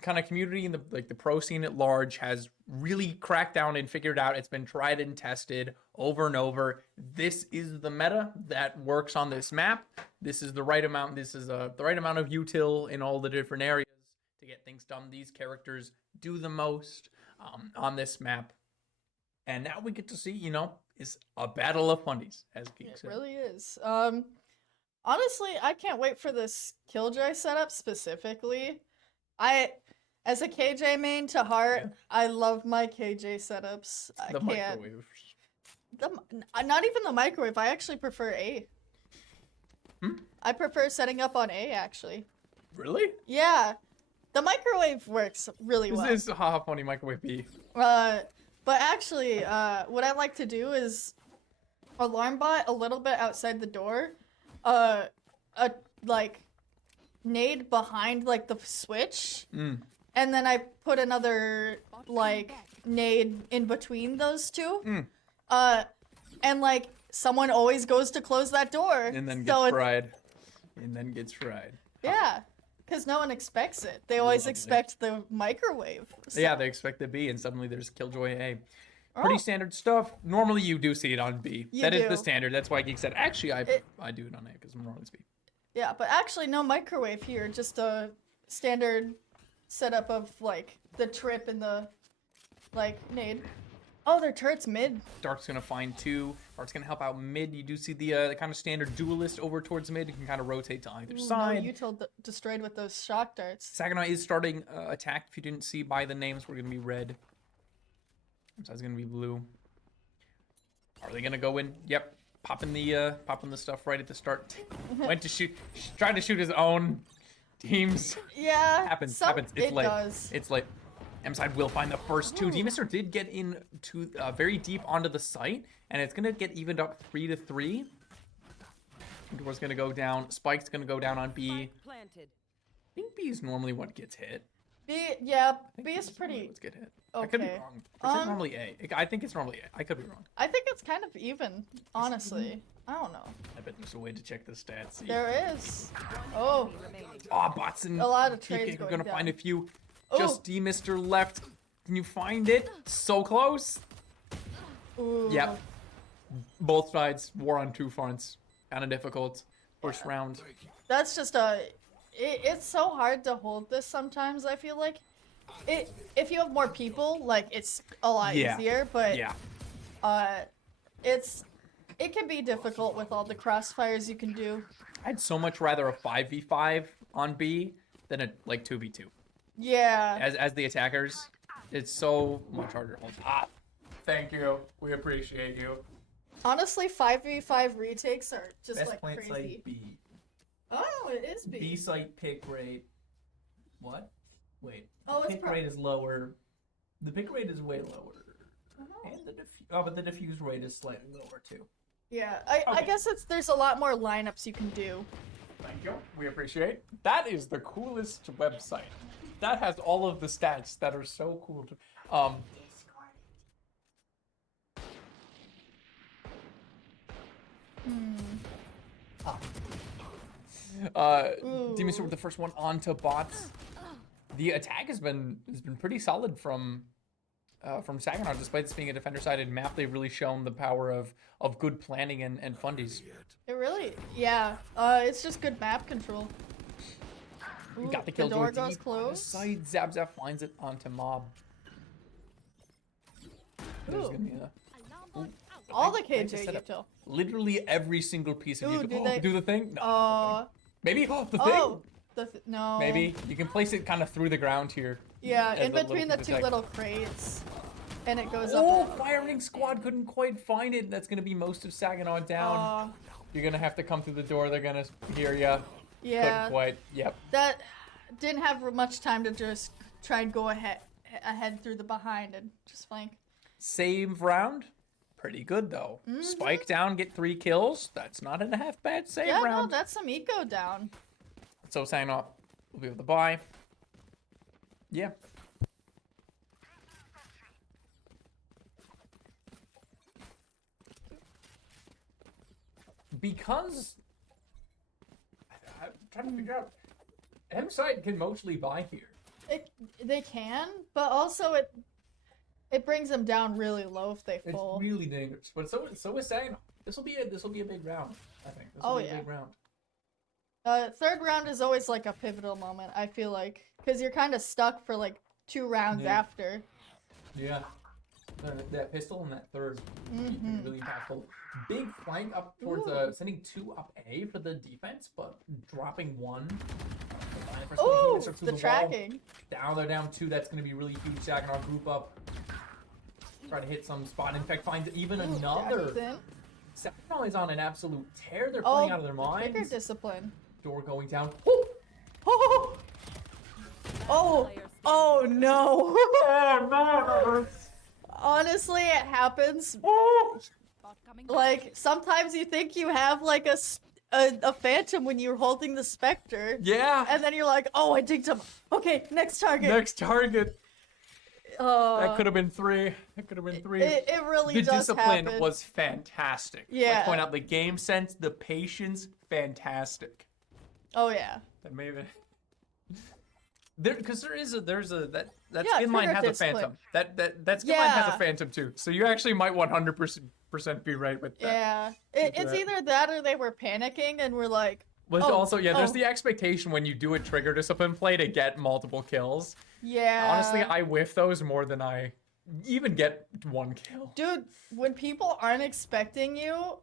kind of community and the pro scene at large has really cracked down and figured out. It's been tried and tested over and over. This is the meta that works on this map. This is the right amount. This is the right amount of util in all the different areas to get things done. These characters do the most on this map. And now we get to see, is a battle of fundies, as Geek It said. really is. Honestly, I can't wait for this Killjoy setup specifically. As a KJ main to heart, Yeah. I love my KJ setups. I The can't. microwave. Not even the microwave. I actually prefer A. I prefer setting up on A, actually. Really? Yeah. The microwave works really well. This is haha funny microwave B. But actually, what I like to do is alarm bot a little bit outside the door, like nade behind like the switch, and then I put another like nade in between those two, and like someone always goes to close that door, And then so gets it's, fried. And then gets fried. yeah, because no one expects it. They always Lovely. expect the microwave. So- Yeah, they expect the B, and suddenly there's Killjoy A. Pretty Oh. standard stuff. Normally you do see it on B. You That is do. the standard. That's why Geek said, actually, I do it on A because I'm normally B. Yeah, but actually no microwave here, just a standard setup of like the trip and the like nade. Oh, their turret's mid. Dark's gonna find two. Dark's gonna help out mid. You do see the kind of standard duelist over towards mid. You can kind of rotate to either Ooh, side. No, util destroyed with those shock darts. Saginaw is starting attack. If you didn't see by the names, we're gonna be red. Side's gonna be blue. Are they gonna go in? Yep. Popping the stuff right at the start. Went to shoot. Tried to shoot his own teams. Yeah, Happens. It's it late. does. It's late. M side will find the first two. D-Mister did get in to very deep onto the site, and it's gonna get evened up 3-3. Door's gonna go down. Spike's gonna go down on B. Planted. I think B is normally what gets hit. B, yeah, I think B is is normally pretty. what's get hit. I could be Okay. wrong. Or is it normally A? I think it's normally A. I could be wrong. I think it's kind of even, honestly. I don't know. I bet there's a way to check the stats. See. There is. Oh, Remaining. Oh, bots and A lot of PK trades are going gonna find a down. few. Oh. Just D-Mister left. Can you find it? So close. ooh. Yep. Both sides, war on two fronts. Kind of difficult. First round. That's just it's so hard to hold this sometimes, I feel like. If you have more people, like, it's a lot Yeah. easier, but Yeah. it can be difficult with all the crossfires you can do. I'd so much rather a 5v5 on B than a like 2v2. Yeah. As the attackers, it's so much harder. Thank you. We appreciate you. Honestly, 5v5 retakes are just Best like point crazy. site B. Oh, it is B. B site pick rate. What? Wait. Oh, it's pick rate is lower. The pick rate is way lower. And but the diffuse rate is slightly lower too. Yeah, I Okay. guess there's a lot more lineups you can do. Thank you. We appreciate. That is the coolest website. That has all of the stats that are so cool. Ooh. Demon Sword, the first one onto bots. the attack has been pretty solid from Saginaw. Despite this being a defender-sided map, they've really shown the power of good planning and fundies. It really, yeah. It's just good map control. Ooh, Got the kill. door Joy goes deep on the close. side. Zap finds it onto Mob. There's Ooh. gonna be a All the nice KJ setup. util. Literally every single piece of Ooh, you. do they- Do the thing? No, not the thing. Maybe the thing. Oh, no. Maybe you can place it kind of through the ground here. Yeah, as in the little between the piece of two tech. little crates, and it goes up. Oh, firing squad couldn't quite find it. That's gonna be most of Saginaw down. You're gonna have to come through the door. They're gonna hear ya. Yeah, Couldn't quite. Yep. that didn't have much time to just try and go ahead through the behind and just flank. Save round. Pretty good though. Spike down, get 3 kills. That's not a half bad save Yeah, no, round. that's some eco down. So Saginaw will be able to buy. Yeah. Because I'm trying to figure out, M side can mostly buy here. They can, but also it brings them down really low if they It's fall. really dangerous. But so is Saginaw. This will be a big round. I think. This will Oh, be a yeah. big round. Third round is always like a pivotal moment. I feel like because you're kind of stuck for like 2 rounds Yeah. after. Yeah. That pistol and that third Mhm. really impactful. Big flank up towards sending 2 up A for the defense, but dropping 1. Ooh, Through the wall. tracking. Down, they're down 2. That's going to be really huge. Saginaw group up. Try to hit some spot. In fact, finds even Ooh, another. daddy's in. Saginaw is on an absolute tear. They're Oh, playing out of their Bigger minds. discipline. Door going down. Oh, oh, oh no. Oh no! Honestly, it happens. Bot coming. Like sometimes you think you have like a phantom when you're holding the specter, Yeah. and then you're like, oh, I digged him. Okay, next target. Next target. That Uh, could have been 3. That could have been 3. it really The does discipline happen. was fantastic. Yeah. Like point out the game sense, the patience, fantastic. Oh yeah. That may have there because there's a that Yeah, skin line trigger has a discipline. phantom. That skin line has Yeah. a phantom too. So you actually might 100% be right with that. Yeah. Into It's that. either that or they were panicking and were like, But Oh, also, yeah, there's oh. the expectation when you do a trigger discipline play to get multiple kills. yeah. Honestly, I whiff those more than I even get 1 kill. Dude, when people aren't expecting you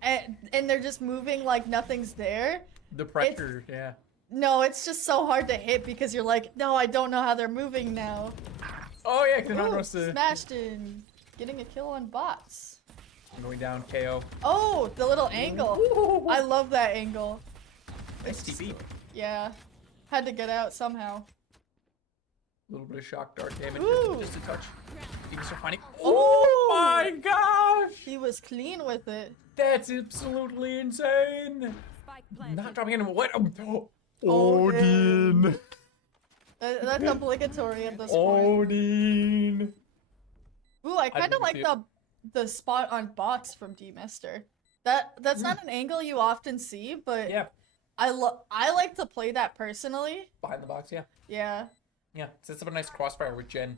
and they're just moving like nothing's there, The pressure, yeah. no, it's just so hard to hit because you're like, no, I don't know how they're moving now. Oh yeah, because not Ooh, supposed to. smashed in. Getting a kill on bots. Going down, KO. Oh, the little angle. I love that angle. Nice TP. Yeah. Had to get out somehow. A little bit of shock dart damage, Ooh. just a touch. Things are finding. Oh Oh my gosh! He was clean with it. That's absolutely insane. Spike planted. Not dropping in what? Oh, Oh, Odin. That's obligatory at this point. Odin. Ooh, I kind didn't of like see the spot on box from D-Mister. That's not an angle you often see, but Yeah, I like to play that personally. behind the box. Yeah, Yeah. yeah. Sets up a nice crossfire with Jen.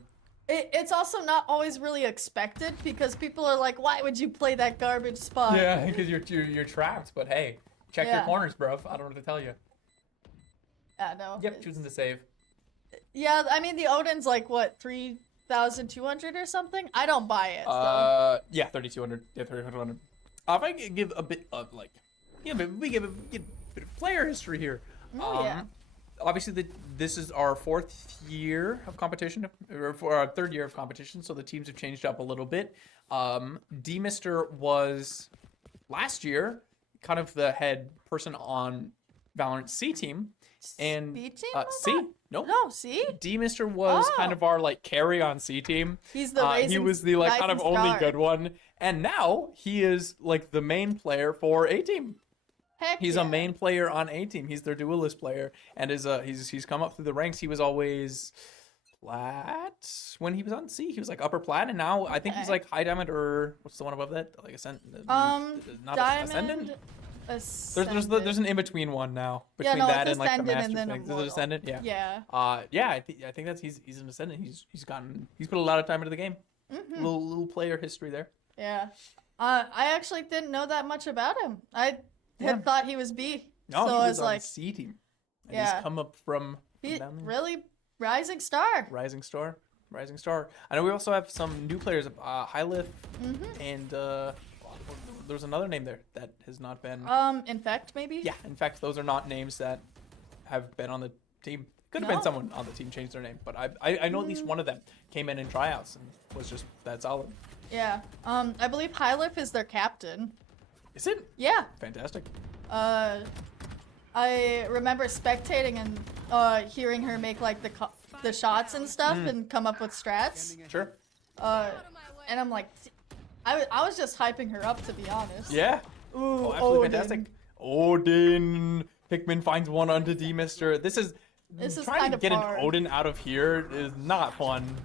It's also not always really expected because people are like, why would you play that garbage spot? Yeah, because you're trapped. But hey, check your Yeah. corners, bruv. I don't know what to tell you. No. Yep, choosing to save. Yeah, I mean the Odin's like what 3,200 or something. I don't buy it. So. Yeah, 3,200. Yeah, 3,200. If I could give a bit of like, yeah, but we give a bit of player history here. Oh, yeah. Obviously, this is our 4th year of competition, or for our 3rd year of competition, so the teams have changed up a little bit. D-Mister was last year kind of the head person on Valorant C team, and B team? I C. thought? Nope. No, see, D-Mister was kind Oh. of our like carry on C team. he's the He rising- was the like kind of rising only star. good one, and now he is like the main player for A team. Heck He's yeah. a main player on A team. He's their duelist player, and he's come up through the ranks. He was always plat when he was on C. He was like upper plat, and now I think he's Okay. like high diamond or what's the one above that? Like ascend. Not Diamond. ascendant. There's an in between one now Yeah, between no, that it's and like the Ascendant master and then thing. Is it Immortal. Ascendant? Yeah. Yeah. Yeah. I think that's he's an Ascendant. He's put a lot of time into the game. Hmm. Little player history there. Yeah. I actually didn't know that much about him. I Yeah. had thought he was B. No, so he I was was on like, the C team. And yeah. he's come up from he down there. really rising star. Rising Star. I know we also have some new players, Hylith, Hmm. and there's another name there that has not been. Infect maybe. Yeah, in fact, those are not names that have been on the team. Could have No. been someone on the team changed their name, but I know at least one of them came in tryouts and was just that solid. Yeah. I believe Hylif is their captain. Is it? Yeah. Fantastic. I remember spectating and hearing her make like the shots and stuff and come up with strats. Sure. And I'm like, I was just hyping her up, to be honest. Yeah. Ooh, Oh, absolutely Odin. fantastic. Odin. Pikmin finds one onto D-Mister. This is trying kind to of get hard. an Odin out of here is not fun.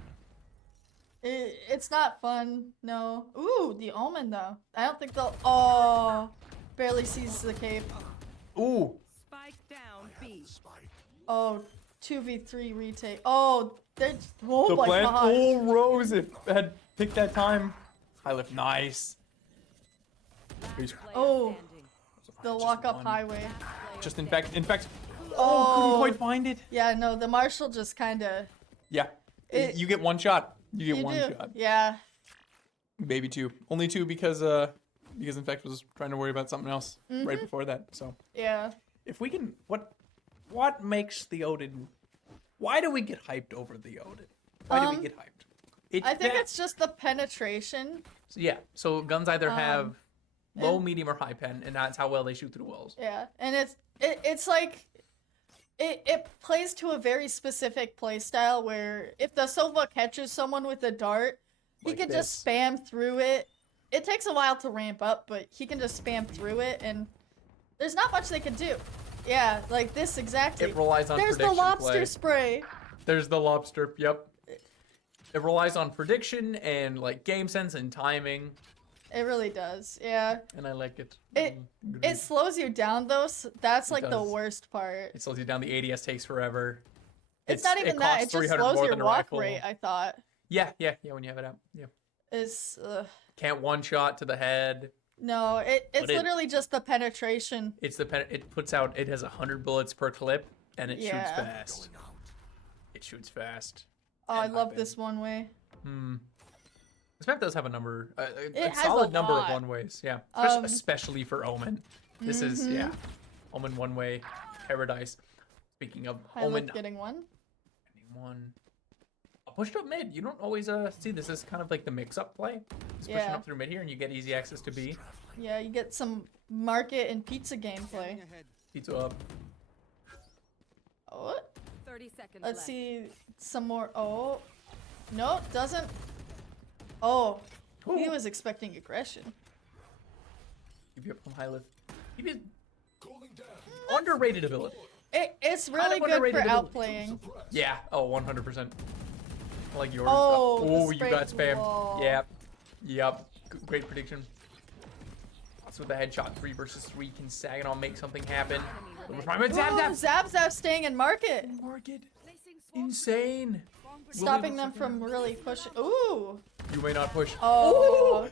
It's not fun, no. Ooh, the Omen though. I don't think they'll. Oh, barely sees the cape. Ooh. Spike down B. Oh, 2v3 retake. Oh, they're. Oh The my plan. god. Oh, Rose had picked that time. Hylif, nice. He's- Oh, Standing. the Just lock-up one. highway. Just infect. Couldn't Oh, quite find it. yeah, no, the Marshal just kind of. Yeah. It- You get one shot. You get You one do, shot. yeah. Maybe two. Only two because Infect was trying to worry about something else right before that. So Yeah. if we can, what makes the Odin? Why do we get hyped over the Odin? Why do we get hyped? It's I think that- it's just the penetration. yeah. So guns either have low, and- medium, or high pen, and that's how well they shoot through walls. Yeah, and it's like it plays to a very specific play style where if the Sova catches someone with a dart, he Like can just this. spam through it. It takes a while to ramp up, but he can just spam through it, and there's not much they can do. Yeah, like this exactly. It relies on There's the prediction lobster play. spray. There's the lobster. Yep. It relies on prediction and like game sense and timing, It really does. Yeah. and I like it. It slows you down though. So that's like the does. worst part. It slows you down. The ADS takes forever. It's not even that. It costs just 300 slows more your than a walk rifle. rate. I thought Yeah. When you have it out. Yeah. is Can't one shot to the head. no. It's But it- literally just the penetration. It's it puts out. It has 100 bullets per clip, and it shoots Yeah. fast. It shoots fast. Oh, I And love high this one way. This map does have a number, a has solid a number of lot. one ways. Yeah, Um, especially for Omen. This is Omen one way paradise. Speaking of I Omen, love getting one. one. Pushed up mid. You don't always see this is kind of like the mix-up play. Just pushing Yeah. up through mid here, and you get easy access to B. Yeah, you get some market and pizza gameplay. Pizza up. Oh, 30 seconds let's left. see some more. Oh, no, doesn't. Oh, he Ooh. was expecting aggression. Keep you up from high lift. Keep you underrated ability. It's Kind really of good for underrated ability. outplaying. Yeah. Oh, 100%. I like yours. Oh, the Oh, you spray got spam. wall. Yep. Great prediction. Also with the headshot 3 versus 3, can Saginaw make something happen? Oh, Zap staying in market, Market. Insane. stopping them from really pushing. Ooh. You may not push. Oh.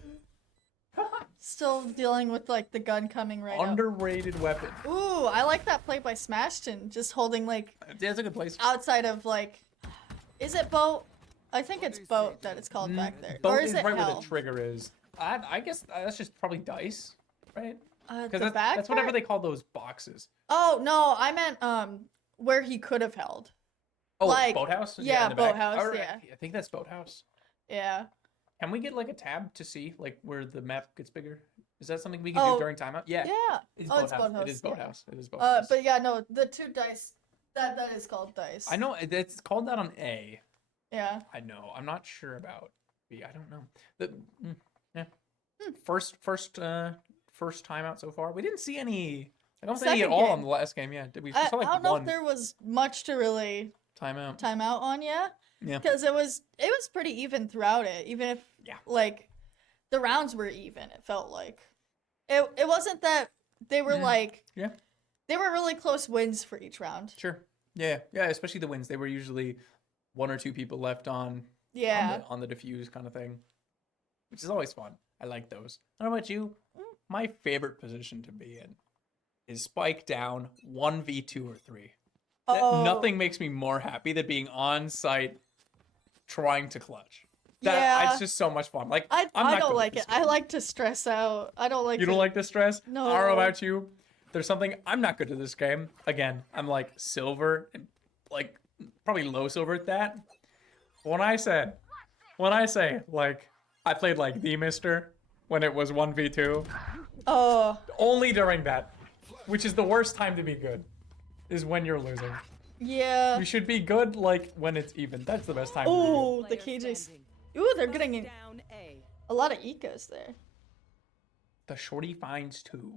Still dealing with like the gun coming right up. Underrated weapon. Ooh, I like that play by Smashton, just holding like That's a good place. outside of like, is it boat? I think it's boat that it's called back there, Boat or is it right where hell? the trigger is. I guess that's just probably dice, right? The Because back that's whatever part? they call those boxes. Oh no, I meant where he could have held. Oh, Like, boathouse. yeah, in the back. boathouse, Alright, yeah. I think that's boathouse. Yeah. Can we get like a tab to see like where the map gets bigger? Is that something we can Oh, do during timeout? Yeah. Yeah. It's Oh, it's boathouse. boathouse. It is yeah. boathouse. It is boathouse. But yeah, no, the two dice. That is called dice. I know it's called that on A. Yeah. I know. I'm not sure about B. I don't know. Yeah. First timeout so far. We didn't see any. I don't see any at Second all game. on the last game. Yeah. Did we? I saw like don't know one if there was much to really timeout. time out on yet. Yeah. Because it was pretty even throughout it. Even if Yeah. like the rounds were even, it felt like it wasn't that they were like, Yeah. they were really close wins for each round. Sure. Yeah. Yeah. Especially the wins. They were usually one or two people left Yeah. on the diffuse kind of thing, which is always fun. I like those. I don't know about you. My favorite position to be in is spike down 1v2 or 3. Oh. Nothing makes me more happy than being on site trying to clutch. Yeah. It's just so much fun. Like I I'm not don't good at like this it. I game. like to stress out. I don't like You don't to- like the stress? No. I don't know about you. There's something I'm not good at this game. Again, I'm like silver and like probably low silver at that. When I say like I played like the Mister when it was 1v2, Oh. only during that, which is the worst time to be good, is when you're losing. Yeah. You should be good like when it's even. That's the best time to be good. Oh, the Player KJs. standing. Ooh, they're getting Down A. a lot of ecos there. The shorty finds 2.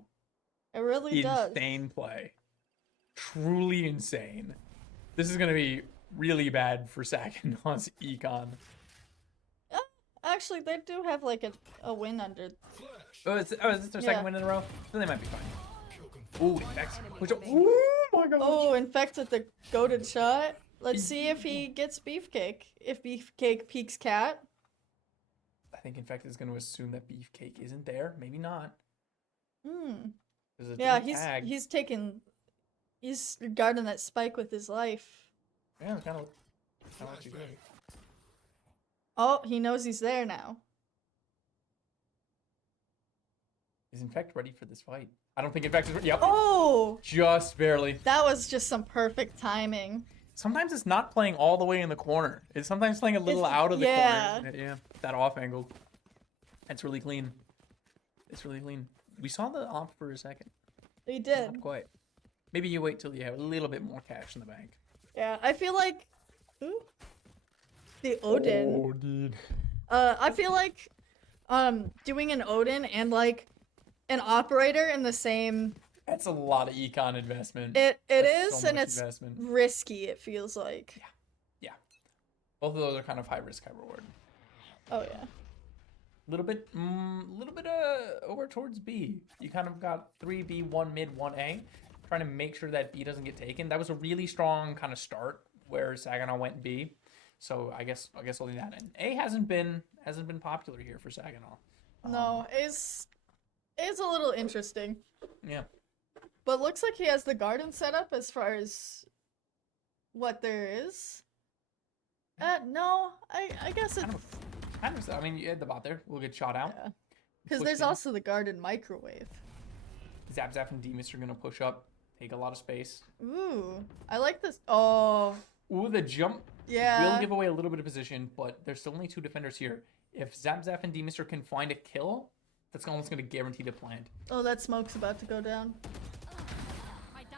It really does. Insane play. Truly insane. This is gonna be really bad for Saginaw's econ. Actually, they do have like a win under. Is this their Yeah. second win in a row? Then they might be fine. Ooh, Infects. Oh my god. Oh, Infect with the goated shot. Let's see if he gets Beefcake. If Beefcake peeks Cat. I think Infect is going to assume that Beefcake isn't there. Maybe not. Hmm. There's a Yeah, dual tag. he's guarding that spike with his life. Yeah, it's kind of what you doing. Oh, he knows he's there now. Is Infect ready for this fight? I don't think Infect is ready. Yep. Oh, Just barely. that was just some perfect timing. Sometimes it's not playing all the way in the corner. It's sometimes playing a little out of the yeah. corner. Yeah, that off angle. It's really clean. It's really clean. We saw the off for a second. He Not did. quite. Maybe you wait till you have a little bit more cash in the bank. Yeah, I feel like. Ooh. The Odin. Oh, dude. I feel like, doing an Odin and like an operator in the same. That's a lot of econ investment. It That's is, so and much it's investment. risky. It feels like. Yeah. Both of those are kind of high risk, high reward. Oh yeah. Little bit over towards B. You kind of got 3B, 1 mid, 1A, trying to make sure that B doesn't get taken. That was a really strong kind of start where Saginaw went B. So I guess holding that in. A hasn't been popular here for Saginaw. No, it's a little interesting, Yeah. but looks like he has the garden set up as far as what there is. No, I guess it's Kind of. I mean, you had the bot there. We'll get shot out. yeah, because Push there's in. also the garden microwave. Zap Zap and Demus are gonna push up, take a lot of space. Ooh, I like this. Oh, Ooh, the jump yeah. will give away a little bit of position, but there's still only 2 defenders here. If Zap Zap and Demus can find a kill, that's almost gonna guarantee the plant. Oh, that smoke's about to go down.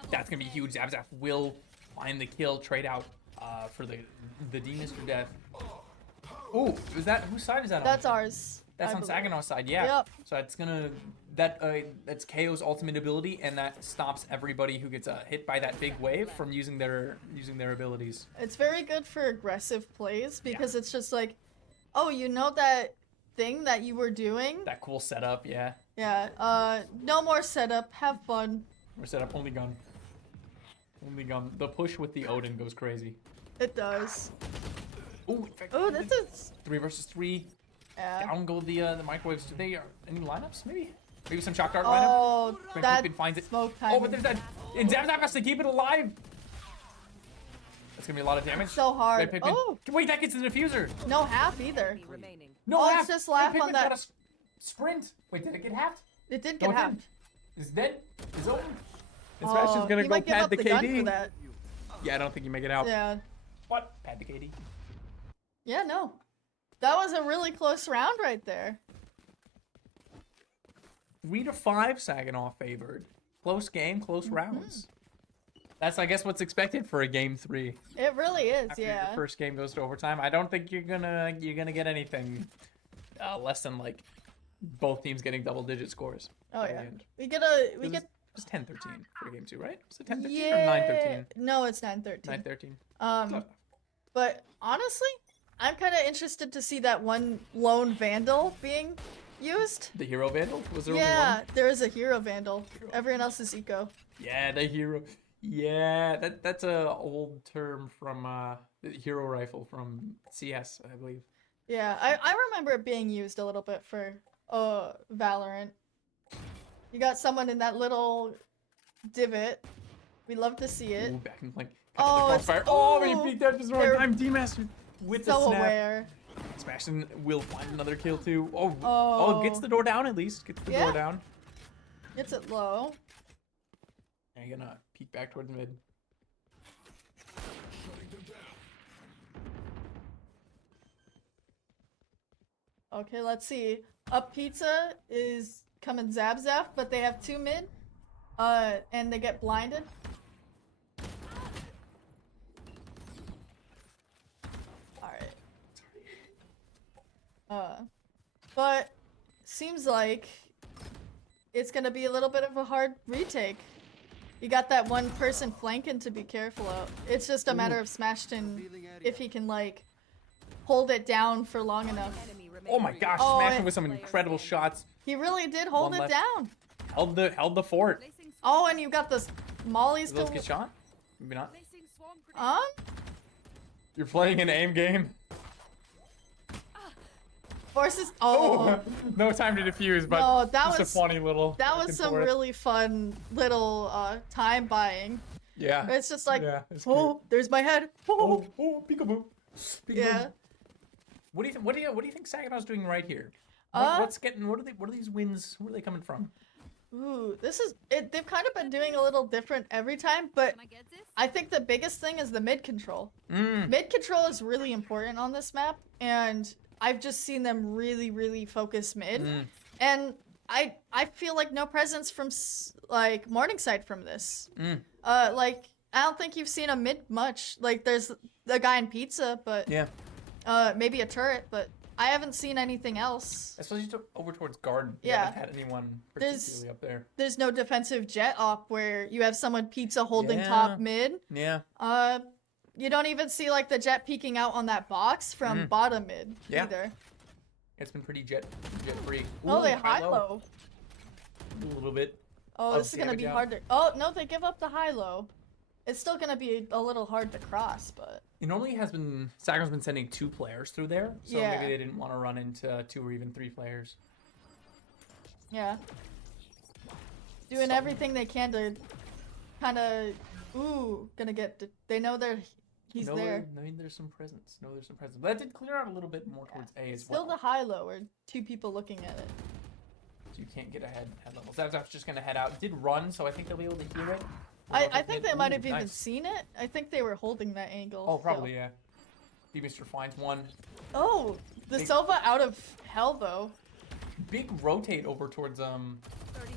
That's gonna be huge. Zap Zap will find the kill, trade out for the Demus for death. Ooh, is that whose side is that on? That's ours. That's I on believe. Saginaw's side, yeah. Yep. So it's gonna that's KO's ultimate ability, and that stops everybody who gets hit by that big wave from using their abilities. It's very good for aggressive plays because it's just like, oh, you know that thing that you were doing? That cool setup, yeah. Yeah. No more setup. Have fun. We're set up only gun. Only gun. The push with the Odin goes crazy. It does. Ooh, in fact, Oh, this is. 3 versus 3. Yeah. Down go the microwaves. Do they any lineups? Maybe some shock dart lineup. Oh, When that Pippin finds it. smoke Oh, timing. but there's that. And Zap Zap has to keep it alive. That's gonna be a lot of damage. So hard. Red Pippin. Oh. Wait, that gets the diffuser. No half either. Enemy remaining. No, Oh, half. it's just Red laugh on Pippin that. got a sprint. Wait, did it get halved? It did No, get it half. didn't. It's dead. It's over. And Smash is gonna he go might give pad up the the gun KD. for that. Yeah, I don't think you make it out. Yeah. What? Pad the KD. Yeah, no. That was a really close round right there. 3 to 5 Saginaw favored. Close game, close Mm-hmm. rounds. That's, I guess, what's expected for a game 3. It really is, After yeah. your first game goes to overtime, I don't think you're gonna get anything less than like both teams getting double-digit scores. Oh by the yeah. end. We It get was 10-13 for game 2, right? Was it 10-13 or yeah. 9-13? No, it's 9-13. 9-13. Um, but honestly, I'm kind of interested to see that one lone vandal being used? The hero vandal? Was there only Yeah, one? there is a hero vandal. Everyone else is eco. Yeah, the hero. Yeah, that's a old term from the hero rifle from CS, I believe. Yeah, I remember it being used a little bit for Valorant. You got someone in that little divot. We love to see it. Ooh, back in flank. Oh, it's- Crossfire. Oh, he ooh, peeked out just the they're right time. D-Master with the So snap. aware. Smashing will find another kill too. Oh, Oh. gets the door down at least. Gets the Yeah. door down. Gets it low. Now you're gonna peek back towards mid. Okay, let's see. Up Pizza is coming zap zap, but they have 2 mid. And they get blinded. Alright. But seems like it's gonna be a little bit of a hard retake. You got that one person flanking to be careful of. It's just a matter of Smashton if he can like hold it down for long enough. Enemy Oh my remaining. gosh, Oh, smashing and- with some incredible shots. He really did hold One it left. down. Held the fort. Placing Oh, and you got the mollies Did those to get shot? Maybe not. placing swarm grenade. You're playing an aim game. Forces. Oh, Oh, no time to defuse, but No, that just was- a funny little. that back was and some forth. really fun little time buying. Yeah. It's just like, Yeah, it's oh, there's my head. Oh, peekaboo. Peekaboo. yeah. What do you think? What do you think Saginaw's doing right here? Uh, What's getting? What are these wins? Where are they coming from? Ooh, this is it. They've kind of been doing a little different every time, but Can I get this? I think the biggest thing is the mid control. Mm. Mid control is really important on this map, and I've just seen them really focus mid. Mm. And I feel like no presence from like Morningside from this. Mm. Like I don't think you've seen a mid much. Like there's the guy in pizza, but Yeah. maybe a turret, but I haven't seen anything else. Especially over towards garden. You Yeah. haven't had anyone There's- particularly up there. There's no defensive jet op where you have someone pizza holding Yeah. top mid. Yeah. You don't even see like the jet peeking out on that box from Mhm. bottom mid Yeah. either. It's been pretty jet free. Oh, they high low. A little bit. Oh, of this is gonna damage be out. hard to. Oh no, they give up the high low. It's still gonna be a little hard to cross, but It normally has been. Saginaw's been sending 2 players through there, so Yeah. maybe they didn't want to run into 2 or even 3 players. yeah, doing everything they can to kind of. Ooh, gonna get. They know he's there. There's some presence. No, there's some presence. But that did clear out a little bit more towards A as Still well. the high low, or 2 people looking at it. So you can't get ahead at levels. That's just gonna head out. Did run, so I think they'll be able to hear it. I think they might have Ooh, even nice. seen it. I think they were holding that angle. Oh, still. probably yeah. D-Mister finds one. Oh, the Big- Sova out of hell though. Big rotate over towards 30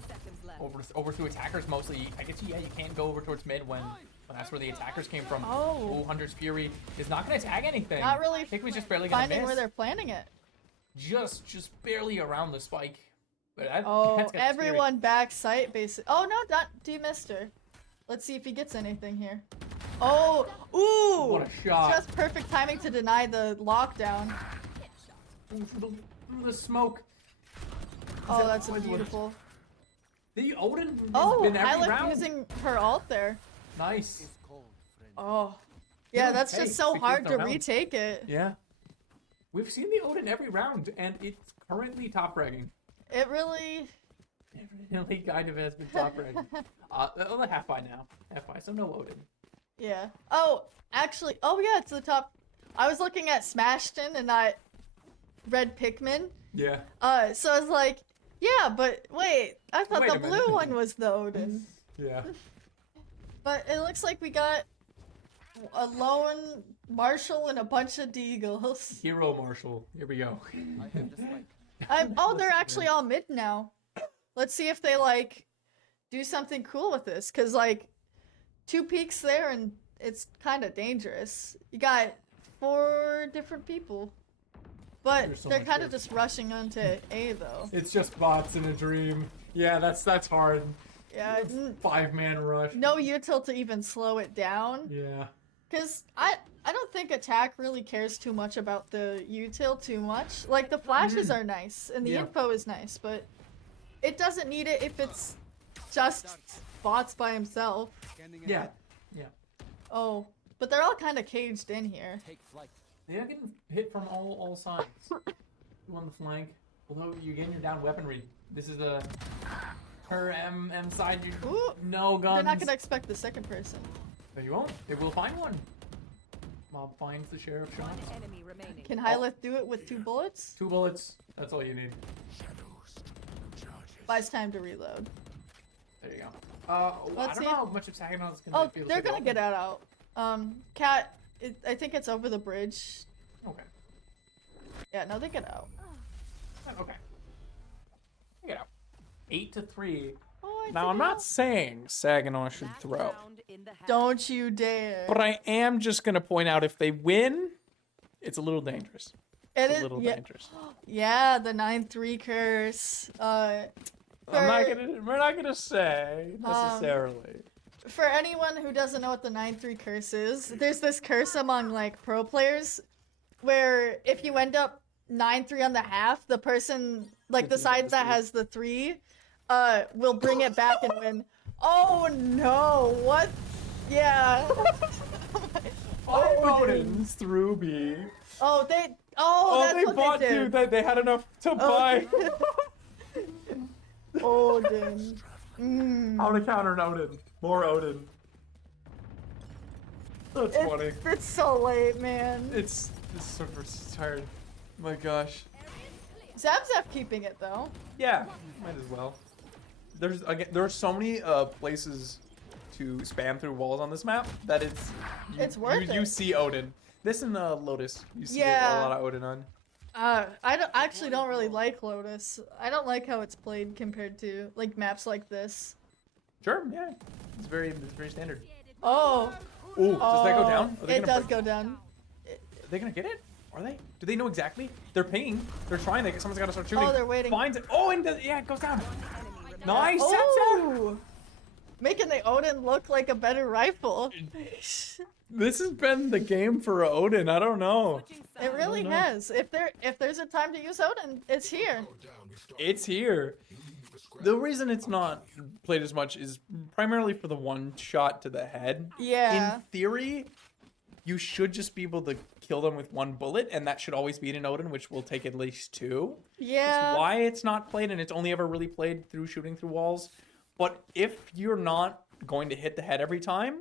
seconds left. over to attackers mostly. I guess you can't go over towards mid when that's where the attackers came from. Oh. Hunter's Fury is not gonna tag anything. Not really I think we just barely gonna finding miss. where they're planning it. Just barely around the spike. But Oh, that's got scary. everyone back sight basic. Oh no, not D-Mister. Let's see if he gets anything here. Oh, ooh! What a shot. Just perfect timing to deny the lockdown. Ooh, through the smoke. Oh, that's What- beautiful. The Odin has Oh, been every Hylic round. using her ult there. Nice. It's cold, friend. Oh. Yeah, Yeah, that's hey, just so 60th hard to round. retake it. Yeah. We've seen the Odin every round, and it's currently top fragging. It really. It really kind of has been top fragging. Only half by now. Half by, so no Odin. Yeah. Oh, actually. Oh, yeah, it's the top. I was looking at Smashton and I read Pikmin. Yeah. So I was like, yeah, but wait, I thought Wait the a blue minute. one was the Odin. Yeah. But it looks like we got a lone Marshall and a bunch of Deagles. Hero Marshal. Here we go. I have the spike. Oh, they're actually all mid now. Let's see if they like do something cool with this, cause like 2 peaks there and it's kind of dangerous. You got 4 different people, but There's so they're much kind of work. just rushing onto A though. It's just bots in a dream. Yeah, that's hard. Yeah, 5-man rush. no util to even slow it down. Yeah. Because I don't think attack really cares too much about the util too much. Like, the flashes are nice, and the Yeah. info is nice, but it doesn't need it if it's just bots by himself. Scanning Yeah. ahead. Yeah. Oh, but they're all kind of caged in here. Take flight. They are getting hit from all sides. You on the flank. Although you again you're down weaponry. This is the her M side. You Ooh, no guns. they're not gonna expect the second person. But you won't. They will find one. Mob finds the sheriff shot. One enemy remaining. Can Hyleth do it with 2 bullets? 2 bullets. That's all you need. Buys time to reload. There you go. I Let's don't see know if- how much of Saginaw's gonna Oh, be able they're to gonna go. get out. Cat, I think it's over the bridge. Okay. Yeah, no, they get out. Okay. Get out. 8-3. Oh, I Now think I'm I not know. saying Saginaw should Last throw, round in the half. Don't you dare. but I am just gonna point out if they win, it's a little dangerous. It It's is- a little yeah, dangerous. yeah, the 9-3 curse. We're not gonna say necessarily. For anyone who doesn't know what the 9-3 curse is, there's this curse among like pro players where if you end up 9-3 on the half, the person like the Gets side the that three. has the 3 will bring it back and win. Oh no, what? Yeah. Odin's through B. Oh, that's they what bought they you. did. They had enough to buy. Odin. How to counter an Odin? More Odin. That's funny. It's so late, man. It's super tired. My gosh. Zabzaf keeping it though. Yeah, might as well. There are so many places to spam through walls on this map that It's worth you it. see Odin. This and Lotus, you see Yeah. a lot of Odin on. Actually don't really like Lotus. I don't like how it's played compared to like maps like this. Sure, yeah, it's very standard. Oh, Ooh, does that go down? Are they It gonna does break- go down. Are they gonna get it? Are they? Do they know exactly? They're pinging. They're trying. Someone's got to start shooting. Oh, they're waiting. Finds it. Oh, and yeah, it goes down. Enemy remaining. Nice. Oh, making the Odin look like a better rifle. This has been the game for Odin. I don't know. Switching It sides. really no. has. If there's a time to use Odin, it's here. It's here. The reason it's not played as much is primarily for the one shot to the head. Yeah. In theory, you should just be able to kill them with one bullet, and that should always beat an Odin, which will take at least 2. Yeah. It's why it's not played, and it's only ever really played through shooting through walls. But if you're not going to hit the head every time,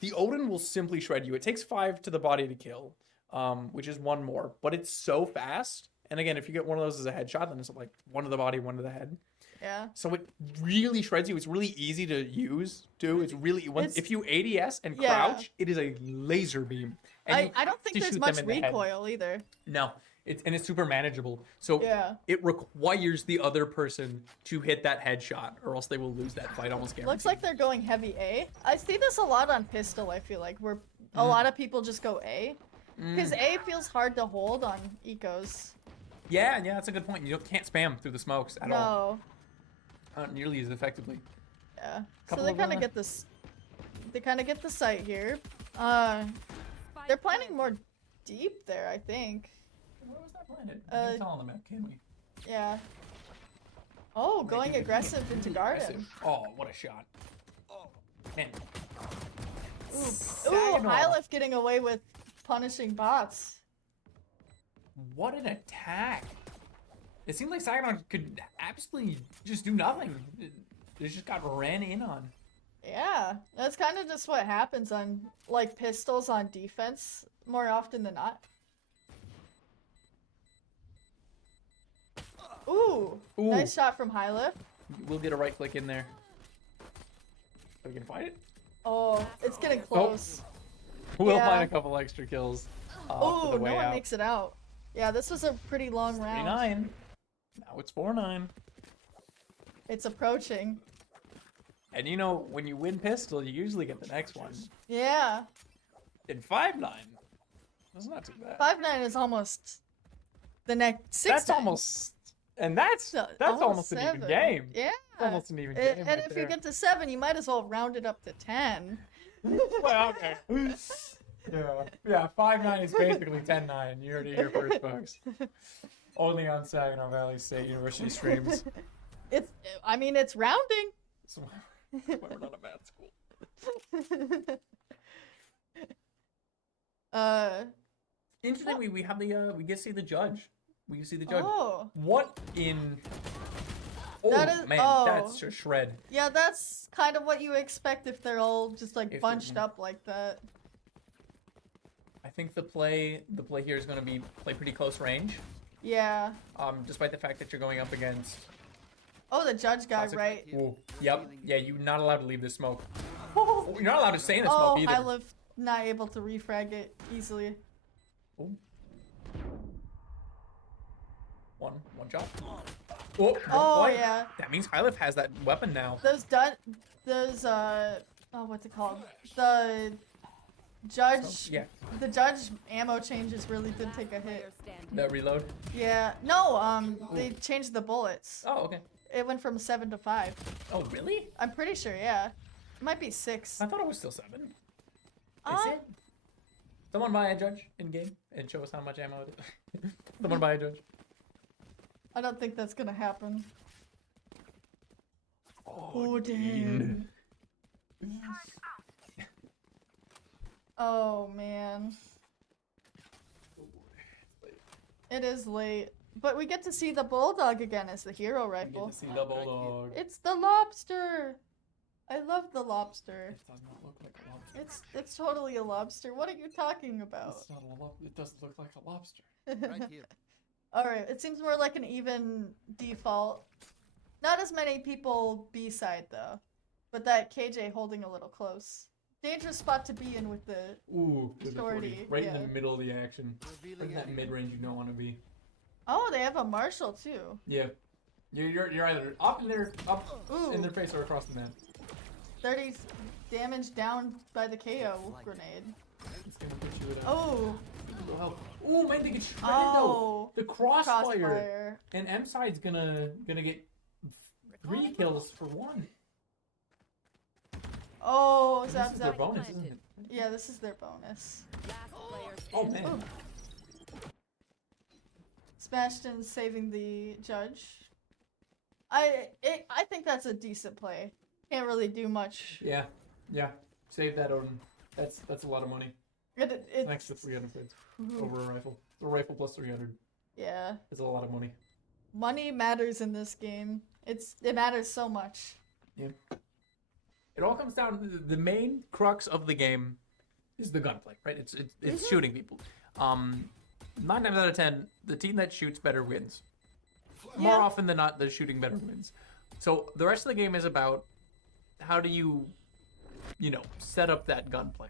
the Odin will simply shred you. It takes 5 to the body to kill, which is 1 more. But it's so fast. And again, if you get one of those as a headshot, then it's like 1 to the body, 1 to the head. Yeah. So it really shreds you. It's really easy to use, too. It's really It's- if you ADS and Yeah. crouch, it is a laser beam. And you I don't think to there's shoot much them in the head. recoil either. No, it's super manageable. So Yeah. it requires the other person to hit that headshot, or else they will lose that fight almost guaranteed. Looks like they're going heavy A. I see this a lot on pistol, I feel like, where a lot of people just go A. Because A feels hard to hold on ecos. Yeah, that's a good point. You can't spam through the smokes at all. No. Not nearly as effectively. Yeah. So Couple they of, kind of get this. They kind of get the site here. They're planning more deep there, I think. Where was that planted? We Uh, can tell on the map, can we? Yeah. Oh, going Making it aggressive into garden. aggressive. Oh, what a shot. Oh, man. Ooh, Saginaw. Hyleth getting away with punishing bots. What an attack. It seemed like Saginaw could absolutely just do nothing. It just got ran in on. Yeah, that's kind of just what happens on like pistols on defense more often than not. Ooh, Ooh. nice shot from Hyleth. We'll get a right click in there. Are we gonna fight it? Oh, it's getting close. We'll Yeah. find a couple extra kills. For Oh, the no way one out. makes it out. Yeah, this was a pretty long round. 3-9. Now it's 4-9. It's approaching. And you know, when you win pistol, you usually get the next one. Yeah, In 5-9. That's not too bad. 5-9 is almost the next 6. That's almost, and that's almost an even 7. game. Yeah. It's almost an even A- game. and right if there. you get to 7, you might as well round it up to 10. Well, okay. Yeah, 5-9 is basically 10-9. You heard it here first, folks. Only on Saginaw Valley State University streams. I mean, it's rounding. That's why we're not a math school. Interesting, we have the we get to see the judge. We get to see the judge. Oh. What in? Oh That is- man, oh. that's a shred. Yeah, that's kind of what you expect if they're all just like If they're- bunched up like that. I think the play here is going to be play pretty close range. Yeah. Despite the fact that you're going up against. Oh, the judge guy, Classic. right? Ooh, yep. Yeah, you're not allowed to leave the smoke. Oh, you're not allowed to stay in the Oh, smoke either. I live not able to refrag it easily. Ooh. One shot. Oh, no Oh play. yeah. That means Hylif has that weapon now. Those what's it called? The judge. Yeah, The judge ammo changes really did take a hit. Player standing. that reload. Yeah. No. They changed the bullets. Oh, okay. It went from 7 to 5. Oh, really? I'm pretty sure. Yeah. It might be 6. I thought it was still 7. Is Uh, it? Someone buy a judge in game and show us how much ammo it is. Someone buy a judge. I don't think that's gonna happen. Oh, damn. Oh man. It is late. But we get to see the bulldog again as the hero Get rifle. to see the bulldog. It's the lobster. I love the lobster. It does not look like a lobster. It's totally a lobster. What are you talking about? It's not a lobster. It doesn't look like a lobster. Right here. Alright, it seems more like an even default. Not as many people B-side though. But that KJ holding a little close. Dangerous spot to be in with the... Ooh, with the 40. Shorty, Right in yeah. the middle of the action. Right Revealing in that enemy. mid-range you don't want to be. Oh, they have a marshal too. Yeah. You're either up in their Ooh, face or across the map. 30 damage down by the KO grenade. It's gonna put you at a Oh, little help. Ooh, man, they get shredded oh, though. The crossfire. crossfire. And M side's gonna get 3 kills for 1. Oh, This zap is their zap. bonus, isn't it? Yeah, this is their bonus. Last player Oh standing. man. Smashton saving the judge. I think that's a decent play. Can't really do much. Yeah. Save that, Odin. That's a lot of money. It's Next to 300 quid Mhm. over a rifle. A rifle plus 300 Yeah, is a lot of money. money matters in this game. It matters so much. It all comes down to the main crux of the game is the gunplay, right? It's Mhm. shooting people. 9 times out of 10, the team that shoots better wins. More Yeah. often than not, the shooting better wins. So the rest of the game is about how do you set up that gunplay.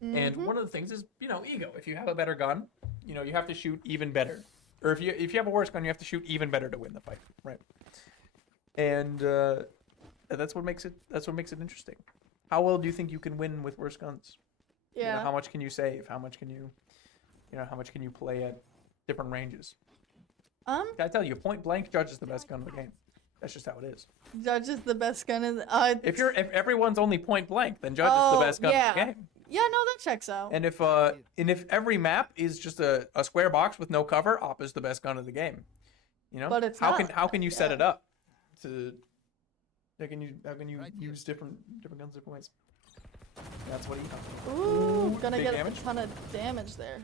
And Mhm. one of the things is, ego. If you have a better gun, you have to shoot even better. Or if you have a worse gun, you have to shoot even better to win the fight, right? And that's what makes it interesting. How well do you think you can win with worse guns? Yeah. How much can you save? How much can you play at different ranges? I tell you, point blank, Judge is the best gun in the game. That's just how it is. Judge is the best gun in the. If everyone's only point blank, then Judge is Oh, the best gun yeah. in the game. Yeah, no, that checks out. And if every map is just a square box with no cover, Op is the best gun of the game. But it's how not. can you set Yeah. it up to how can you Right here. use different guns different ways? That's what he does. Ooh, gonna big get damage. a ton of damage there.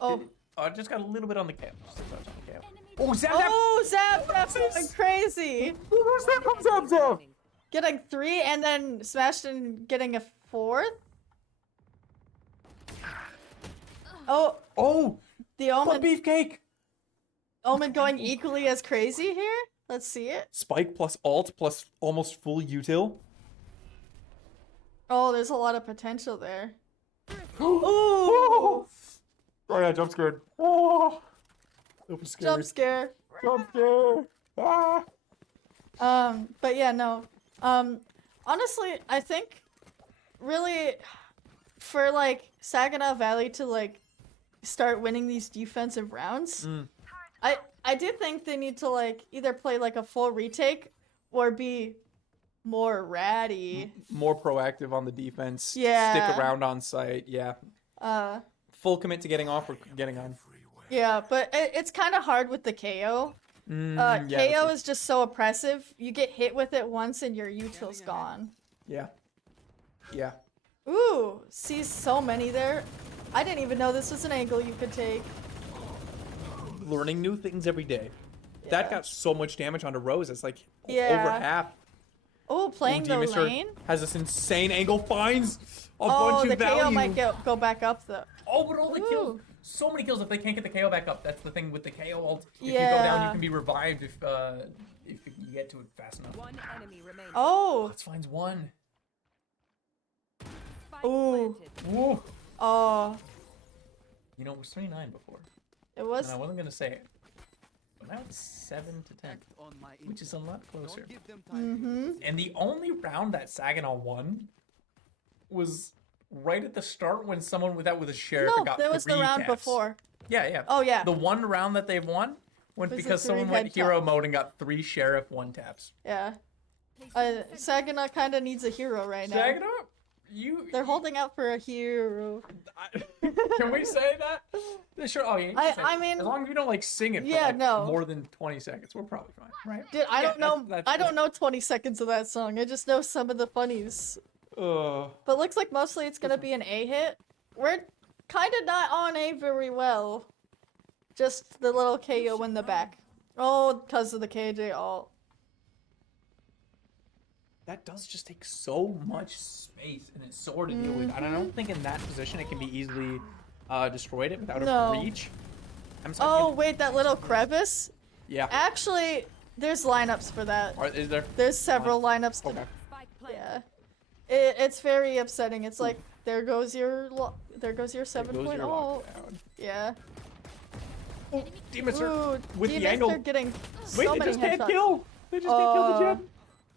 Oh, I just got a little bit on the cam. Just a touch on the cam. Oh, Zap! oh, Zap, that's going crazy. Zap! Getting 3 and then Smashton getting a 4th. Oh, Oh, the but Omen, beefcake! Omen going equally as crazy here. Let's see it. Spike plus alt plus almost full util. Oh, there's a lot of potential there. Ooh, Oh yeah, jump scared. Oh, that was scary. jump scare. Jump scare. Ah. But yeah, no. Honestly, I think really for like Saginaw Valley to like start winning these defensive rounds, I do think they need to like either play like a full retake or be more ratty. More proactive on the defense. Yeah. Stick around on site. Yeah. Full commit to getting off or getting on. Yeah, but it's kind of hard with the KO. Yeah, KO is just so oppressive. You get hit with it once and your util's gone. Yeah. Yeah. Ooh, sees so many there. I didn't even know this was an angle you could take. Learning new things every day. That Yeah. got so much damage onto Rose. It's like Yeah. over half. Oh, playing the D-Mister lane. has this insane angle, finds a Oh, bunch the of value. KO might go back up though. Oh, but all the kills. Ooh. So many kills if they can't get the KO back up. That's the thing with the KO ult. If you go Yeah. down, you can be revived if you get to it fast enough. One enemy remaining. Oh, Let's find one. Spike Ooh. planted. Whoa. oh, You know, it was 29 before. it was. And I wasn't going to say it. But now it's 7 to 10, Act on my which is a intel. lot closer. Don't give them time to Mm-hmm. And the only round that Saginaw won was right at the start when someone with a sheriff No, got that was the 3 round caps. before. Yeah, yeah. Oh yeah. The one round that they've won went Was the because 3 someone went head hero tap. mode and got 3 sheriff 1 taps. Yeah. Saginaw kind of needs a hero right now. Saginaw, you. They're holding out for a hero. Can we say that? Sure. Oh, yeah. you can say I it. mean- as long as we don't like sing it for Yeah, like, no. more than 20 seconds, we're probably fine, right? Dude, I Yeah, don't know. that's I don't know 20 seconds of that song. I just know some of the funnies. Ugh. But looks like mostly it's gonna be an A hit. We're kind of not on A very well. Just the little KO in the back. Oh, because of the KJ ult. That does just take so much space, and it's so hard to deal with. And I don't think in that position it can be easily destroyed it without No. a reach. I'm Oh, sorry. wait, that little crevice? Yeah. Actually, there's lineups for that. Is there? There's several lineups to Okay. Spike planted. Yeah. It's very upsetting. It's like there goes your 7 Goes point your ult. lockdown. Yeah. Demonster Ooh, with the D-Mister angle. getting so Wait, they many just can't headshots. kill. They just can't kill the Uh, jet.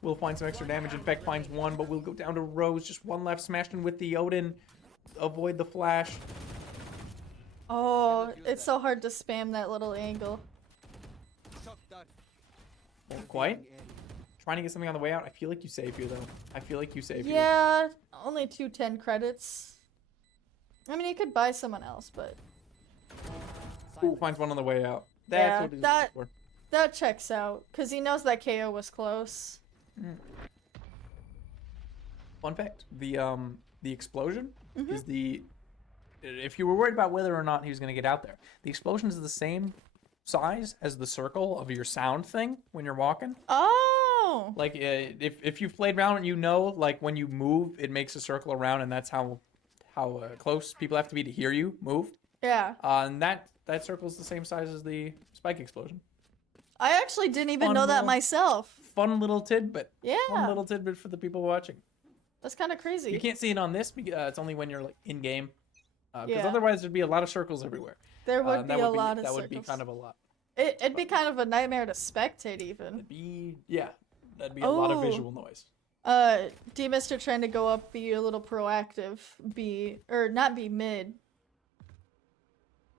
We'll find some extra damage. Infect finds 1, but we'll go down to Rose. Just 1 left. Smashed in with the Odin. Avoid the flash. Oh, it's so hard to spam that little angle. shock dart. Won't quite. Area. Trying to get something on the way out. I feel like you save here, though. I feel like you save here. Yeah, only 210 credits. I mean, you could buy someone else, but Ooh, finds 1 on the way out. That's Yeah, what it is that- for. that checks out because he knows that KO was close. Fun fact: the explosion Mm-hmm. is the. If you were worried about whether or not he was going to get out there, the explosion is the same size as the circle of your sound thing when you're walking. Oh, Like if you've played Valorant, you know, like when you move, it makes a circle around, and that's how close people have to be to hear you move. yeah. And that circle's the same size as the spike explosion. I actually didn't even Fun know that little- myself. Fun little tidbit. Fun Yeah, little tidbit for the people watching. that's kind of crazy. You can't see it on this because it's only when you're like in game. Because Yeah. otherwise there'd be a lot of circles everywhere. There would be That a lot of that circles. would be kind of a lot. It'd be kind of a nightmare to spectate even. That'd be a lot of Oh. visual noise. D-Mister trying to go up, be a little proactive, not be mid.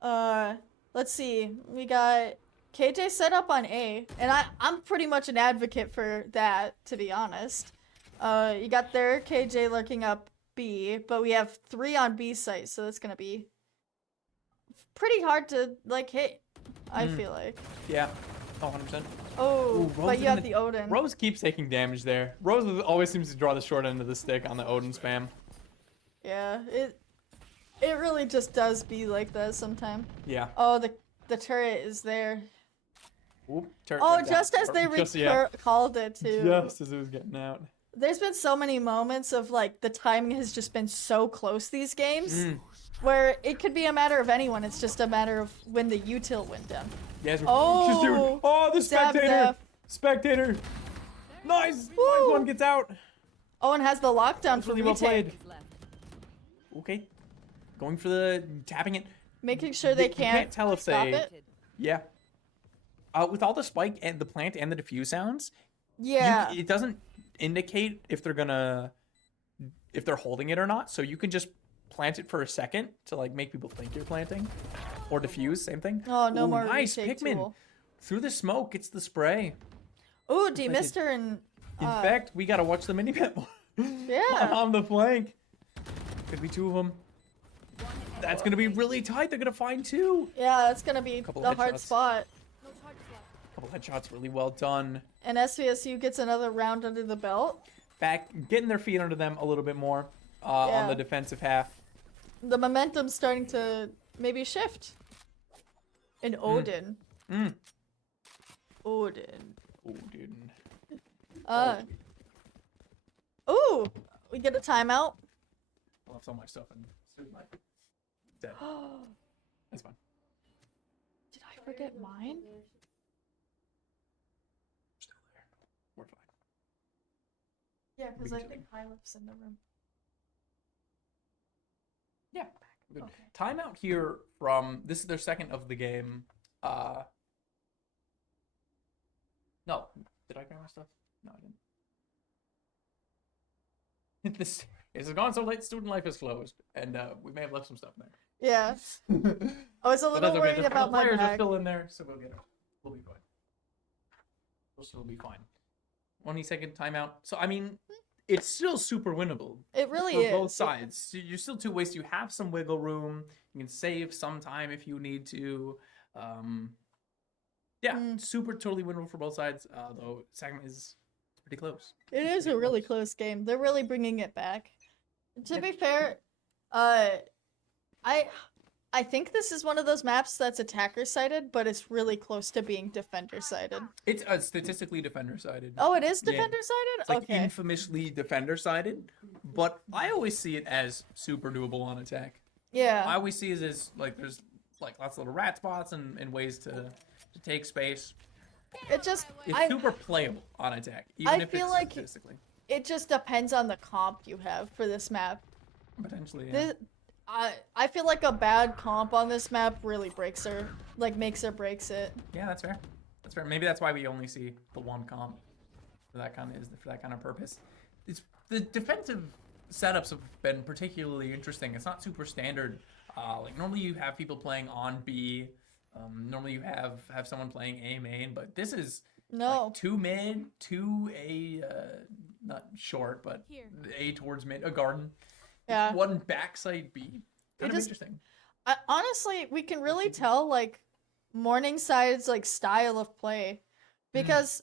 Let's see. We got KJ set up on A, and I'm pretty much an advocate for that, to be honest. You got their KJ lurking up B, but we have 3 on B site, so it's gonna be pretty hard to like hit. I feel like. Yeah. 100%. Oh, Ooh, Rose but you in have the- the Odin. Rose keeps taking damage there. Rose always seems to draw the short end of the stick on the Odin spam. Yeah, it really just does be like that sometime. Yeah. Oh, the turret is there. Oop, Oh, just as they called it too. Just as it was getting out. There's been so many moments of like the timing has just been so close these games, Mm. where it could be a matter of anyone. It's just a matter of when the util went down. Yes, Oh, she's doing. Oh, the Zap spectator. zap. Spectator. Nice. Woo. Nice one gets out. Oh, and has the lockdown That's for really well retake, played. Left. Okay. Going for the tapping it. making sure they You can't tell if stop they. it. Yeah. With all the spike and the plant and the diffuse sounds, Yeah. it doesn't indicate if they're holding it or not. So you can just plant it for a second to like make people think you're planting, or diffuse, same thing. Oh, no Ooh, more nice retake Pikmin. tool. Through the smoke, it's the spray. Ooh, D-Mister and In fact, we gotta watch the mini map Yeah. on the flank. Could be 2 of them. That's gonna be really tight. They're gonna find 2. Yeah, it's gonna be Couple the hard headshots. spot. No charges left. Couple headshots, really well done. And SVSU gets another round under the belt. Back, getting their feet under them a little bit more on Yeah. the defensive half. The momentum's starting to maybe shift. And Odin. Mm. Odin. Oh, dude. Ooh, we get a timeout. I left all my stuff in student life. Dead. That's fine. Did I forget mine? Still there. We're fine. Yeah, because We I can think Pilot's in the room. Yeah. Good. Okay. Timeout here from this is their second of the game. No, did I grab my stuff? No, I didn't. This has gone so late. Student life is closed, and we may have left some stuff in Yeah. there. I was a But little that's okay. worried The about my players are bag. still in there, so we'll get it. We'll be fine. We'll still be fine. 20-second timeout. So I mean, it's still super winnable. It really For is. both sides. So you're still 2 ways. You have some wiggle room. You can save some time if you need to. Yeah, super totally winnable for both sides. Though segment is pretty close. It is a really close game. They're really bringing it back. To Yeah. be fair, I think this is one of those maps that's attacker sided, but it's really close to being defender sided. It's statistically defender sided. Oh, it is Yeah. defender sided? It's like Okay. infamously defender sided, but I always see it as super doable on attack. I Yeah. always see it as like there's like lots of little rat spots and ways to take space. It just It's super playable on attack, even I if feel it's like- statistically. it just depends on the comp you have for this map. Potentially, yeah. This, I feel like a bad comp on this map really breaks her, like makes or breaks it. Yeah, that's fair. That's fair. Maybe that's why we only see the one comp for that kind of purpose. It's the defensive setups have been particularly interesting. It's not super standard. Like normally you have people playing on B. Normally you have someone playing A main, but this is No. like 2 mid, 2 A, not short, but Here. A towards mid, a garden. Yeah. 1 backside B. Kind of just- interesting. Honestly, we can really tell like Morningside's like style of play because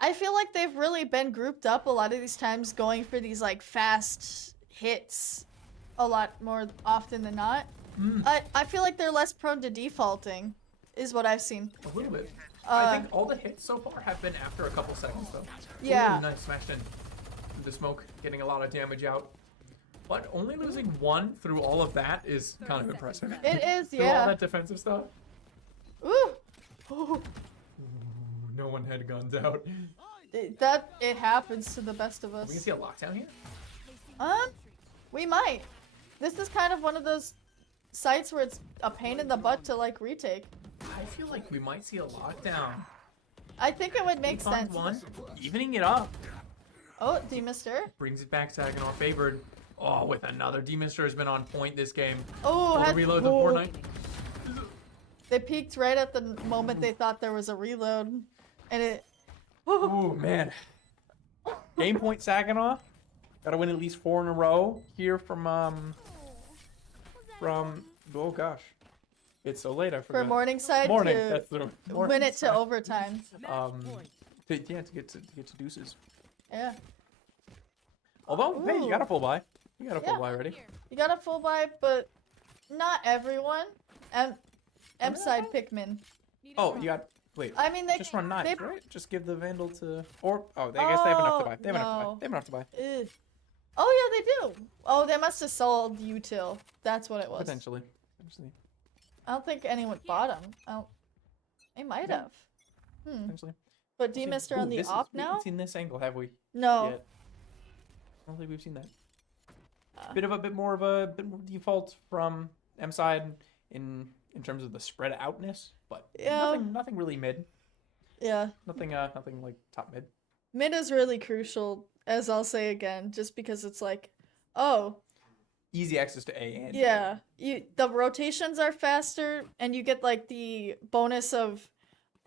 I feel like they've really been grouped up a lot of these times going for these like fast hits a lot more often than not. I feel like they're less prone to defaulting is what I've seen. A little bit. Uh, I think all the hits so far have been after a couple seconds, though. Yeah. Ooh, nice, smashed in. The smoke, getting a lot of damage out. But only losing 1 through all of that is kind of impressive. It is, Through all yeah. that defensive stuff. Ooh. Ooh. Ooh, no one had guns out. It happens to the best of We can us. see a lockdown here. We might. This is kind of one of those sites where it's a pain in the butt to like retake. I feel like we might see a lockdown. I think it would make We find sense. one, evening it up. Oh, demister. Brings it back, Saginaw favored. Oh, with another. Demister has been on point this game. Oh, Oh, had- reload the oh. Fortnite. They peaked right at the moment they thought there was a reload, and it. Ooh, man. Game point, Saginaw. Gotta win at least 4 in a row here from oh gosh. It's so late, I For forgot. Morningside Morning, to that's the win it to overtime. to get to deuces. Yeah. Although, hey, you got a Ooh. full buy. You got a full Yeah. buy already. You got a full buy, but not everyone. M side Pikmin. Oh, you got wait. I mean, they Just run knives, they- right? Just give the Vandal to I guess they have enough to buy. Oh, They have enough to buy. no. They have enough to buy. Ugh. Oh yeah, they do. Oh, they must have sold util. That's what it was. Potentially. I don't think anyone bought them. They might Yeah. have. Hmm. Potentially. But demister on the op We now? haven't seen this angle, have we? No. Yet? I don't think we've seen that. A bit more default from M side in terms of the spread outness, but Yeah. nothing really mid. Yeah. Nothing like top mid. Mid is really crucial, as I'll say again, just because it's like, oh, Easy access to A and yeah, the rotations are faster, and you get like the bonus of,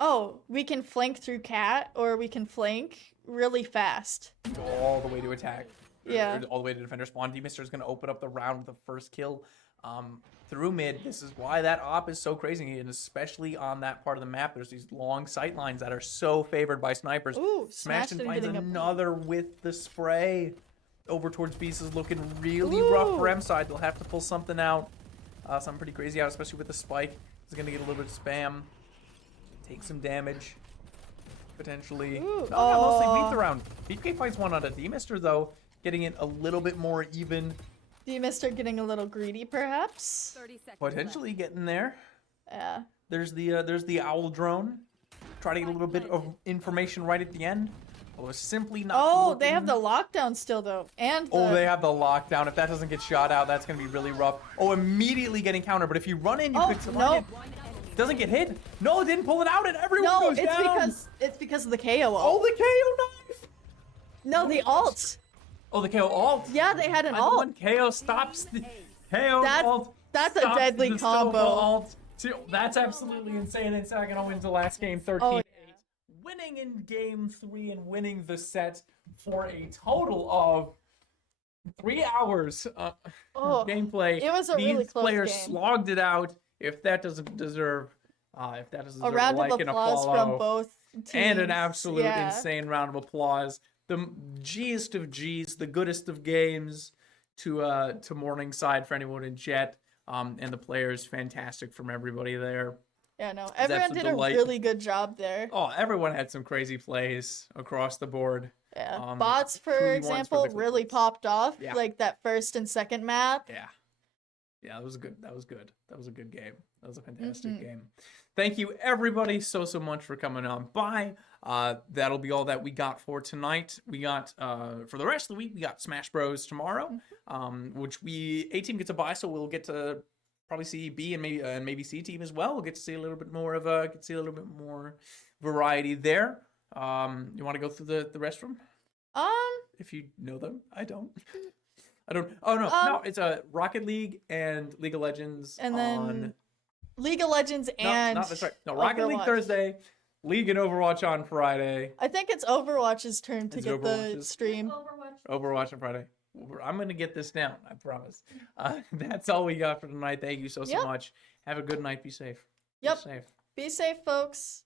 oh, we can flank through cat, or we can flank really fast. Go all the way to attack. Yeah. All the way to defender spawn. D-Mister is going to open up the round with the first kill through mid. This is why that op is so crazy, and especially on that part of the map, there's these long sight lines that are so favored by snipers. Ooh, Smashed and and finds getting a- another with the spray. Over towards Beast is looking really rough for Ooh. M side. They'll have to pull something out. Something pretty crazy out, especially with the spike. He's going to get a little bit of spam. Take some damage. Potentially. Ooh. No, yeah, mostly Oh. beat the round. BK finds one on a D-Mister, though. Getting it a little bit more even. D-Mister getting a little greedy, perhaps. 30 seconds Potentially getting there. Yeah. There's the owl drone. Try to get a little bit of information right at the end. Although it's simply not. Oh, they have the looking- lockdown still though, and Oh, the- they have the lockdown. If that doesn't get shot out, that's gonna be really rough. Oh, immediately getting countered. But if you run in, you Oh, could survive no. it. Doesn't get hit. No, it didn't pull it out, and everyone No, goes it's down. because of the KO ult. Oh, the KO knife. No, the ult. Oh, the KO ult. Yeah, they had an And ult. When KO stops the KO ult. That's a stops deadly the Sova combo. ult. That's absolutely insane. And Saginaw wins the last game 13-8. Winning in game 3 and winning the set for a total of 3 hours Oh, gameplay. it was a These really close players game. slogged it out. If that doesn't deserve, A a round like of and a applause follow, from both teams. and an absolute Yeah. insane round of applause. The G'st of G's, the goodest of games to Morningside for anyone in chat. And the players, fantastic from everybody there. Yeah, no, everyone absolute did a delight. really good job there. Oh, everyone had some crazy plays across the board. Yeah, bots, for truly ones for example, the really Clippers. popped off. Yeah. Like that first and second map. Yeah. Yeah, that was good. That was good. That was a good game. That was a fantastic Mhm. game. Thank you everybody so much for coming on by. That'll be all that we got for tonight. We got for the rest of the week we got Smash Bros tomorrow, which A team gets a bye, so we'll get to probably see B and maybe C team as well. We'll get to see a little bit more variety there. You want to go through the restroom if you know them? I don't. Oh no, it's a Rocket League and League of Legends And then on. League of Legends and No, that's right. No, Rocket League Overwatch. Thursday, League and Overwatch on Friday, I think it's Overwatch's turn to Is get the Overwatch's? stream. Overwatch on Friday. I'm gonna get this down. I promise. That's all we got for tonight. Thank you so Yep. much. Have a good night. Be safe. Yep. Be safe. Be safe, folks.